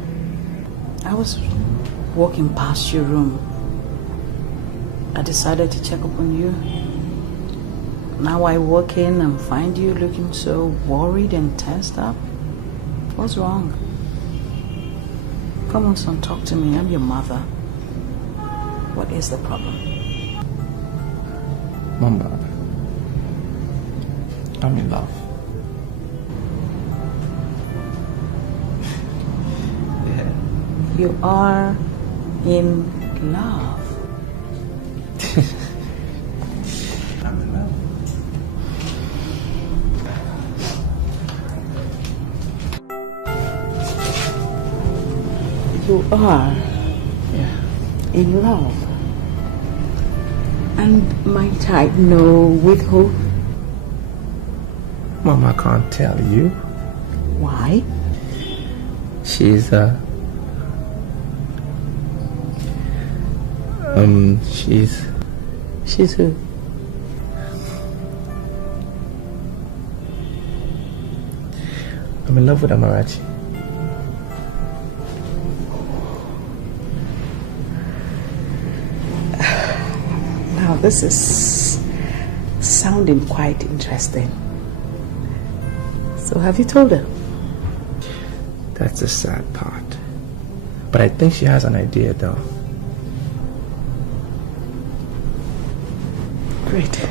I was walking past your room. I decided to check up on you. Now I walk in and find you looking so worried and tensed up. What's wrong? Come on, son, talk to me. I'm your mother. What is the problem? Mom, I'm in love. You are in love. I'm in love. You are in love. And might I know with who? Mom, I can't tell you. Why? She's She's who? I'm in love with Amarachi. Now this is sounding quite interesting. So have you told her? That's the sad part. But I think she has an idea though. Great.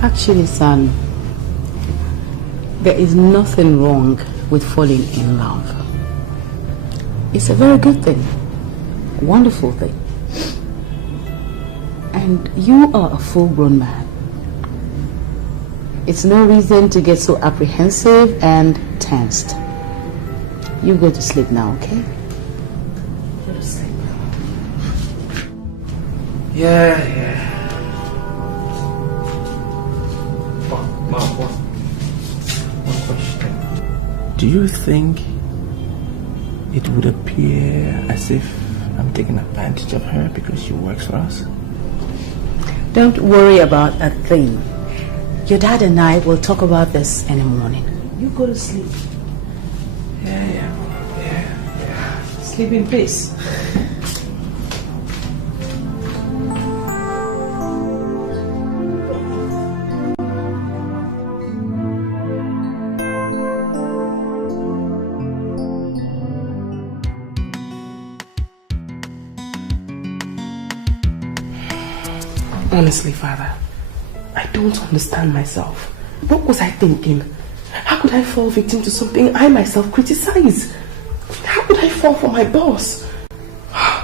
Actually, son, there is nothing wrong with falling in love. It's a very good thing, a wonderful thing. And you are a full-grown man. It's no reason to get so apprehensive and tensed. You go to sleep now, okay? Go to sleep. Yeah. Mom, one question. Do you think it would appear as if I'm taking advantage of her because she works for us? Don't worry about a thing. Your dad and I will talk about this in the morning. You go to sleep. Yeah. Sleep in peace. Honestly, Father, I don't understand myself. What was I thinking? How could I fall victim to something I myself criticize? How could I fall for my boss?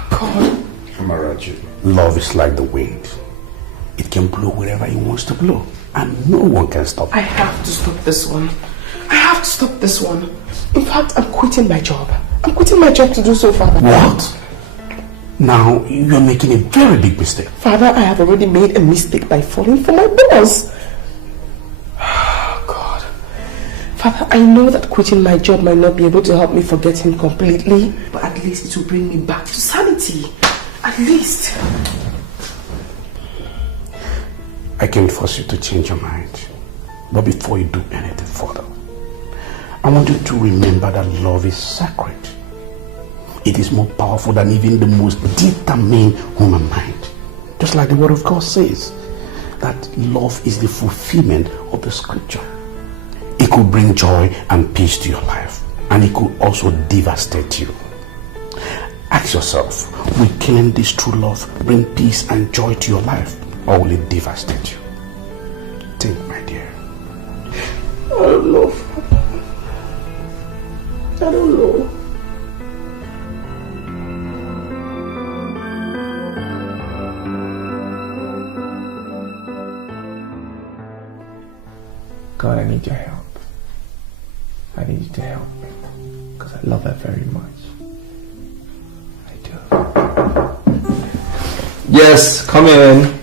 God. Amarachi, love is like the wind. It can blow wherever it wants to blow, and no one can stop it. I have to stop this one. In fact, I'm quitting my job. I'm quitting my job to do so, Father. What? Now, you're making a very big mistake. Father, I have already made a mistake by falling for my boss. God. Father, I know that quitting my job might not be able to help me forget him completely, but at least it will bring me back to sanity. At least. I can't force you to change your mind. But before you do anything further, I want you to remember that love is sacred. It is more powerful than even the most determined human mind. Just like the word of God says, that love is the fulfillment of the scripture. It could bring joy and peace to your life. And it could also devastate you. Ask yourself, will killing this true love bring peace and joy to your life, or will it devastate you? Think, my dear. I don't know. I don't know. God, I need your help. I need you to help me, because I love her very much. I do. Yes, come in.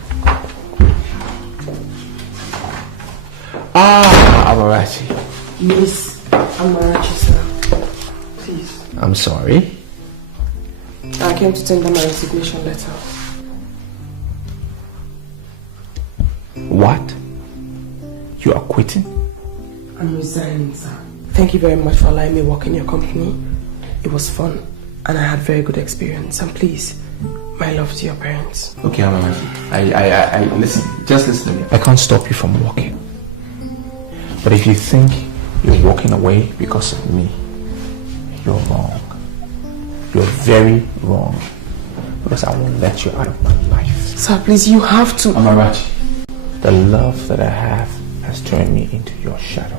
Amarachi. Miss Amarachi, sir. Please. I'm sorry. I came to tender my resignation letter. What? You are quitting? I'm resigning, sir. Thank you very much for allowing me to work in your company. It was fun, and I had very good experience. And please, my love to your parents. Okay, Amarachi. I listen. Just listen to me. I can't stop you from working. But if you think you're walking away because of me, you're wrong. You're very wrong. Because I won't let you out of my life. Sir, please, you have to. Amarachi, the love that I have has turned me into your shadow.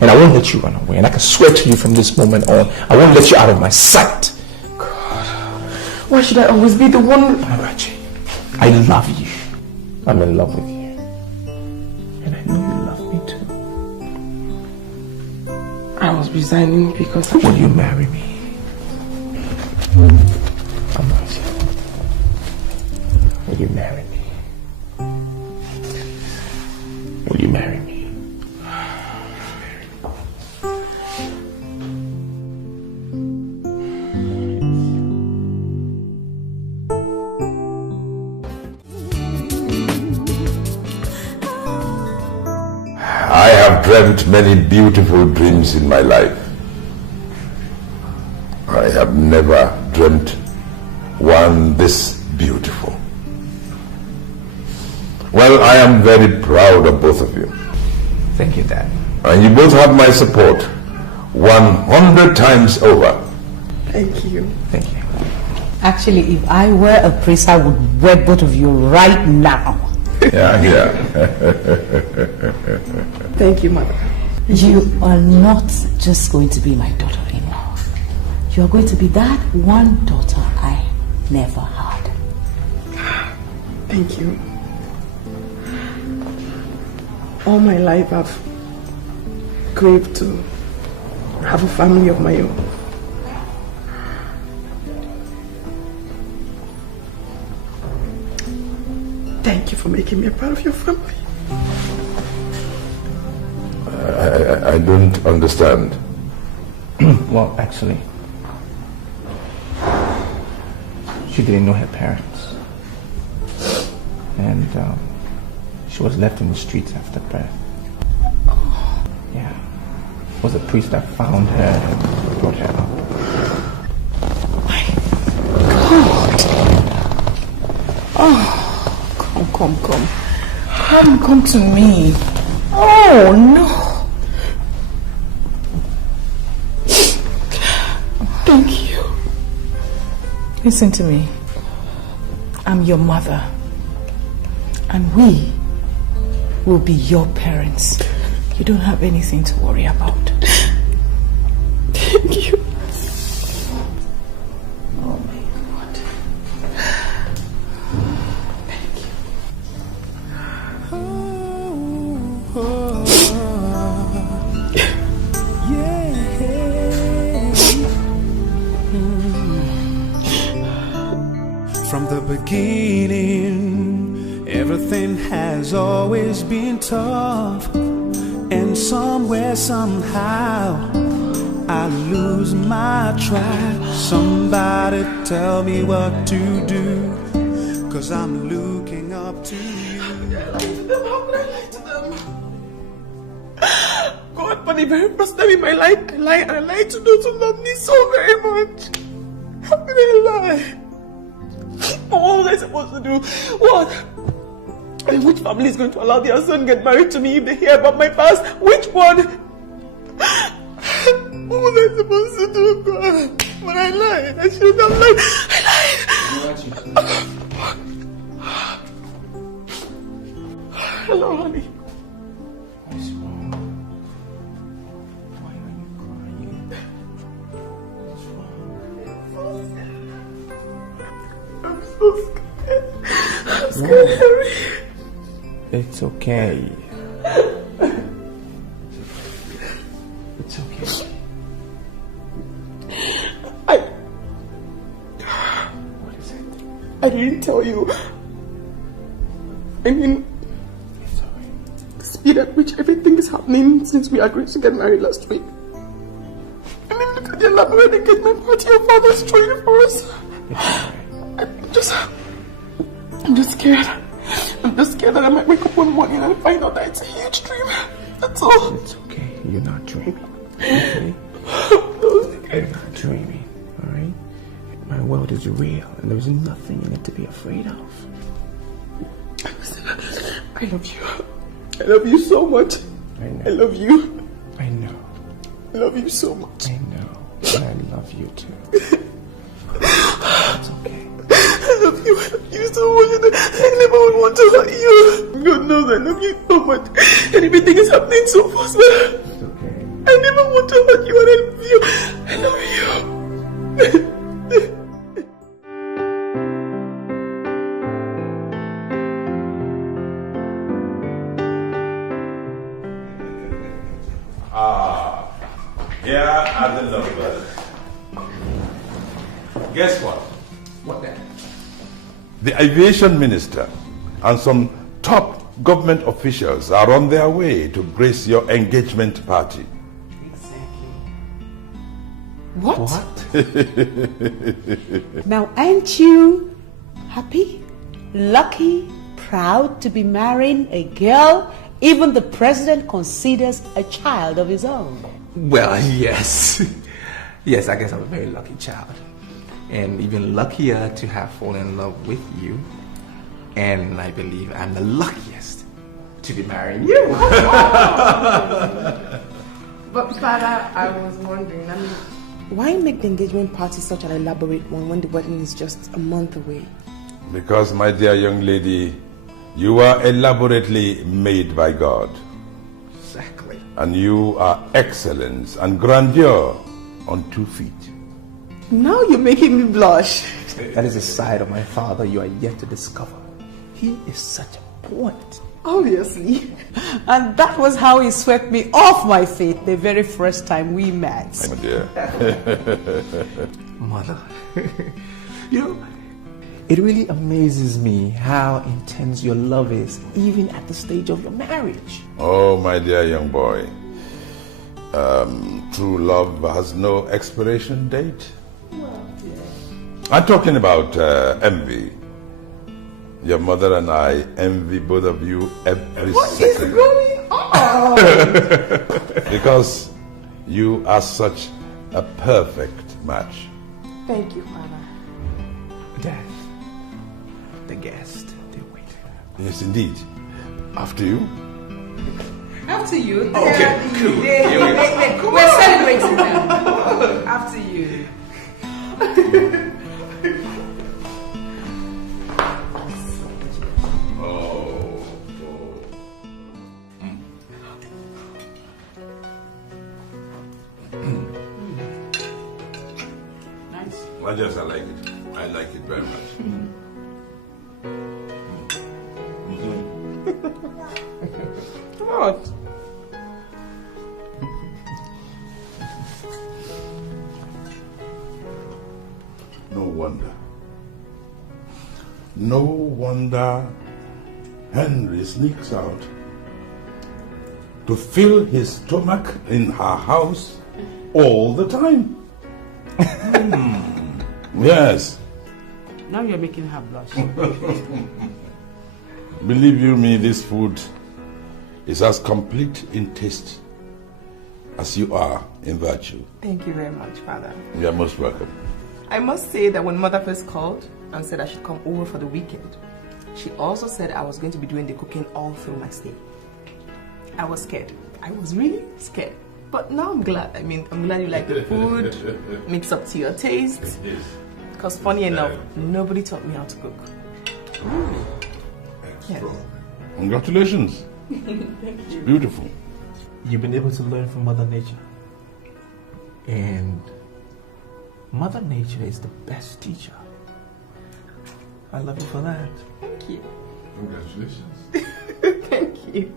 And I won't let you run away. And I can swear to you from this moment on, I won't let you out of my sight. God, why should I always be the one? Amarachi, I love you. I'm in love with you. And I know you love me too. I was resigning because... Will you marry me? Amarachi, will you marry me? Will you marry me? I have dreamt many beautiful dreams in my life. I have never dreamt one this beautiful. Well, I am very proud of both of you. Thank you, Dad. And you both have my support 100 times over. Thank you. Thank you. Actually, if I were a priest, I would wed both of you right now. Yeah. Thank you, Mother. You are not just going to be my daughter-in-law. You are going to be that one daughter I never had. Thank you. All my life I've craved to have a family of my own. Thank you for making me a part of your family. I don't understand. Well, actually, she didn't know her parents. And she was left in the streets after birth. Yeah. It was a priest that found her and brought her up. Oh, come to me. Oh no. Thank you. Listen to me. I'm your mother. And we will be your parents. You don't have anything to worry about. Thank you. Oh my God. Thank you. From the beginning, everything has always been tough. And somewhere, somehow, I lose my track. Somebody tell me what to do, 'cause I'm looking up to you. How could I lie to them? God, for the very first time in my life, I lied to those who love me so very much. How could I lie? What was I supposed to do? What? And which family is going to allow their son to get married to me if they hear about my past? Which one? What was I supposed But I lied. I shouldn't have lied. I lied. Hello, honey. What's wrong? Why are you crying? What's wrong? I'm so scared. I'm scared, Harry. It's okay. It's okay. What is it? I didn't tell you. I mean, the speed at which everything is happening since we agreed to get married last week. I mean, look at the elaborate engagement party your father's throwing for us. I'm just scared. I'm just scared that I might wake up one morning and find out that it's a huge dream. That's all. It's okay. You're not dreaming. Okay? You're not dreaming. Alright? My world is real and there's nothing in it to be afraid of. I love you. I love you so much. I know. I love you. I know. I love you so much. I know. And I love you too. It's okay. I love you so much. I never would want to hurt you. God knows I love you so much. And everything is happening so fast. It's okay. I never want to hurt you and I love you. Here are the numbers. Guess what? What then? The aviation minister and some top government officials are on their way to grace your engagement party. What? Now, aren't you happy, lucky, proud to be marrying a girl even the president considers a child of his own? Well, yes. Yes, I guess I'm a very lucky child. And even luckier to have fallen in love with you. And I believe I'm the luckiest to be marrying you. But Father, I was wondering, why make the engagement party such an elaborate one when the wedding is just a month away? Because, my dear young lady, you are elaborately made by God. Exactly. And you are excellence and grandeur on 2 feet. Now you're making me blush. That is a side of my father you are yet to discover. He is such a poet. Obviously. And that was how he swept me off my feet the very first time we met. My dear. Mother, you know, it really amazes me how intense your love is, even at the stage of your marriage. Oh, my dear young boy. True love has no expiration date. Well, yeah. I'm talking about envy. Your mother and I envy both of you every second. What is going on? Because you are such a perfect match. Thank you, Father. Dad, the guest, they're waiting. Yes, indeed. After you. After you. Okay, cool. We're celebrating now. After you. I like it. I like it very much. What? No wonder Henry sneaks out to fill his stomach in her house all the time. Yes. Now you're making her blush. Believe you me, this food is as complete in taste as you are in virtue. Thank you very much, Father. You are most welcome. I must say that when Mother first called and said I should come over for the weekend, she also said I was going to be doing the cooking all through my stay. I was scared. I was really scared. But now I'm glad. I mean, I'm glad you like the food, mix up to your taste. Because funny enough, nobody taught me how to cook. Yes. Congratulations. Thank you. Beautiful. You've been able to learn from Mother Nature. And Mother Nature is the best teacher. I love you for that. Thank you. Congratulations. Thank you.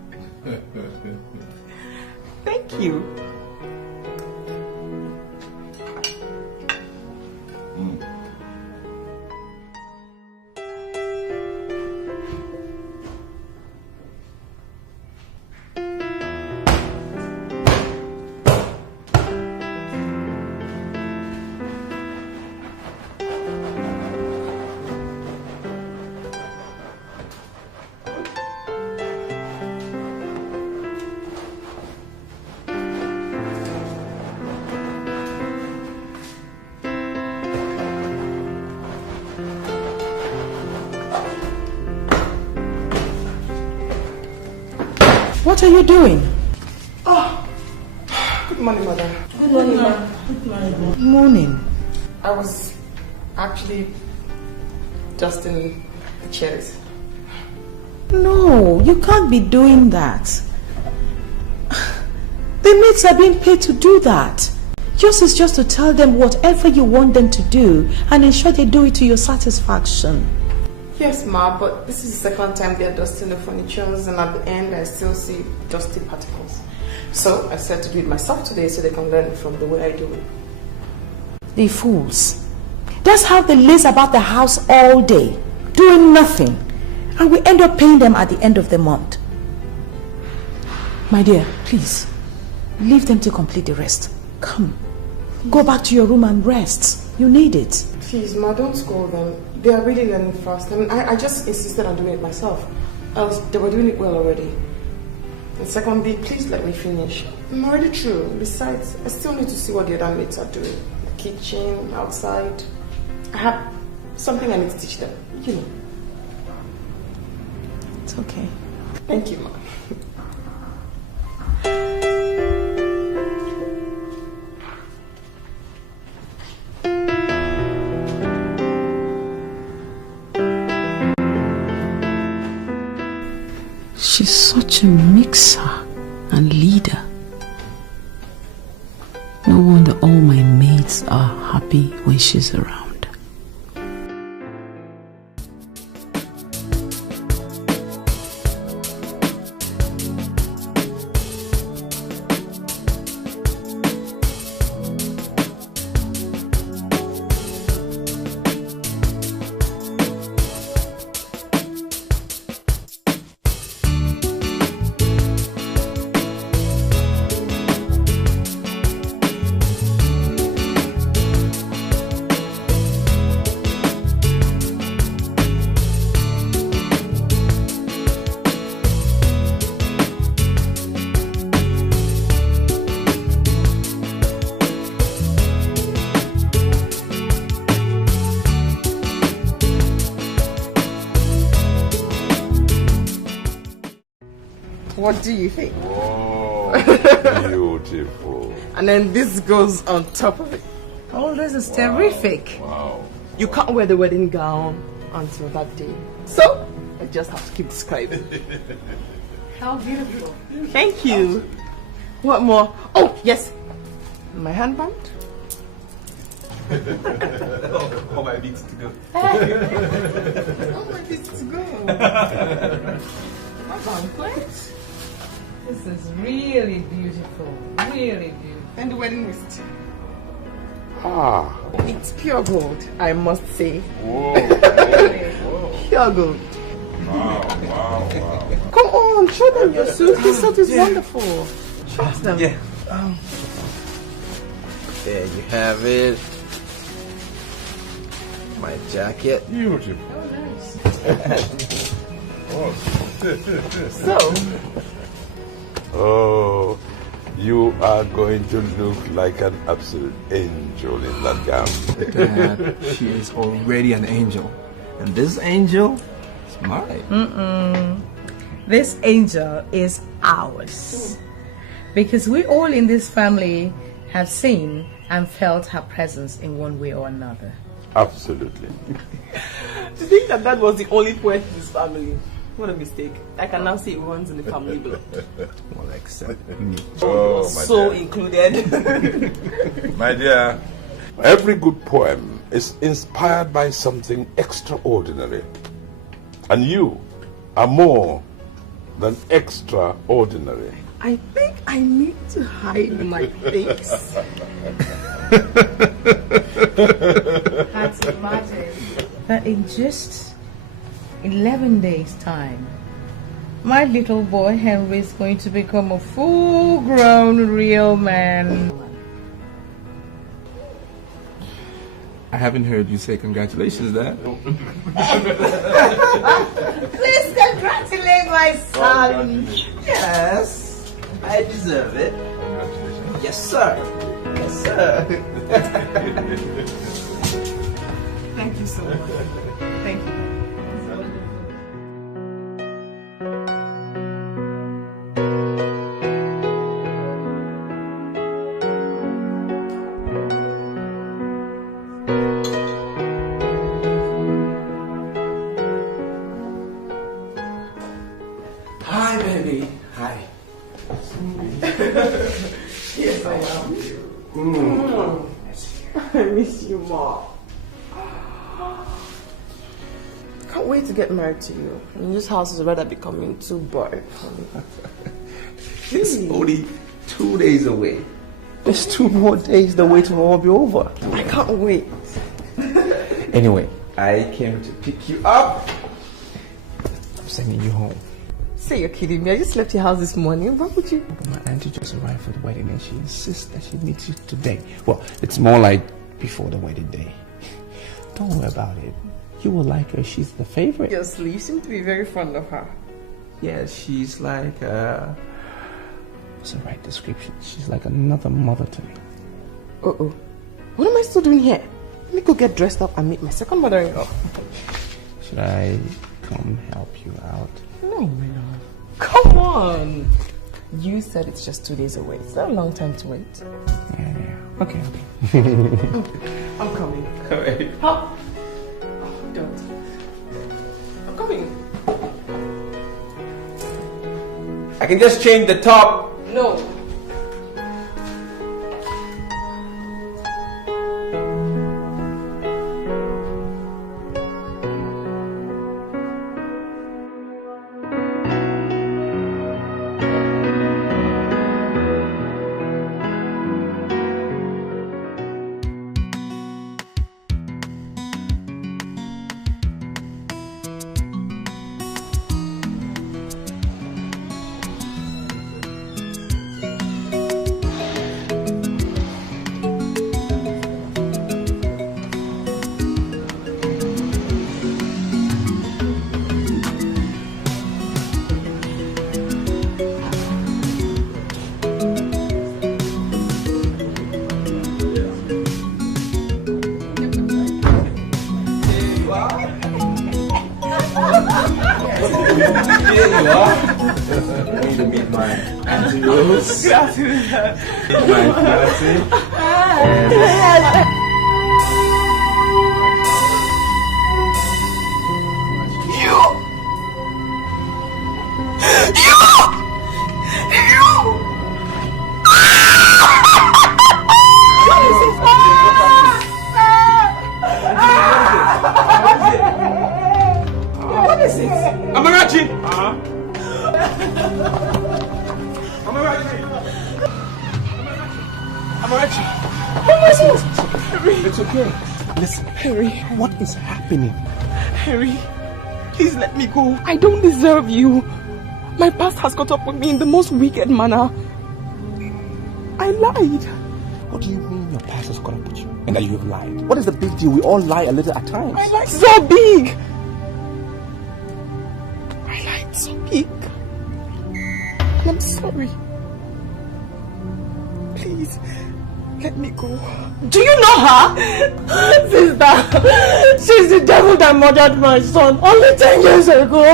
Thank you. What are you doing? Oh, good morning, Mother. Good morning, ma'am. Good morning. Good morning. I was actually dusting the chairs. No, you can't be doing that. The maids are being paid to do that. Yours is just to tell them whatever you want them to do and ensure they do it to your satisfaction. Yes, Ma, but this is the second time they're dusting the furniture, and at the end I still see dusty particles. So I said to do it myself today so they can learn from the way I do it. They fools. That's how they laze about the house all day, doing nothing. And we end up paying them at the end of the month. My dear, please, leave them to complete the rest. Come, go back to your room and rest. You need it. Please, Ma, don't scold them. They are really learning fast. I mean, I just insisted on doing it myself. Else, they were doing it well already. And secondly, please let me finish. I'm already through. Besides, I still need to see what the other mates are doing. The kitchen, outside. I have something I need to teach them. You know. It's okay. Thank you, Ma. She's such a mixer and leader. No wonder all my mates are happy when she's around. What do you think? Whoa, beautiful. And then this goes on top of it. Oh, this is terrific. Wow. You can't wear the wedding gown until that day. So, I just have to keep describing. How beautiful. Thank you. What more? Oh, yes. My handband. All my beats to go. All my beats to go. My banquet. This is really beautiful. Really beautiful. And the wedding wrist. Ah. It's pure gold, I must say. Whoa. Whoa. Pure gold. Wow, wow, wow. Come on, show them your suit. This suit is wonderful. Show them. Yeah. There you have it. My jacket. Beautiful. Oh, nice. So. Oh, you are going to look like an absolute angel in that gown. Dad, she is already an angel. And this angel is mine. This angel is ours. Because we all in this family have seen and felt her presence in one way or another. Absolutely. To think that that was the only poet in this family. What a mistake. I can now see it runs in the family blood. Well, except me. Oh, my So dear. included. My dear, every good poem is inspired by something extraordinary. And you are more than extraordinary. I think I need to hide my face. Can't imagine that in just 11 days' time, my little boy Henry is going to become a full-grown real man. I haven't heard you say congratulations, Dad. Please congratulate my son. Yes, I deserve it. Yes, sir. Yes, sir. Thank you so much. Thank you. Hi, baby. Hi. Yes, I am. I miss you, Mom. Can't wait to get married to you. And this house is rather becoming too boring for me. It's only 2 days away. There's 2 more days. The wait will all be over. I can't wait. Anyway, I came to pick you up. I'm sending you home. Say you're kidding me. I just left your house this morning. Why would you? My auntie just arrived for the wedding and she insists that she meets you today. Well, it's more like before the wedding day. Don't worry about it. You will like her. She's the favorite. Seriously, you seem to be very fond of her. Yeah, she's like, what's the right description? She's like another mother to me. Uh-oh. What am I still doing here? Let me go get dressed up and meet my second mother-in-law. Should I come help you out? No, my love. Come on. You said it's just 2 days away. It's not a long time to wait. Yeah. Okay. I'm coming. All right. Huh? Oh, don't. I'm coming. I can just change the top. No. It's okay. Listen, Harry, what is happening? Harry, please let me go. I don't deserve you. My past has caught up with me in the most wicked manner. I lied. What do you mean your past has caught up with you? And that you have lied? What is the big deal? We all lie a little at times. I lied so big. I lied so big. And I'm sorry. Please, let me go. Do you know her? Sister, she's the devil that murdered my son only 10 years ago.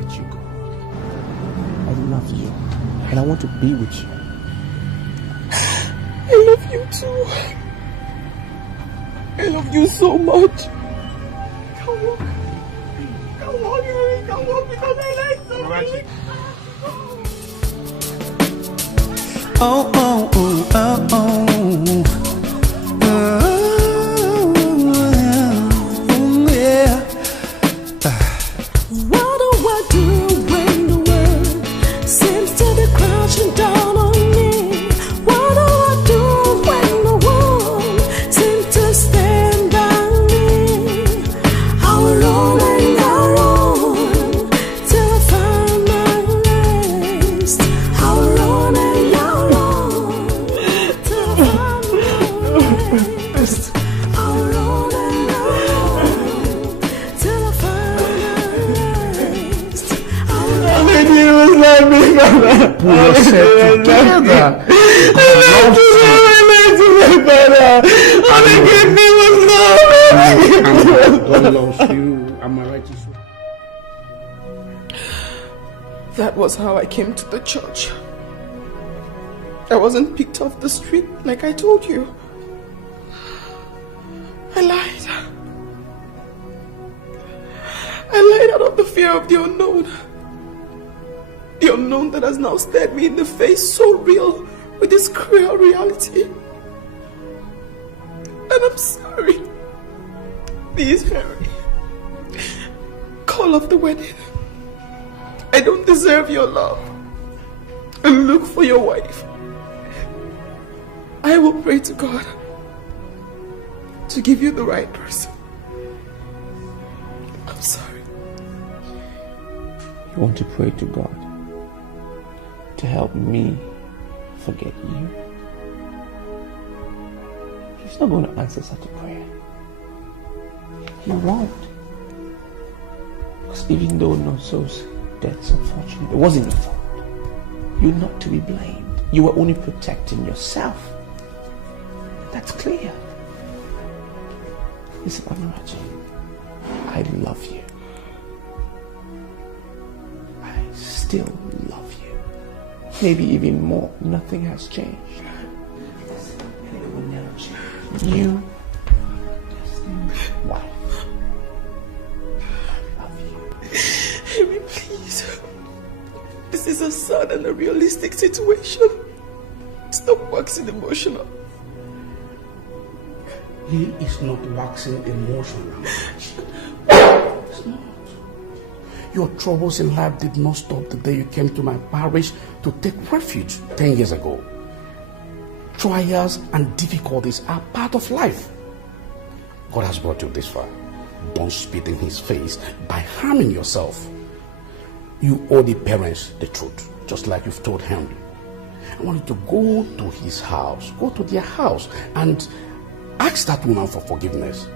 let you go. I love you, and I want to be with you. I love you too. I love you so much. Come on. Come on, come on, because I like something. Oh, oh, oh, oh, oh. What do I do when the world seems to be crashing down on me? What do I do when the world seems to stand by me? I will run and I run till I find my rest. I will run and I run till I find my rest. I will run and I run till I find It was like me, brother. Pull yourself together. God loves you. Am I right to say? That was how I came to the church. I wasn't picked off the street like I told you. I lied. I lied out of the fear of the unknown. The unknown that has now stared me in the face, so real, with this cruel reality. And I'm sorry. Please, Harry, call off the wedding. I don't deserve your love. And look for your wife. I will pray to God to give you the right person. I'm sorry. You want to pray to God to help me forget you? He's not going to answer such a prayer. He won't. Because even though Nonso's death's unfortunate, it wasn't your fault. You're not to be blamed. You were only protecting yourself. That's clear. Listen, Amarachi, I love you. I still love you. Maybe even more. Nothing has changed. And it will never change. You, wife. I love you. Harry, please. This is a sad and a realistic situation. Stop waxing emotional. He is not waxing emotional. It's not. Your troubles in life did not stop the day you came to my parish to take refuge 10 years ago. Trials and difficulties are part of life. God has brought you this far. Don't spit in his face by harming yourself. You owe the parents the truth, just like you've told Henry. I want you to go to his house, go to their house, and ask that woman for forgiveness.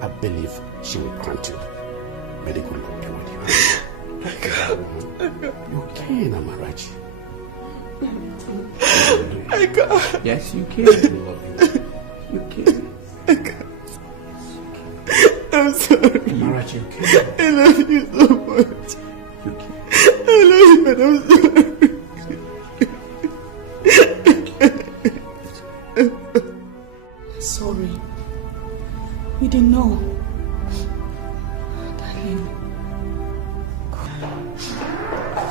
I believe she will grant you. May the good Lord be with you. You can, Amarachi. I can't. Yes, you can. You can. I can't. I'm sorry. Amarachi, you can. I love you so much. You can. I love you, but I'm sorry. Sorry. We didn't know. Darling.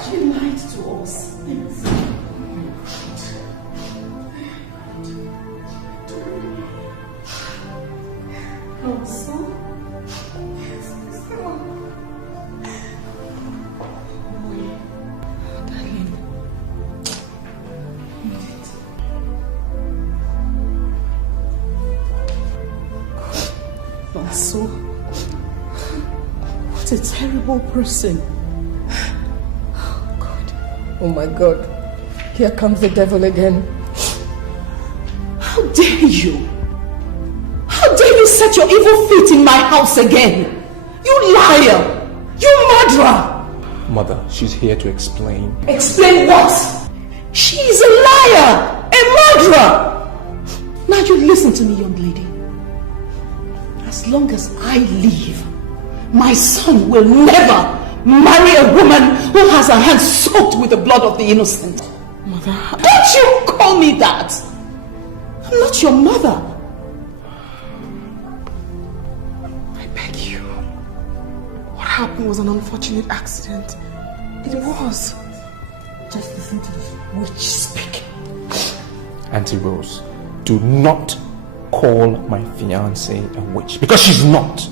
She lied to us. Also, So, what a terrible person. Oh my God. Here comes the devil again. How dare you? How dare you set your evil feet in my house again? You liar! You murderer! Mother, she's here to explain. Explain what? She is a liar! A murderer! Now you listen to me, young lady. As long as I live, my son will never marry a woman who has her hands soaked with the blood of the innocent. Mother... Don't you call me that! I'm not your mother. I beg you. What happened was an unfortunate accident. It was. Just listen to this witch speak. Auntie Rose, do not call my fiancée a witch, because she's not.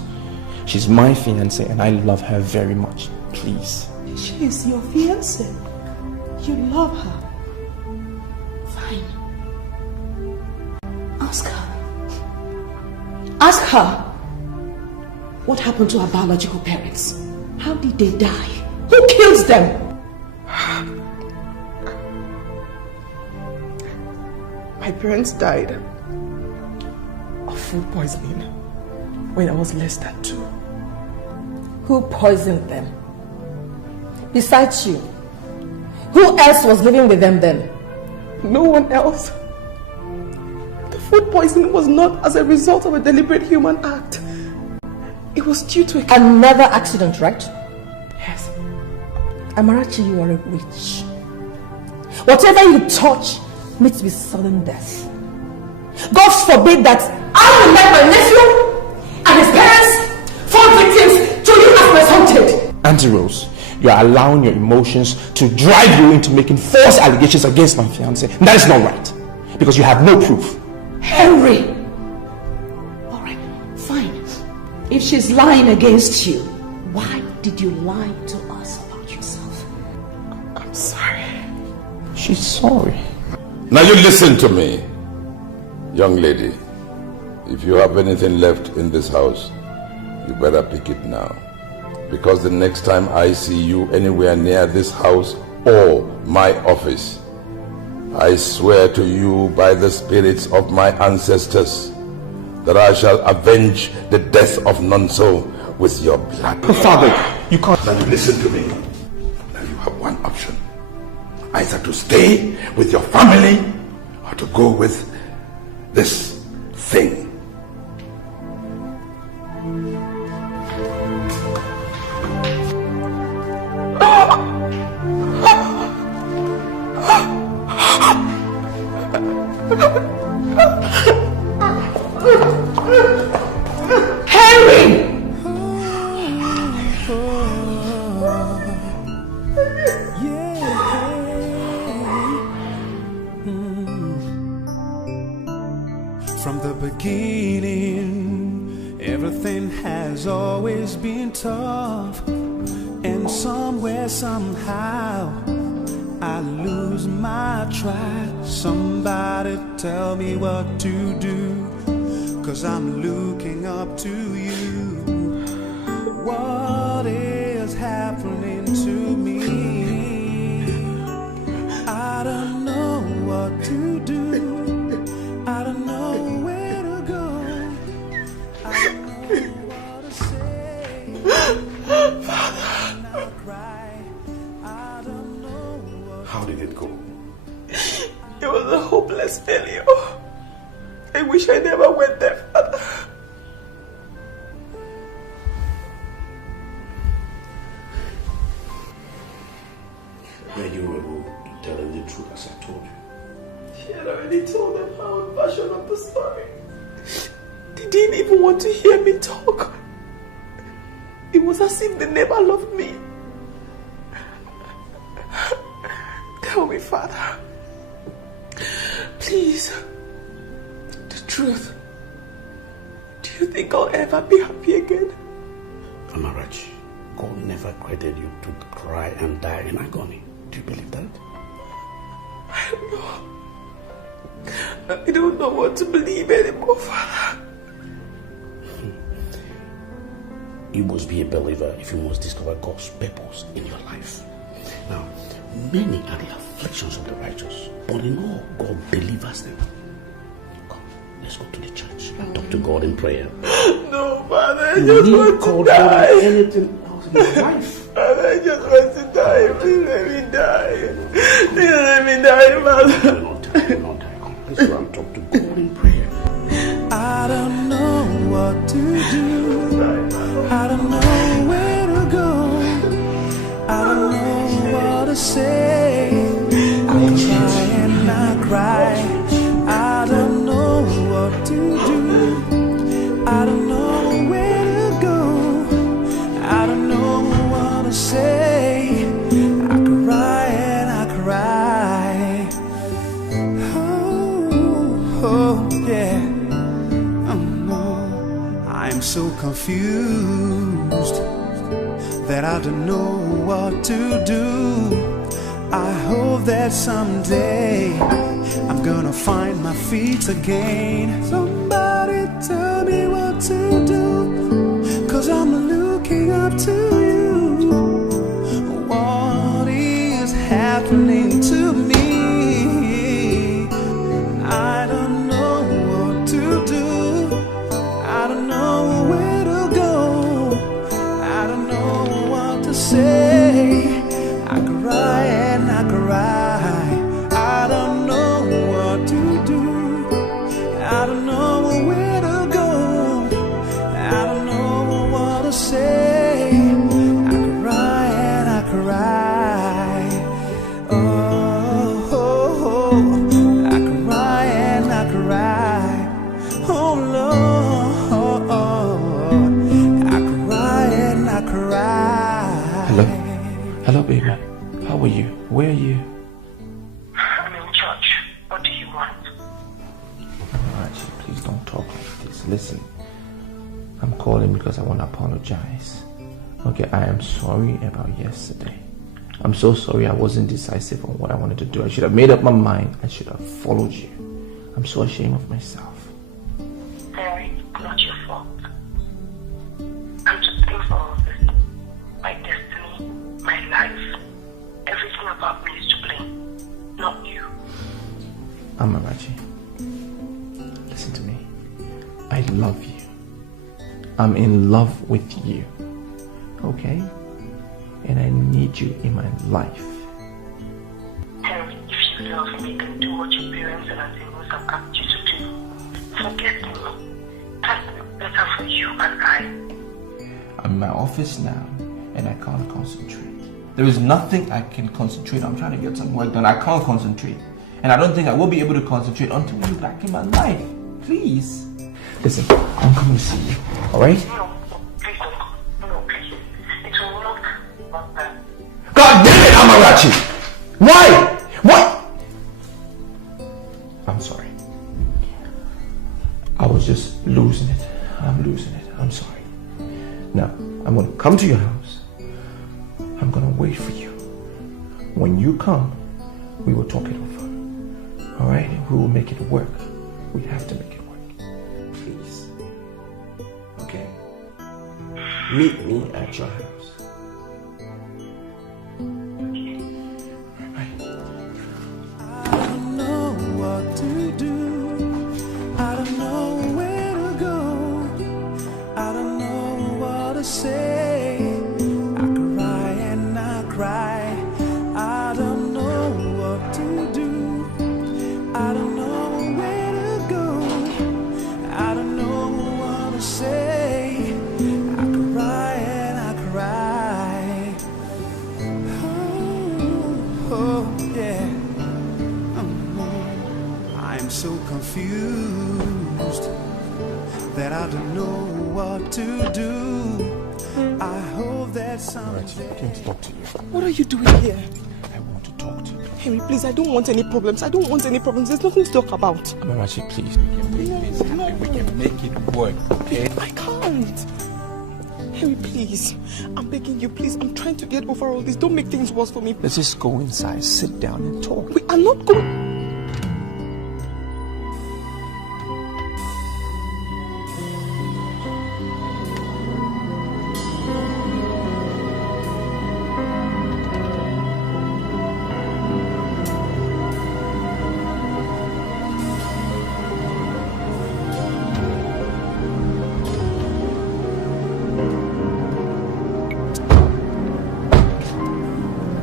She's my fiancée and I love her very much. Please. She is your fiancée. You love her. Fine. Ask her. Ask her. What happened to her biological parents? How did they die? Who kills them? My parents died of food poisoning when I was less than 2. Who poisoned them? Besides you, who else was living with them then? No one else. The food poisoning was not as a result of a deliberate human act. It was due to another accident, right? Yes. Amarachi, you are a witch. Whatever you touch meets with sudden death. God forbid that I will let my nephew and his parents fall victims to you as my haunted. Auntie Rose, you are allowing your emotions to drive you into making false allegations against my fiancé. And that is not right, because you have no proof. Henry! Alright, fine. If she's lying against you, why did you lie to us about yourself? I'm sorry. She's sorry. Now you listen to me, young lady. If you have anything left in this house, you better pick it now. Because the next time I see you anywhere near this house or my office, I swear to you by the spirits of my ancestors that I shall avenge the death of Nonso with your blood. Father, you can't... Now you listen to me. Now you have one option. Either to stay with your family or to go with this thing. Henry! From the beginning, everything has always been tough. And somewhere, somehow, I lose my track. Somebody tell me what to do, 'cause I'm looking up to you. What is happening to me? I don't know what to do. I don't know where to go. I don't know what to say. Father, I don't know what. How did it go? It was a hopeless failure. I wish I never went there, Father. Were you able to tell them the truth as I told you? She had already told them her own version of the story. They didn't even want to hear me talk. It was as if they never loved me. Tell me, Father. Please. The truth. Do you think I'll ever be happy again? Amarachi, God never created you to cry and die in agony. Do you believe that? I don't know. I don't know what to believe anymore, Father. You must be a believer if you must discover God's purpose in your life. Now, many are the afflictions of the righteous, but in all, God delivers them. Come, let's go to the church and talk to God in prayer. No, Father, I just want to die. Anything else in your life? Father, I just want to die. Please let me die. Please let me die, Father. Let's go and talk to God in prayer. I don't know what to do. I don't know where to go. to say. I cry and I cry. I don't know what to do. I don't know where to go. I don't know what to say. I cry and I cry. Oh yeah. Oh no. I'm so confused that I don't know what to do. I hope that someday I'm gonna find my feet again. Somebody tell me what to do, 'cause I'm looking up to you. What is happening to me? I don't know what to do. I don't know where to go. I don't know what to say. I cry and I cry. I don't know what to do. I don't know where to go. I don't know what to say. I cry and I cry. Oh, oh, oh. I cry and I cry. Oh Lord, I cry and I cry. Hello? Hello, baby. How are you? Where are you? I'm in church. What do you want? Alright, please don't talk like this. Listen, I'm calling because I want to apologize. Okay, I am sorry about yesterday. I'm so sorry I wasn't decisive on what I wanted to do. I should have made up my mind. I should have followed you. I'm so ashamed of myself. Harry, not your fault. I'm to blame for all this. My destiny, my life, everything about me is to blame, not you. Amarachi, listen to me. I love you. I'm in love with you. Okay? And I need you in my life. Harry, if you love me, then do what your parents and aunties have asked you to do. Forget me. That's better for you and I. I'm in my office now, and I can't concentrate. There is nothing I can concentrate on. I'm trying to get some work done. I can't concentrate. And I don't think I will be able to concentrate until you're back in my life. Please. Listen, I'm coming to see you. Alright? No, please don't go. No, please. It will not work that. God damn it, Amarachi! Why? What? I'm sorry. I was just losing it. I'm losing it. I'm sorry. Now, I'm going to come to your house. I'm going to wait for you. When you come, we will talk it over. Alright? We will make it work. We have to make it work. Please. Okay? Meet me at your house. I don't know what to do. I don't know where to go. I don't know what to say. I cry and I cry. I don't know what to do. I don't know where to go. I don't know what to say. I cry and I cry. Oh yeah. I'm so confused that I don't know what to do. I hope that someday. I came to talk to you. What are you doing here? I want to talk to you. Henry, please, I don't want any problems. I don't want any problems. There's nothing to talk about. Amarachi, please. We can make this happen. We can make it work, okay? I can't. Henry, please. I'm begging you, please. I'm trying to get over all this. Don't make things worse for me. Let's just go inside, sit down and talk. We are not going...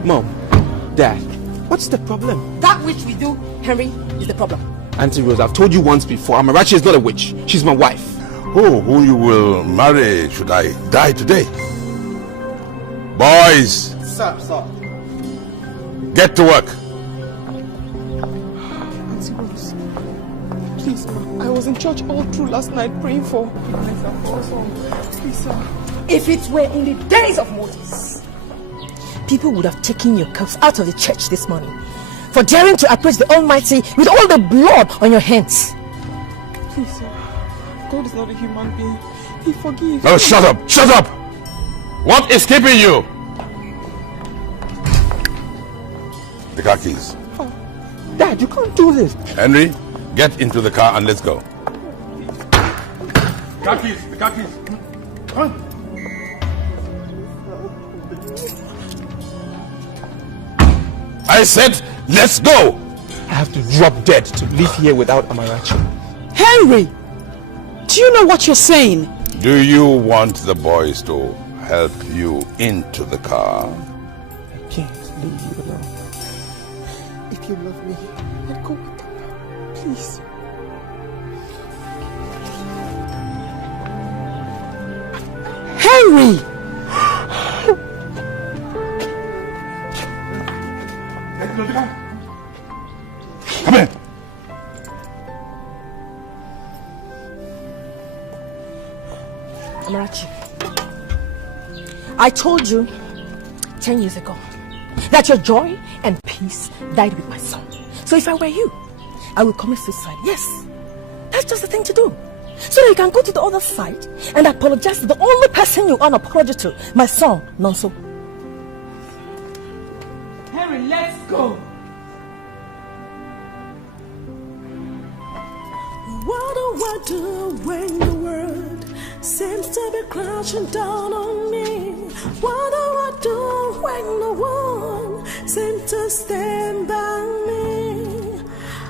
Mom, Dad, what's the problem? That which we do, Henry, is the problem. Auntie Rose, I've told you once before, Amarachi is not a witch. She's my wife. Who you will marry should I die today? Boys! Sir. Get to work. Auntie Rose, please, ma. I was in church all through last night praying for please, sir. If it were in the days of Moses, people would have taken your cups out of the church this morning for daring to approach the Almighty with all the blood on your hands. Please, sir. God is not a human being. He forgives. No, shut up! Shut up! What is keeping you? The car keys. Oh, Dad, you can't do this. Henry, get into the car and let's go. Car keys, the car keys. Come on. I said, let's go. I have to drop dead to live here without Amarachi. Henry, do you know what you're saying? Do you want the boys to help you into the car? I can't leave you alone. If you love me, let go with them. Please. Henry! Come here. Amarachi, I told you 10 years ago that your joy and peace died with my son. So if I were you, I would commit suicide. Yes, that's just the thing to do. So that you can go to the other side and apologize to the only person you owe an apology to, my son, Nonso. Henry, let's go. What do I do when the world seems to be crashing down on me? What do I do when no one seems to stand by me?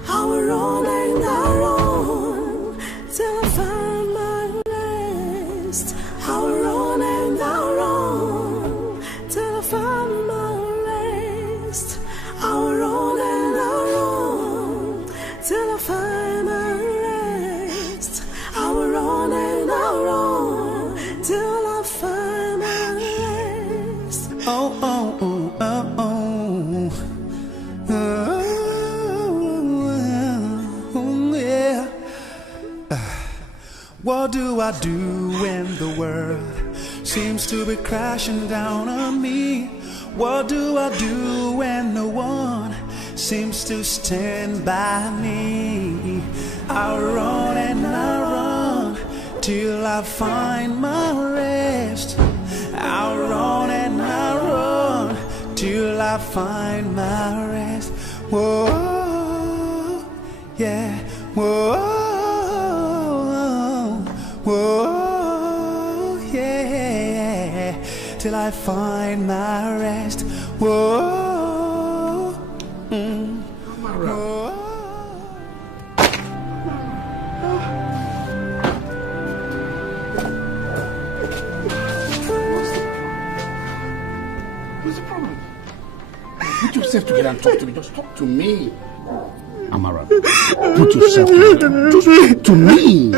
I will run and I run till I find my rest. I will run and I run till I find my rest. I will run and I run till I find my rest. I will run and I run till I find my rest. Oh, oh, oh, oh, oh. Oh, yeah. What do I do when the world seems to be crashing down on me? What do I do when no one seems to stand by me? I run and I run till I find my rest. I run and I run till I find my rest. Whoa, yeah, whoa, whoa, yeah, till I find my rest. Whoa, whoa. What's the problem? Put yourself together and talk to me. Just talk to me. Amara, put yourself together. Just talk to me.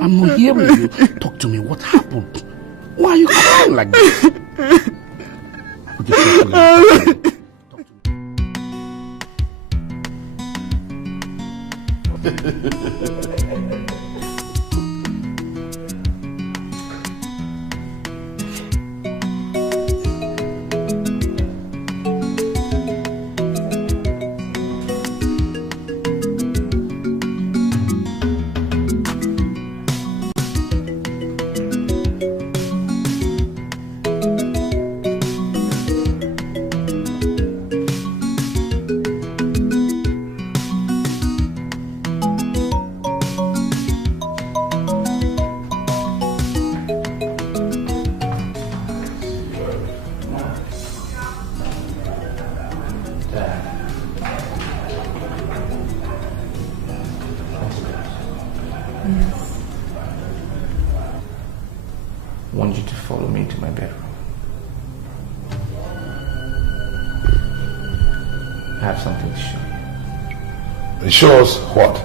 I'm not hearing you. Talk to me. What happened? Why are you crying like this? Put yourself together. I want you to follow me to my bedroom. I have something to show you. Show us what?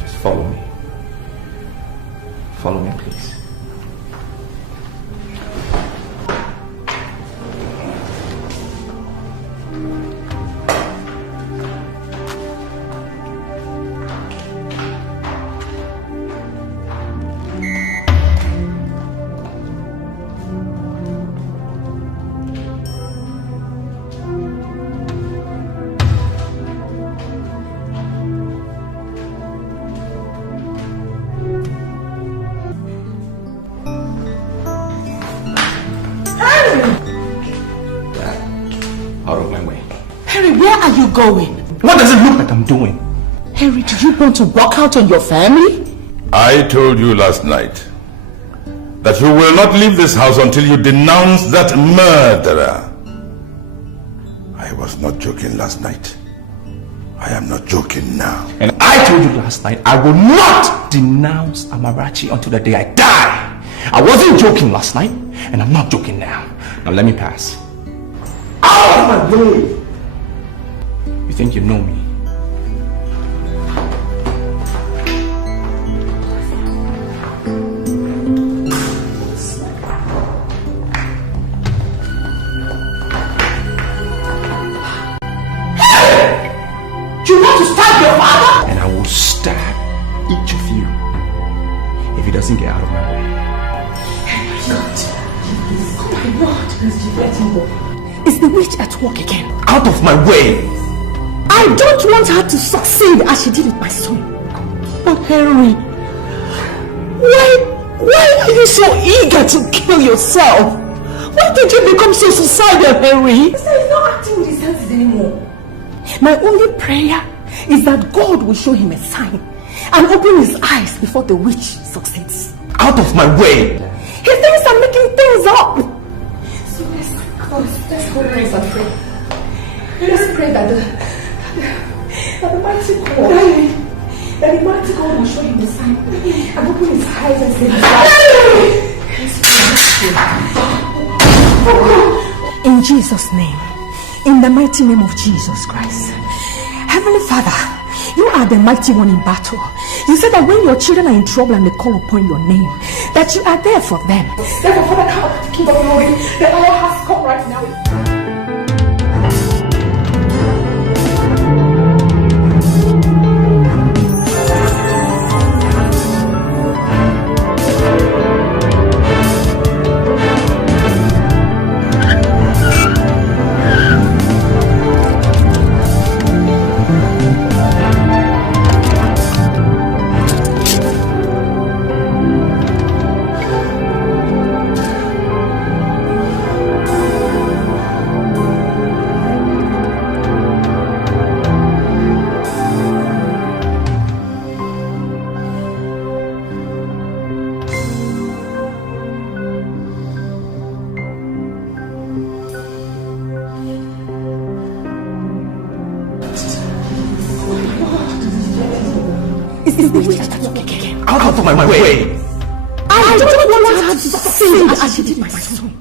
Just follow me. Follow me, please. Out of my way. Harry, where are you going? What does it look like I'm doing? Harry, do you want to walk out on your family? I told you last night that you will not leave this house until you denounce that murderer. I was not joking last night. I am not joking now. And I told you last night I will not denounce Amarachi until the day I die. I wasn't joking last night, and I'm not joking now. Now let me pass. Out of my way! You think you know me? You want to stab your father? And I will stab each of you if he doesn't get out of my way. Oh my God. Please let him go. Is the witch at work again? Out of my way! I don't want her to succeed as she did with my son. But Henry, why are you so eager to kill yourself? Why did you become so suicidal, Henry? He's not acting with his senses anymore. My only prayer is that God will show him a sign and open his eyes before the witch succeeds. Out of my way! His things are making things up. So let's go raise and pray. Let's pray that the mighty God will show him the sign and open his eyes and say, in Jesus' name, in the mighty name of Jesus Christ. Heavenly Father, you are the mighty one in battle. You said that when your children are in trouble and they call upon your name, that you are there for them. Therefore, Father God, King of glory, the hour has come right now. Out of my way! I don't want her to succeed as she did my son.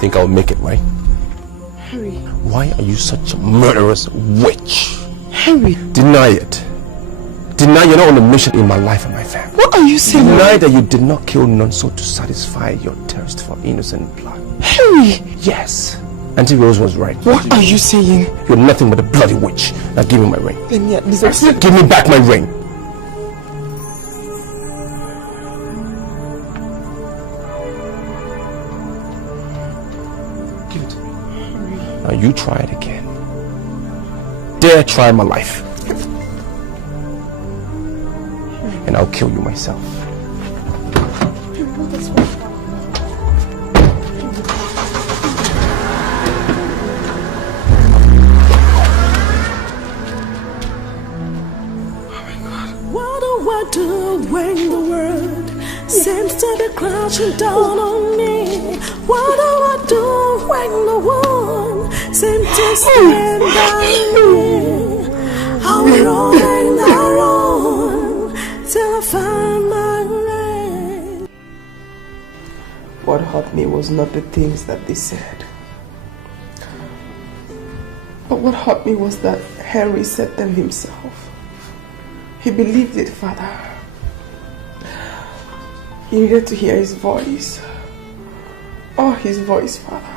Think I'll make it, right? Harry. Why are you such a murderous witch? Harry. Deny it. Deny you're not on a mission in my life and my family. What are you saying? Deny that you did not kill Nonso to satisfy your thirst for innocent blood. Harry! Yes. Auntie Rose was right. What are you saying? You're nothing but a bloody witch. Now give me my ring. Let me at least give me back my ring. Now you try it again. Dare try my life. And I'll kill you myself. What do I do when the world seems to they're crashing down on me. What do I do when no one seems to stand by me? I'm rolling around till I find my way. What hurt me was not the things that they said. But what hurt me was that Henry said them himself. He believed it, Father. He needed to hear his voice. Oh, his voice, Father.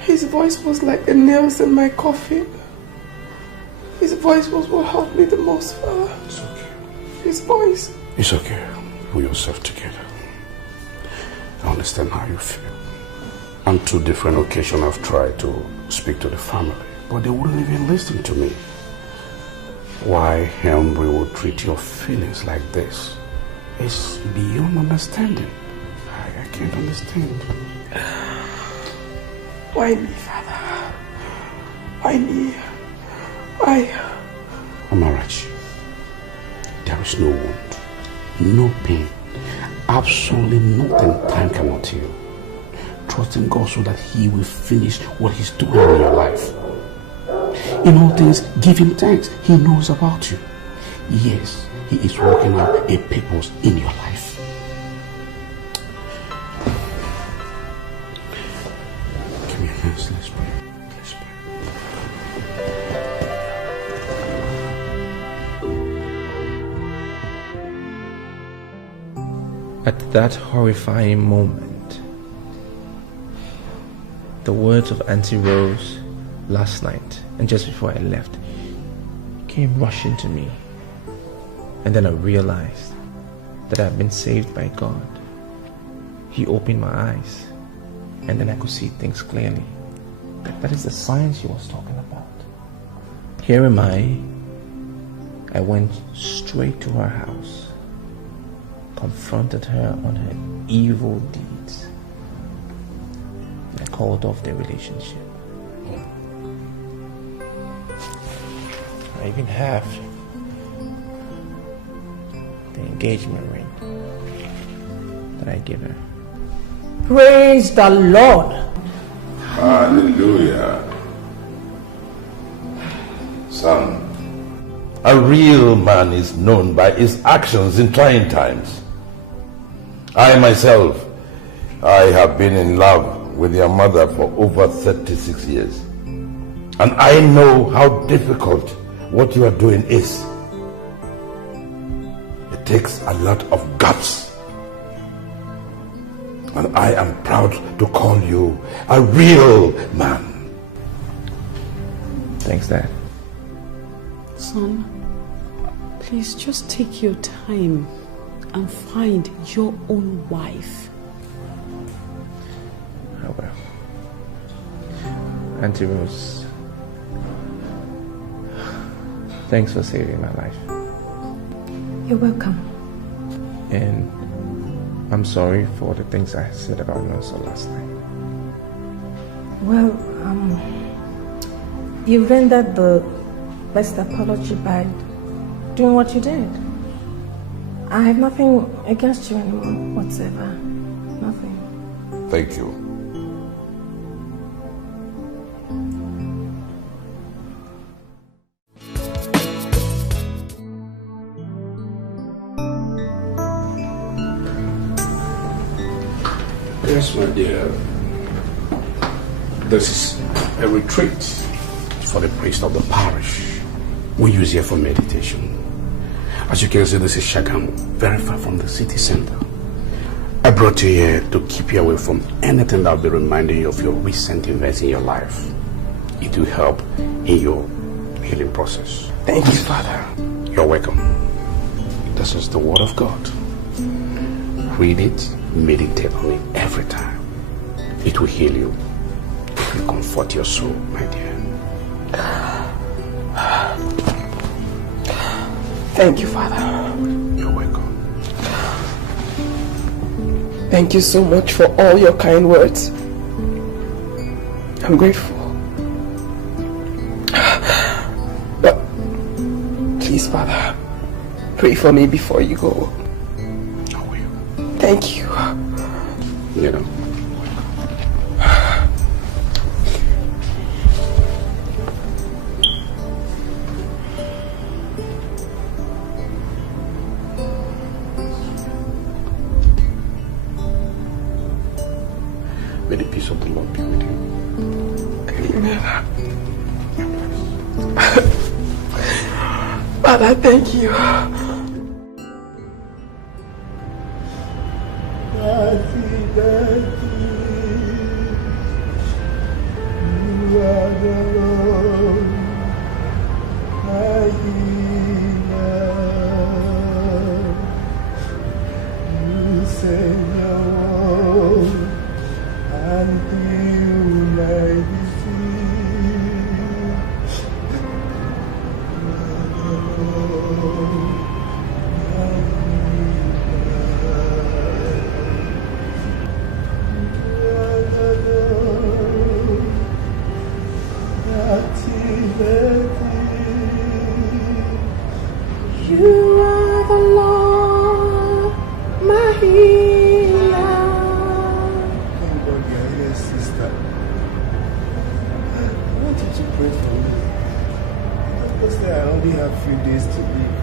His voice was like the nails in my coffin. His voice was what hurt me the most, Father. It's okay. His voice. It's okay. Pull yourself together. I understand how you feel. On 2 different occasions I've tried to speak to the family, but they wouldn't even listen to me. Why Henry would treat your feelings like this is beyond understanding. I can't understand. Why me, Father? Why me? Why? Amarachi, there is no wound, no pain, absolutely nothing time cannot heal. Trust in God so that He will finish what He's doing in your life. In all things, give Him thanks. He knows about you. Yes, He is working out a purpose in your life. Give me your hands, let's pray. Let's pray. At that horrifying moment, the words of Auntie Rose last night and just before I left came rushing to me, and then I realized that I've been saved by God. He opened my eyes, and then I could see things clearly. That is the sign she was talking about. Here am I went straight to her house, confronted her on her evil deeds, and I called off their relationship. I even have the engagement ring that I gave her. Praise the Lord. Hallelujah. Son, a real man is known by his actions in trying times. I myself, I have been in love with your mother for over 36 years. And I know how difficult what you are doing is. It takes a lot of guts. And I am proud to call you a real man. Thanks, Dad. Son, please just take your time and find your own wife. I will. Auntie Rose, thanks for saving my life. You're welcome. And I'm sorry for the things I said about Nelson last night. Well, you rendered the best apology by doing what you did. I have nothing against you anymore, whatsoever. Nothing. Thank you. Yes, my dear. This is a retreat for the priest of the parish we use here for meditation. As you can see, this is Shagam, very far from the city center. I brought you here to keep you away from anything that will be reminding you of your recent events in your life. It will help in your healing process. Thank you, Father. You're welcome. This is the Word of God. Read it, meditate on it every time. It will heal you. It will comfort your soul, my dear. Thank you, Father. You're welcome. Thank you so much for all your kind words. I'm grateful. But please, Father, pray for me before you go. I will. Thank you. You know. May the peace of the Lord be with you. Amen. Father, thank you. You are the Lord, my healer. Thank God you're here, sister. I want you to pray for me. Because I only have a few days to live.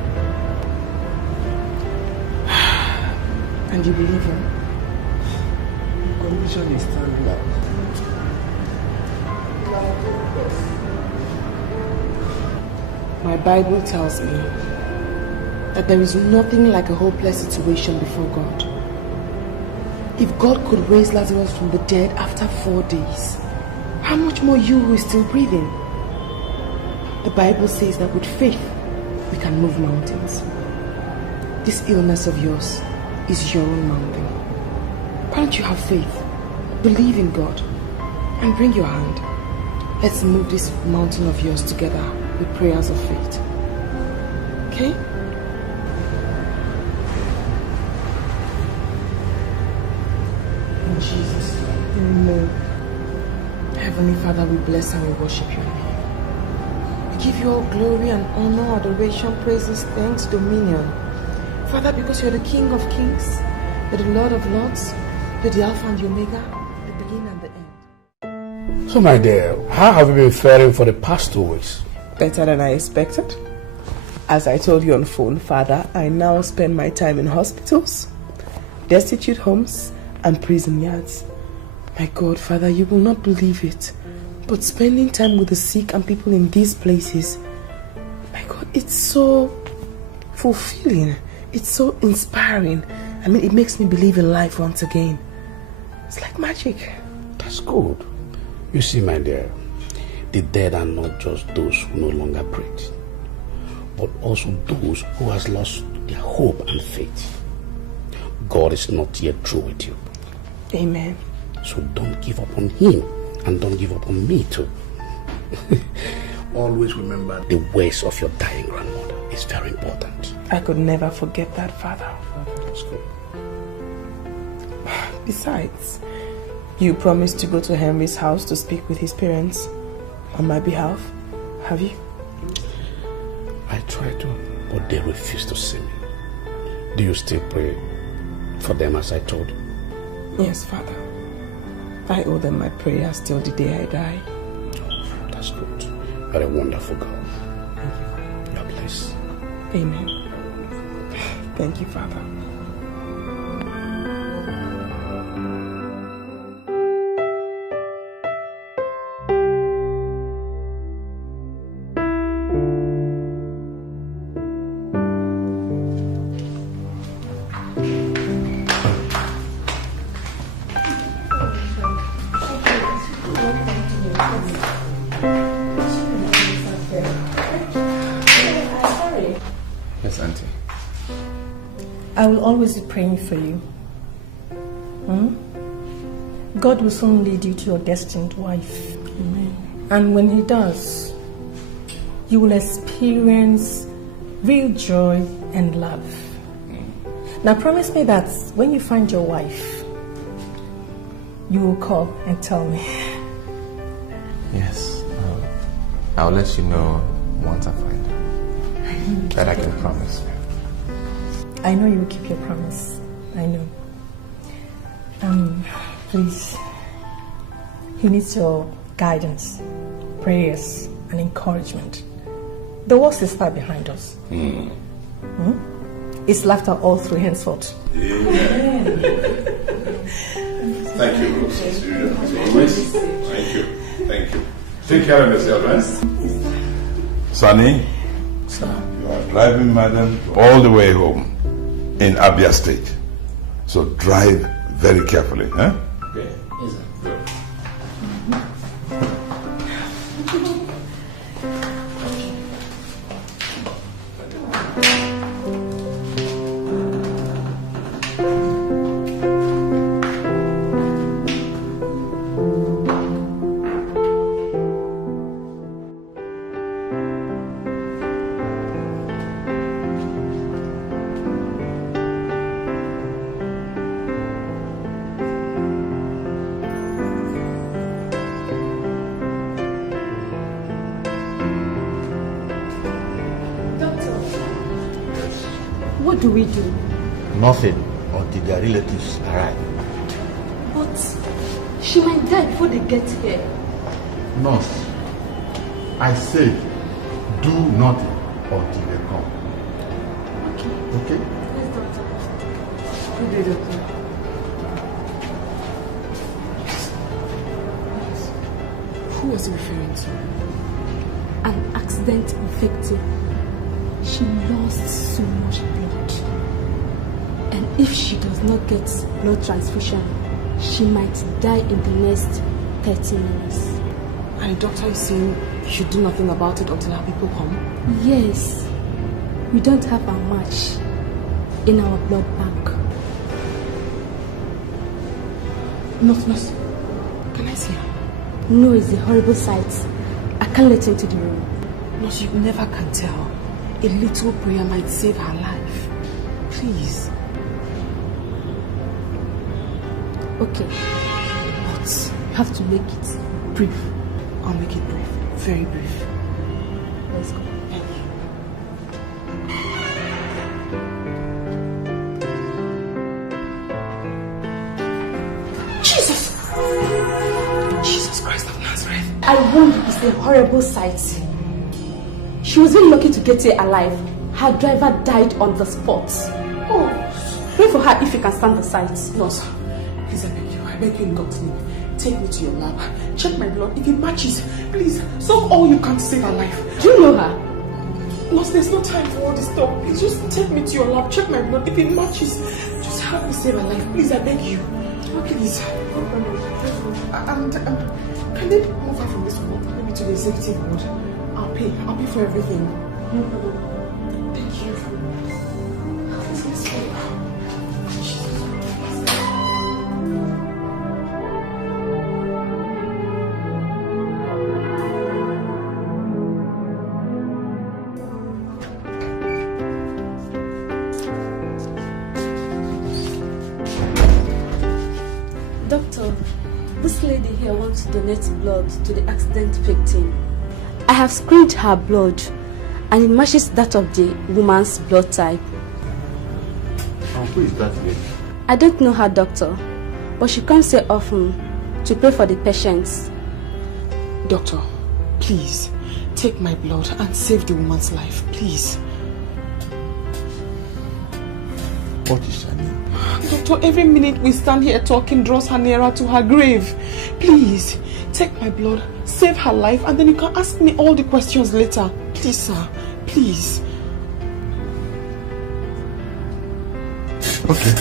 And you believe him? The condition is terminal. My Bible tells me that there is nothing like a hopeless situation before God. If God could raise Lazarus from the dead after 4 days, how much more you who is still breathing? The Bible says that with faith, we can move mountains. This illness of yours is your own mountain. Why don't you have faith, believe in God, and bring your hand? Let's move this mountain of yours together with prayers of faith. Okay? In Jesus' name. Amen. Heavenly Father, we bless and we worship your name. We give you all glory and honor, adoration, praises, thanks, dominion. Father, because you're the King of kings, you're the Lord of lords, you're the Alpha and the Omega, the beginning and the end. So my dear, how have you been faring for the past 2 weeks? Better than I expected. As I told you on phone, Father, I now spend my time in hospitals, destitute homes, and prison yards. My God, Father, you will not believe it, but spending time with the sick and people in these places, my God, it's so fulfilling. It's so inspiring. I mean, it makes me believe in life once again. It's like magic. That's good. You see, my dear, the dead are not just those who no longer breathe, but also those who has lost their hope and faith. God is not yet through with you. Amen. So don't give up on him, and don't give up on me too. Always remember the words of your dying grandmother. It's very important. I could never forget that, Father. That's good. Besides, you promised to go to Henry's house to speak with his parents on my behalf. Have you? I tried to, but they refused to see me. Do you still pray for them as I told you? Yes, Father. I owe them my prayers till the day I die. Oh, that's good. You're a wonderful girl. Thank you, Father. You're blessed. Amen. Thank you, Father. Yes, Auntie. I will always be praying for you. God will soon lead you to your destined wife. Amen. And when he does, you will experience real joy and love. Now promise me that when you find your wife, you will call and tell me. Yes. I'll let you know once I find her. That I can promise. I know you will keep your promise. I know. Please, he needs your guidance, prayers, and encouragement. The worst is far behind us. It's laughter all through henceforth. Amen. Thank you, Rose. As usual, as always. Thank you. Thank you. Take care of yourself, eh? Sonny, you are driving madam all the way home in Abia State. So drive very carefully, huh? Okay. Yes, sir. Good. What do we do? Nothing until their relatives arrive. But she might die before they get here. Nurse, I said do nothing until they come. Okay? Yes, doctor. Good day, doctor. Who was he referring to? An accident victim. She lost so much blood. And if she does not get blood transfusion, she might die in the next 30 minutes. And the doctor is saying you should do nothing about it until our people come? Yes. We don't have a match in our blood bank. Nurse, can I see her? No, it's a horrible sight. I can't let her into the room. Nurse, you never can tell. A little prayer might save her life. Please. Okay. But you have to make it brief. I'll make it brief. Very brief. Let's go. Thank you. Jesus Christ of Nazareth. I warned you, it's a horrible sight. She was very lucky to get here alive. Her driver died on the spot. Oh, pray for her if you can stand the sight. Nurse, please, I beg you in God's name. Take me to your lab. Check my blood. If it matches, please, soak all you can to save her life. Do you know her? Nurse, there's no time for all this talk. Please, just take me to your lab. Check my blood. If it matches, just help me save her life. Please, I beg you. Please. And can they move her from this ward? Maybe to the executive ward? I'll pay for everything. Thank you. Let's go. Doctor, this lady here wants to donate blood to the accident victim. I have screened her blood and it matches that of the woman's blood type. Who is that lady? I don't know her, doctor, but she comes here often to pray for the patients. Doctor, please, take my blood and save the woman's life, please. What is her name? Doctor, every minute we stand here talking draws her nearer to her grave. Please, take my blood, save her life, and then you can ask me all the questions later. Please, sir. Please. Okay.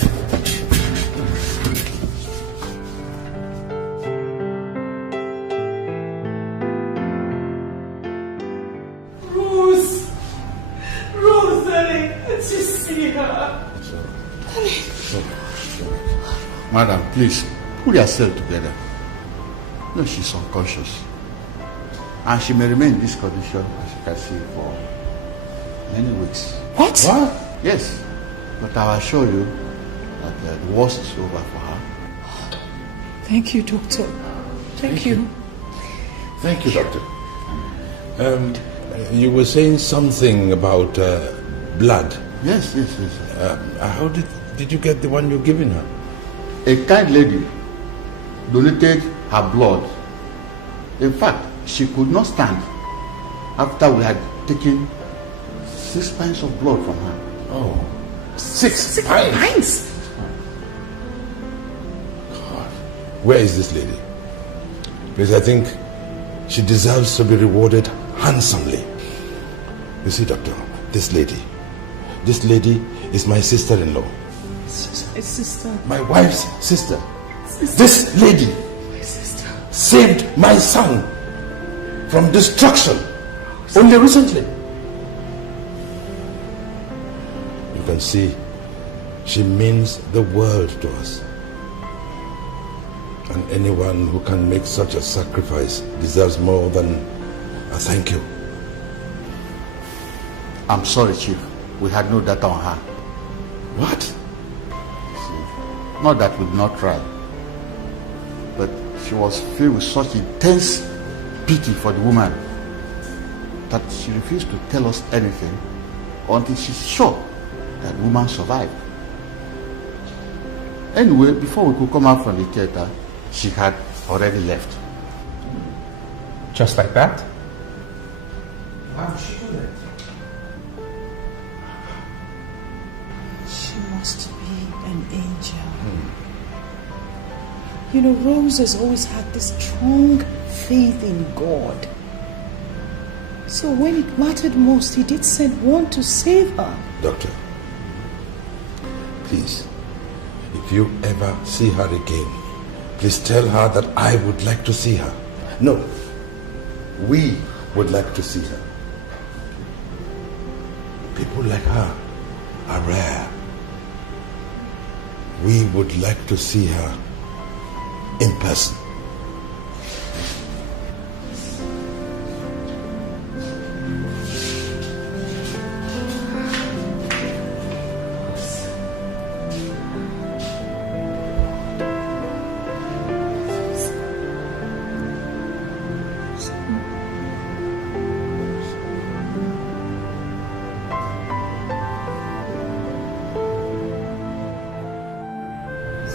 Rose, darling, let's just see her. Madam, please, pull yourself together. No, she's unconscious. And she may remain in this condition, as you can see, for many weeks. What? Yes. But I will assure you that the worst is over for her. Thank you, doctor. Thank you. Thank you, doctor. You were saying something about blood. Yes. How did you get the one you're giving her? A kind lady donated her blood. In fact, she could not stand after we had taken 6 pints of blood from her. Oh, 6 pints? God, where is this lady? Because I think she deserves to be rewarded handsomely. You see, doctor, this lady is my sister-in-law. Sister. My wife's sister. This lady saved my son from destruction only recently. You can see she means the world to us. And anyone who can make such a sacrifice deserves more than a thank you. I'm sorry, Chief. We had no data on her. What? Not that we did not try, but she was filled with such intense pity for the woman that she refused to tell us anything until she's sure that the woman survived. Anyway, before we could come out from the theater, she had already left. Just like that? How did she do that? She must be an angel. You know, Rose has always had this strong faith in God. So when it mattered most, he did send one to save her. Doctor, please, if you ever see her again, please tell her that I would like to see her. No, we would like to see her. People like her are rare. We would like to see her in person.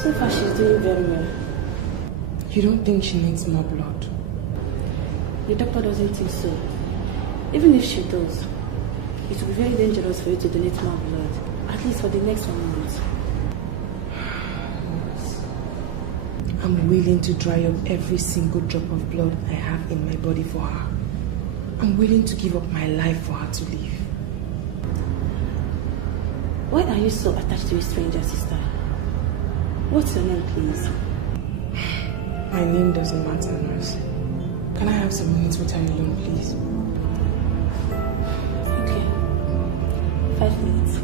So far, she's doing very well. You don't think she needs more blood? The doctor doesn't think so. Even if she does, it will be very dangerous for you to donate more blood, at least for the next 1 month. I'm willing to dry up every single drop of blood I have in my body for her. I'm willing to give up my life for her to live. Why are you so attached to a stranger, sister? What's your name, please? My name doesn't matter, nurse. Can I have some minutes with her alone, please? Okay. 5 minutes.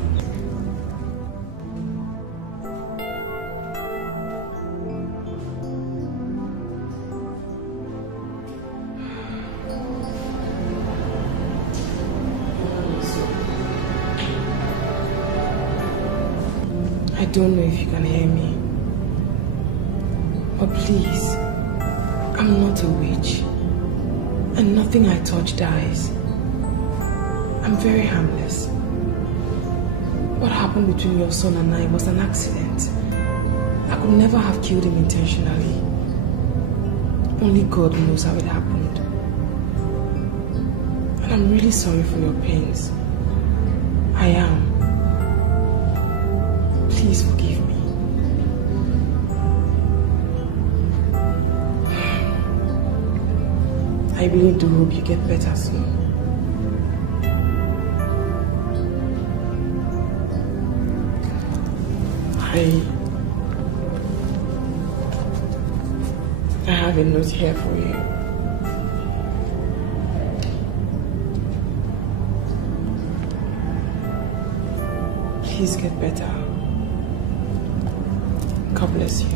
I don't know if you can hear me. But please, I'm not a witch. And nothing I touch dies. I'm very harmless. What happened between your son and I was an accident. I could never have killed him intentionally. Only God knows how it happened. And I'm really sorry for your pains. I am. Please forgive me. I really do hope you get better soon. I have a note here for you. Please get better. God bless you.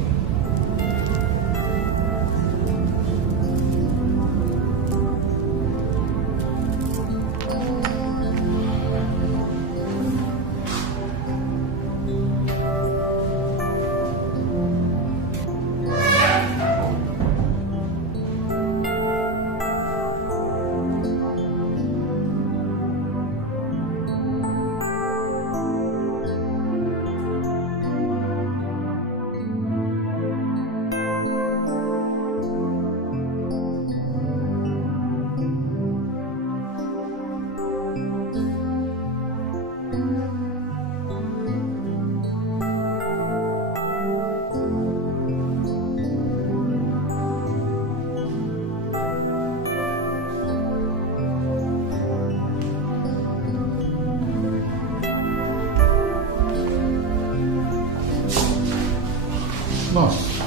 Nurse,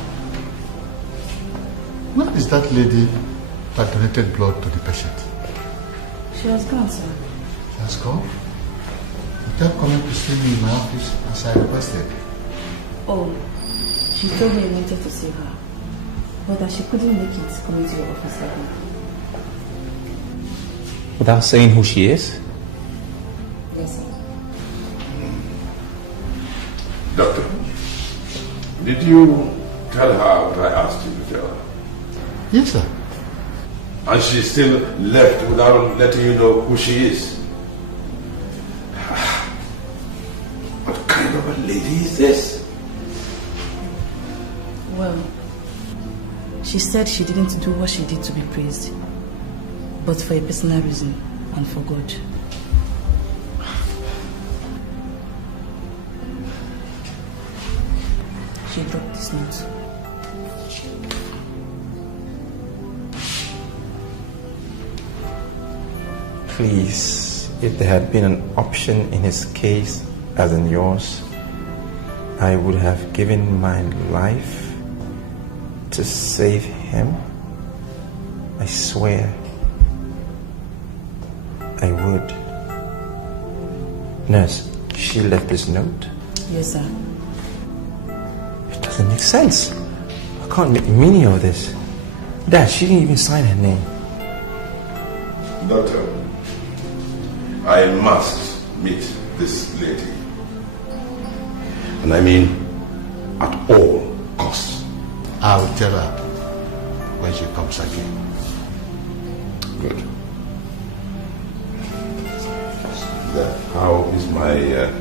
where is that lady that donated blood to the patient? She has gone, sir. She has gone? Without coming to see me in my office as I requested. Oh, she told me I wanted to see her, but that she couldn't make it coming to your office right now. Without saying who she is? Yes, sir. Doctor, did you tell her what I asked you to tell her? Yes, sir. And she still left without letting you know who she is? What kind of a lady is this? Well, she said she didn't do what she did to be praised, but for a personal reason and for God. She dropped this note. Please, if there had been an option in his case as in yours, I would have given my life to save him. I swear I would. Nurse, she left this note? Yes, sir. It doesn't make sense. I can't make meaning of this. Dad, she didn't even sign her name. Doctor, I must meet this lady. And I mean at all costs. I'll tell her when she comes again. Good. Then how is my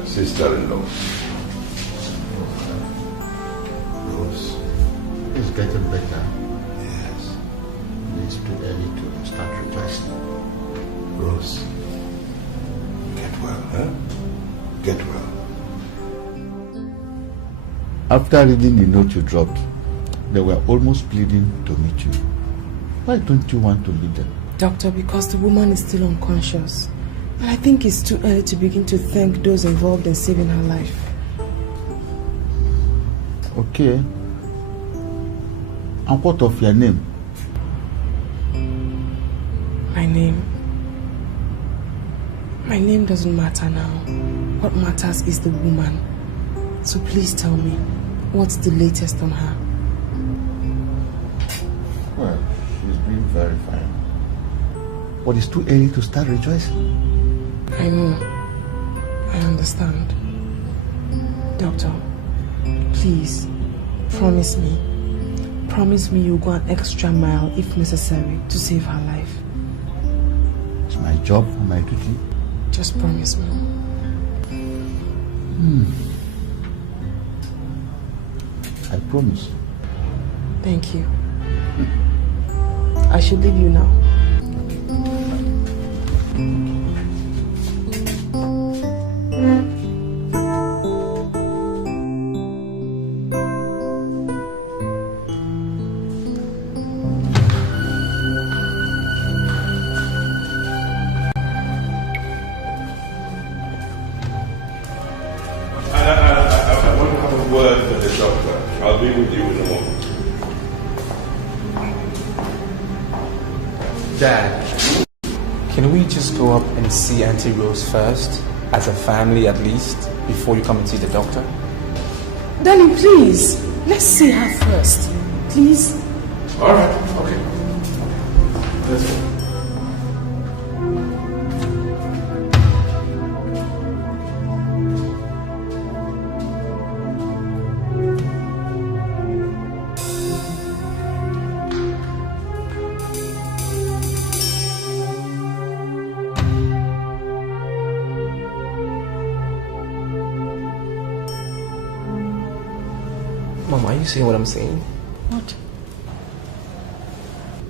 sister-in-law? Rose is getting better. Yes. It's too early to start rejoicing. Rose, get well, huh? Get well. After reading the note you dropped, they were almost pleading to meet you. Why don't you want to meet them? Doctor, because the woman is still unconscious. And I think it's too early to begin to thank those involved in saving her life. Okay. And what of your name? My name? My name doesn't matter now. What matters is the woman. So please tell me, what's the latest on her? Well, she's doing very fine. But it's too early to start rejoicing. I know. I understand. Doctor, please, promise me. Promise me you'll go an extra mile if necessary to save her life. It's my job and my duty. Just promise me. I promise. Thank you. I should leave you now. I want to have a word with the doctor. I'll be with you in a moment. Dad, can we just go up and see Auntie Rose first, as a family at least, before you come and see the doctor? Darling, please, let's see her first. Please? All right, okay. Let's go. Mom, are you seeing what I'm saying? What?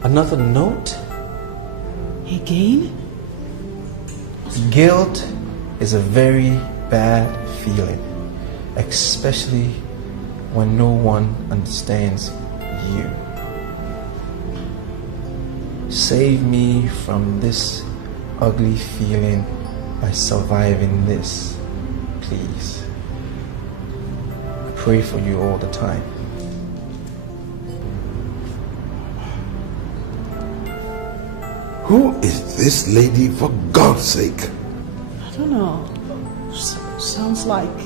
Another note? Again? Guilt is a very bad feeling, especially when no one understands you. Save me from this ugly feeling by surviving this, please. I pray for you all the time. Who is this lady, for God's sake? I don't know. Sounds like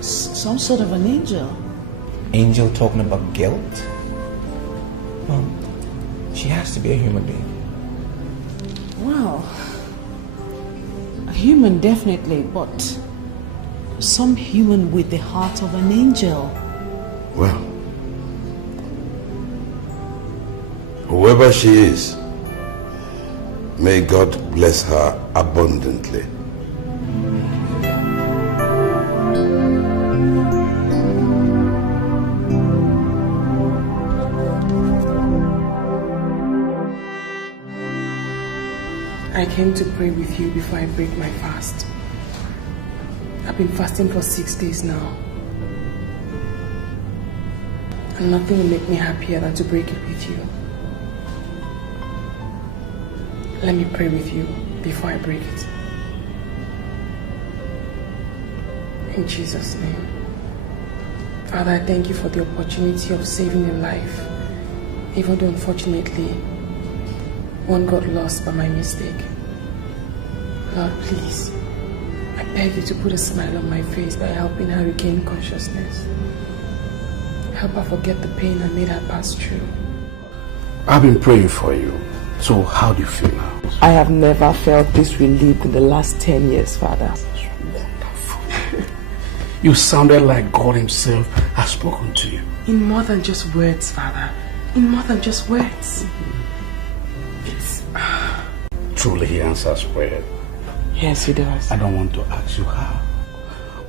some sort of an angel. Angel talking about guilt? Mom, she has to be a human being. Well, a human definitely, but some human with the heart of an angel. Well, whoever she is, may God bless her abundantly. I came to pray with you before I break my fast. I've been fasting for 6 days now. And nothing will make me happier than to break it with you. Let me pray with you before I break it. In Jesus' name. Father, I thank you for the opportunity of saving a life, even though unfortunately one got lost by my mistake. Lord, please, I beg you to put a smile on my face by helping her regain consciousness. Help her forget the pain I made her pass through. I've been praying for you. So how do you feel now? I have never felt this relieved in the last 10 years, Father. You sounded like God himself has spoken to you. In more than just words, Father. In more than just words. Truly he answers prayer. Yes, he does. I don't want to ask you how.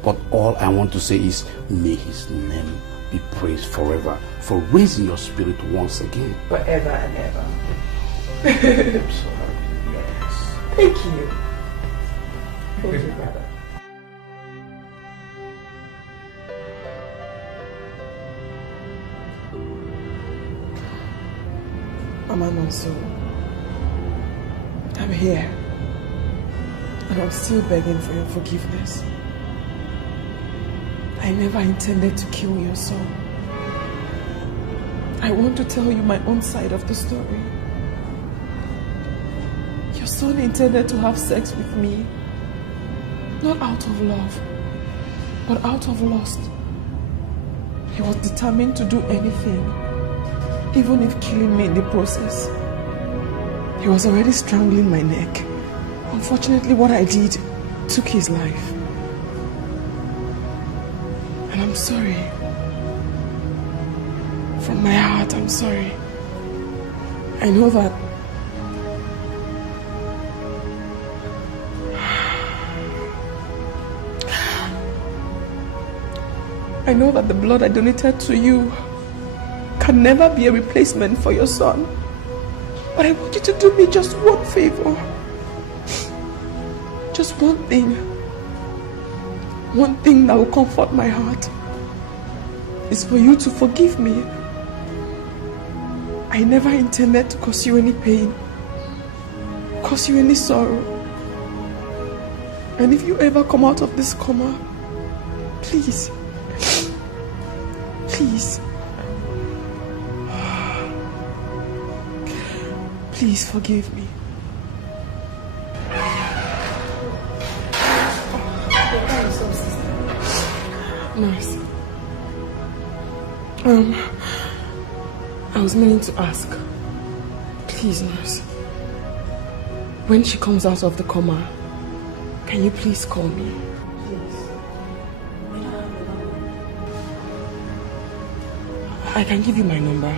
But all I want to say is, may his name be praised forever for raising your spirit once again. Forever and ever. I'm sorry. Yes. Thank you. Thank you, brother. Mama Monso, I'm here. And I'm still begging for your forgiveness. I never intended to kill your son. I want to tell you my own side of the story. Your son intended to have sex with me, not out of love, but out of lust. He was determined to do anything, even if killing me in the process. He was already strangling my neck. Unfortunately, what I did took his life. And I'm sorry. From my heart, I'm sorry. I know that the blood I donated to you can never be a replacement for your son. But I want you to do me just one favor. Just one thing. One thing that will comfort my heart is for you to forgive me. I never intended to cause you any pain, cause you any sorrow. And if you ever come out of this coma, please, please, please forgive me. Nurse, I was meaning to ask, please, nurse, when she comes out of the coma, can you please call me? I can give you my number.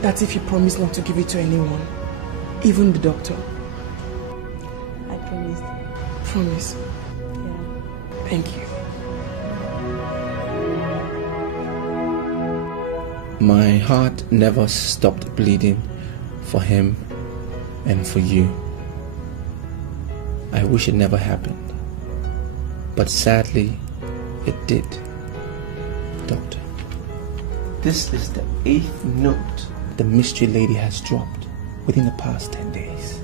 That's if you promise not to give it to anyone, even the doctor. I promised. Promise? Yeah. Thank you. My heart never stopped bleeding for him and for you. I wish it never happened, but sadly, it did. Doctor, this is the 8th note the mystery lady has dropped within the past 10 days.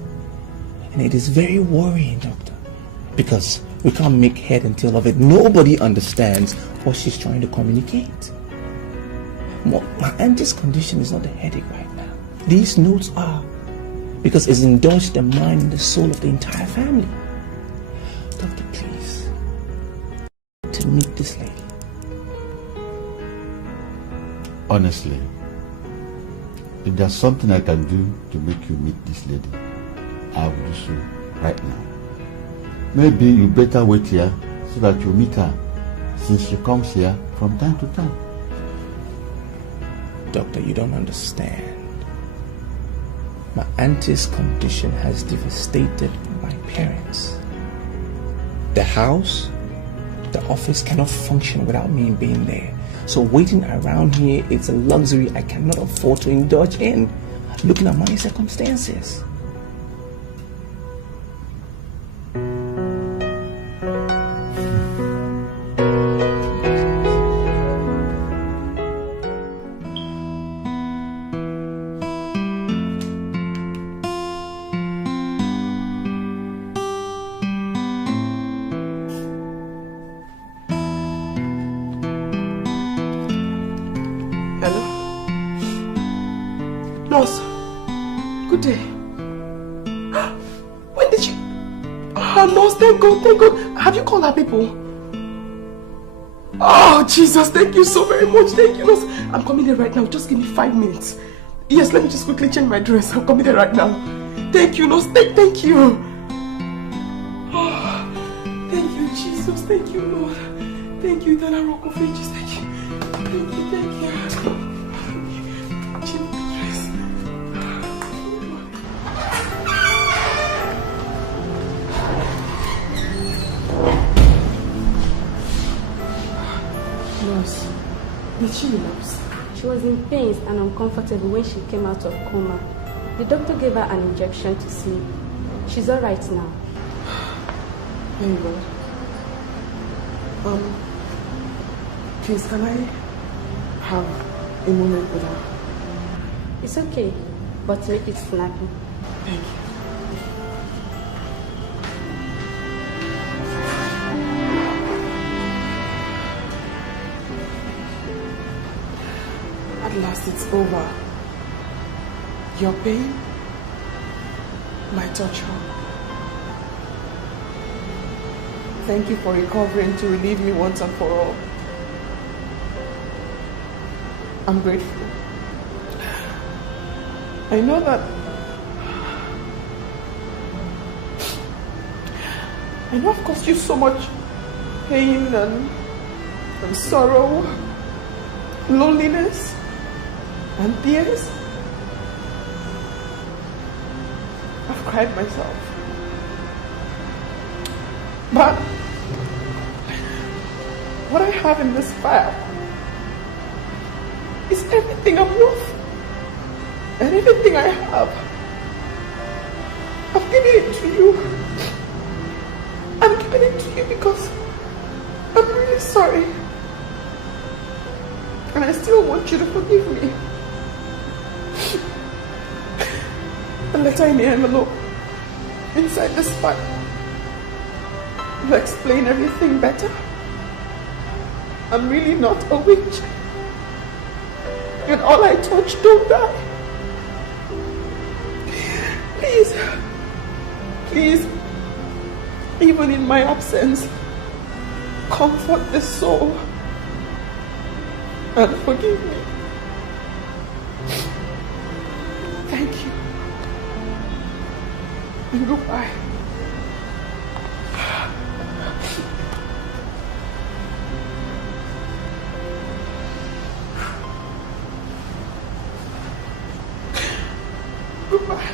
And it is very worrying, Doctor, because we can't make head and tail of it. Nobody understands what she's trying to communicate. My auntie's condition is not a headache right now. These notes are because it's indulged the mind and the soul of the entire family. Doctor, please, to meet this lady. Honestly, if there's something I can do to make you meet this lady, I will do so right now. Maybe you better wait here so that you meet her, since she comes here from time to time. Doctor, you don't understand. My auntie's condition has devastated my parents. The house, the office cannot function without me being there. So waiting around here is a luxury I cannot afford to indulge in, looking at my circumstances. Nurse, good day. When did you... Oh, nurse, thank God, thank God. Have you called our people? Oh, Jesus, thank you so very much. Thank you, nurse. I'm coming there right now. Just give me 5 minutes. Yes, let me just quickly change my dress. I'm coming there right now. Thank you, nurse. Thank you. Oh, thank you, Jesus. Thank you, Lord. Thank you, Eternal Rock of Ages. Thank you. Thank you, thank you. Did she relapse? She was in pain and uncomfortable when she came out of coma. The doctor gave her an injection to sleep. She's all right now. Thank God. Please, can I have a moment with her? It's okay, but make it snappy. Thank you. At last it's over. Your pain, my torture. Thank you for recovering to relieve me once and for all. I'm grateful. I know that I've caused you so much pain and sorrow, loneliness, and tears. I've cried myself. But what I have in this file is everything I'm worth and everything I have. I've given it to you. I'm giving it to you because I'm really sorry. And I still want you to forgive me. The letter in the envelope inside this file will explain everything better. I'm really not a witch. And all I touch don't die. Please, please, even in my absence, comfort the soul and forgive me. Thank you. And goodbye. Goodbye.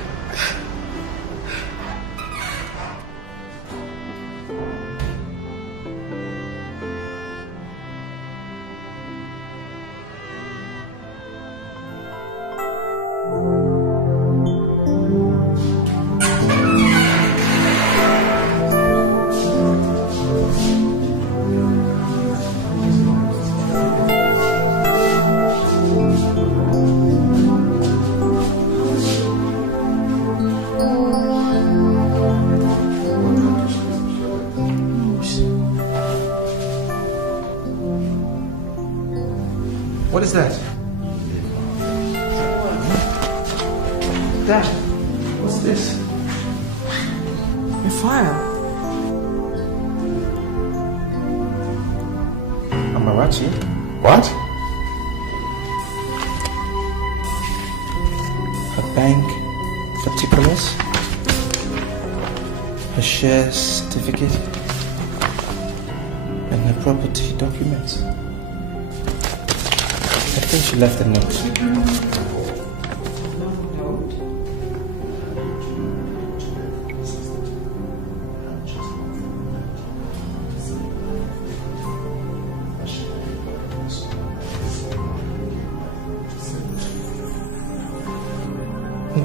What is that? Dad, What's this? A file. Amarachi? What? Her bank particulars, her share certificate, and her property documents. I think she left a note.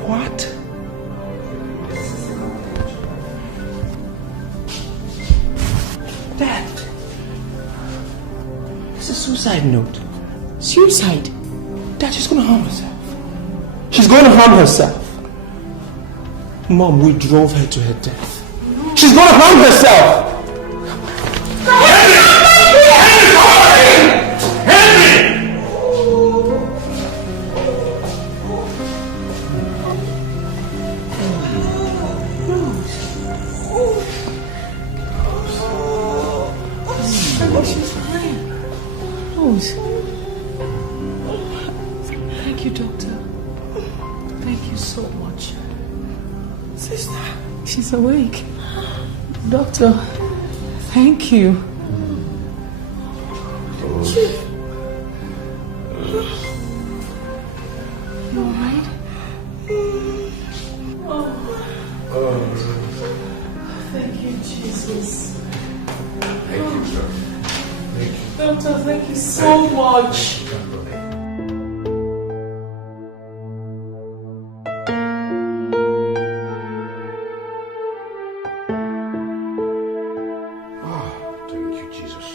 What? Dad, it's a suicide note. Suicide? Dad, she's gonna harm herself. She's going to harm herself. Mom, we drove her to her death. She's gonna harm herself! Thank you, doctor. Thank you so much. Sister, she's awake. Doctor, thank you. You alright? Thank you, Jesus. Thank you, sir. Doctor, thank you so much. Thank you, Jesus.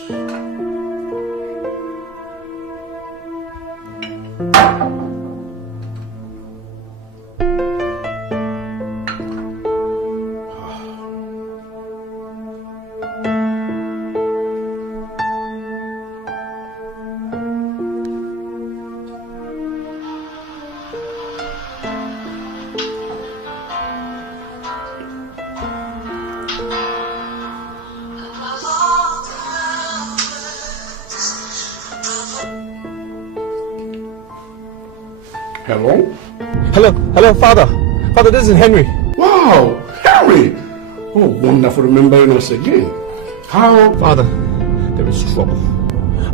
Hello? Hello, Father. Father, this is Henry. Wow, Henry! Oh, wonderful remembering us again. How? Father, there is trouble.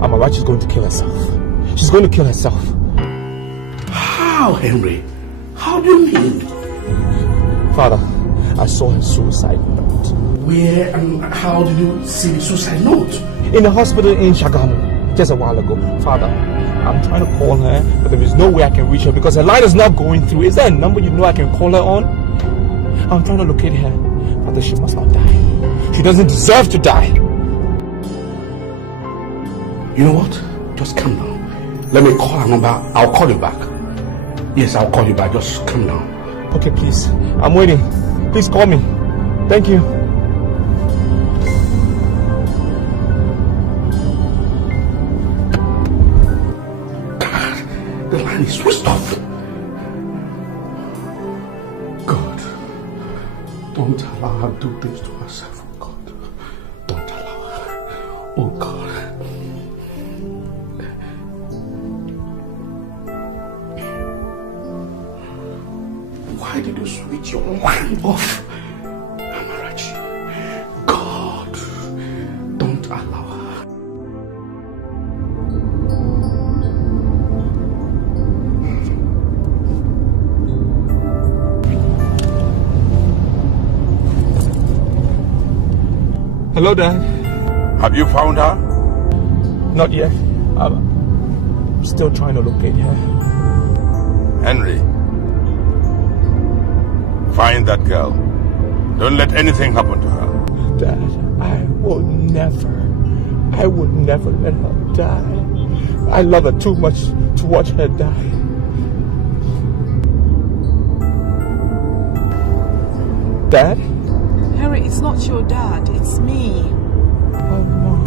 Amarachi is going to kill herself. She's going to kill herself. How, Henry? How do you mean? Father, I saw her suicide note. Where and how did you see the suicide note? In the hospital in Shagamu, just a while ago. Father, I'm trying to call her, but there is no way I can reach her because her line is not going through. Is there a number you know I can call her on? I'm trying to locate her. Father, she must not die. She doesn't deserve to die. You know what? Just calm down. Let me call her number. I'll call you back. Yes, I'll call you back. Just calm down. Okay, please. I'm waiting. Please call me. Thank you. The line is switched off. God, don't allow her to do this to herself, oh God. Don't allow her. Oh God. Why did you switch your line off? Amarachi, God, don't allow her. Hello, Dad. Have you found her? Not yet. I'm still trying to locate her. Henry, find that girl. Don't let anything happen to her. Dad, I will never let her die. I love her too much to watch her die. Dad? Harry, it's not your dad, it's me. Oh, Mom.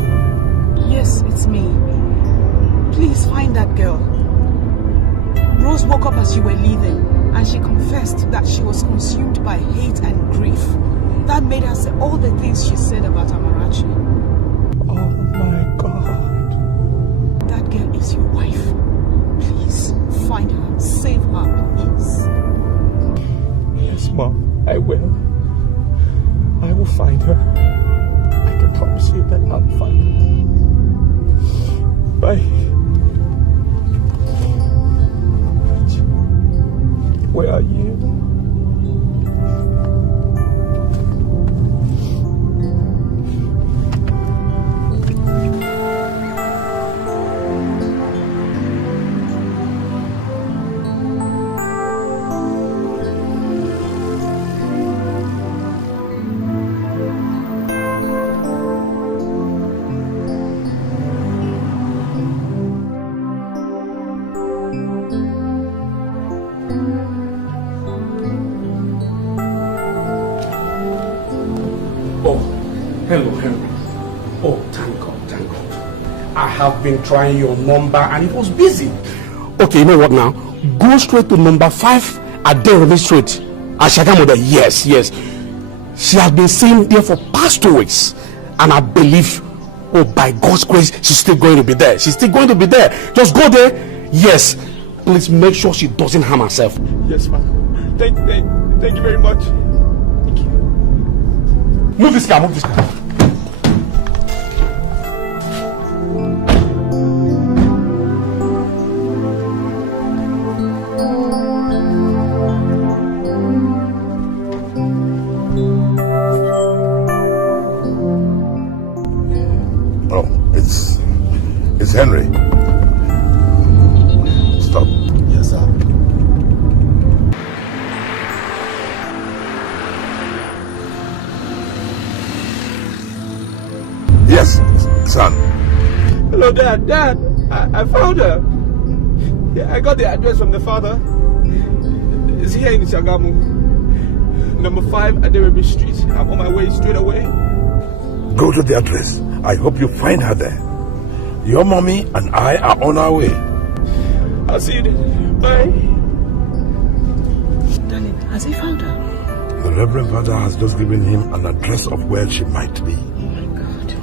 Yes, it's me. Please find that girl. Rose woke up as you were leaving And she confessed that she was consumed by hate and grief. That made her say all the things she said about Amarachi. Oh my God. That girl is your wife. Please, find her. Save her, please. Yes, Mom, I will. I will find her. I can promise you that I'll find her. Bye. Where are you? Hello, Henry. Oh, thank God, thank God. I have been trying your number and it was busy. Okay, you know what now? Go straight to number 5 at Derby Street. At Shagamoda. Yes. She has been sitting there for past 2 weeks. And I believe, oh, by God's grace, she's still going to be there. She's still going to be there. Just go there. Yes. Please make sure she doesn't harm herself. Yes, ma'am. Thank you very much. Thank you. Move this car, move this car. It's Henry. Stop. Yes, sir. Yes, son. Hello, Dad. Dad, I found her. Yeah, I got the address from the father. It's here in Shagamu. Number 5 at Derby Street. I'm on my way straight away. Go to the address. I hope you find her there. Your mommy and I are on our way. I'll see you then. Bye. Darling, has he found her? The Reverend Father has just given him an address of where she might be. Oh my God.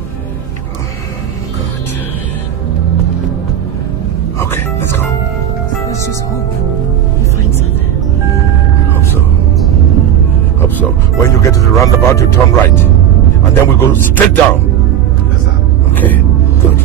Okay, let's go. Let's just hope he finds her there. Hope so. When you get to the roundabout, you turn right. And then we go straight down. Yes, sir. Okay, good.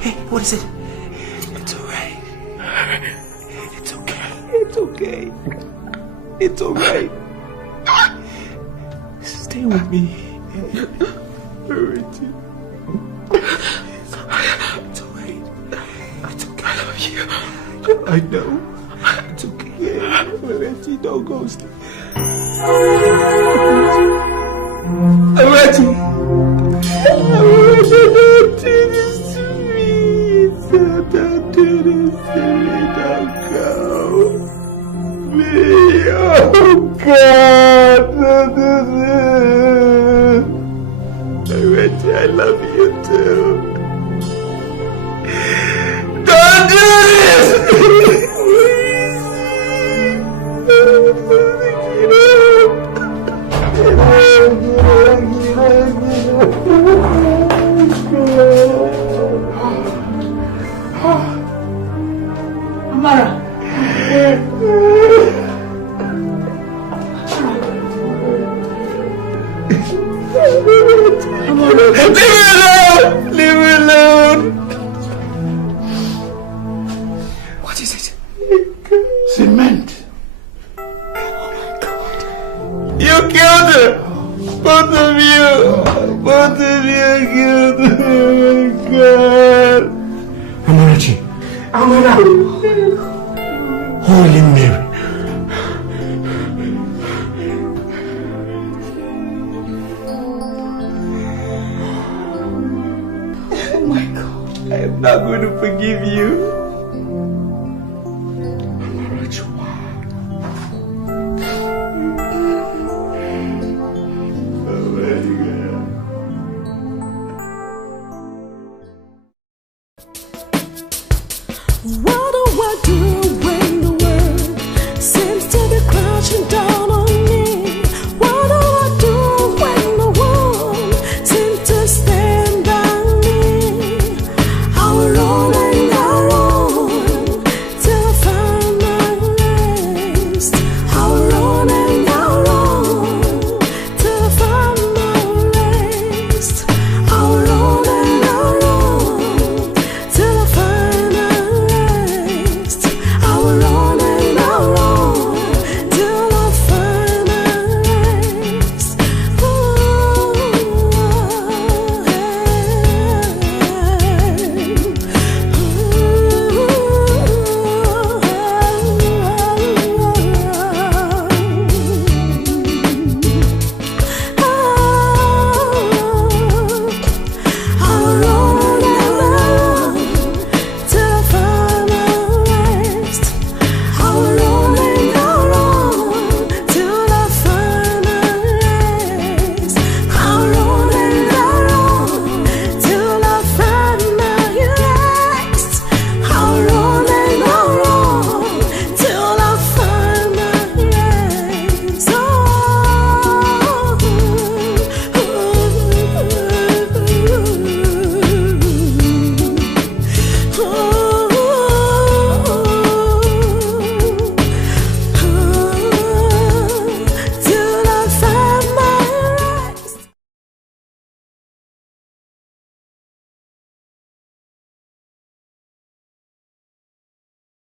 Hey, what is it? It's alright. It's okay. It's alright. Stay with me. Alright. It's alright. It's okay. I love you. I know. It's okay. Alright, don't go. Alright. Don't do this to me. Don't do this to me. Don't go. Me. Oh God. Don't do this. Reggie, I love you too. Don't do this. Amara. Leave me alone. What is it? Cement. Oh killed her. Both of you killed her. Oh my God. Amarachi. Amara. Holy Mary.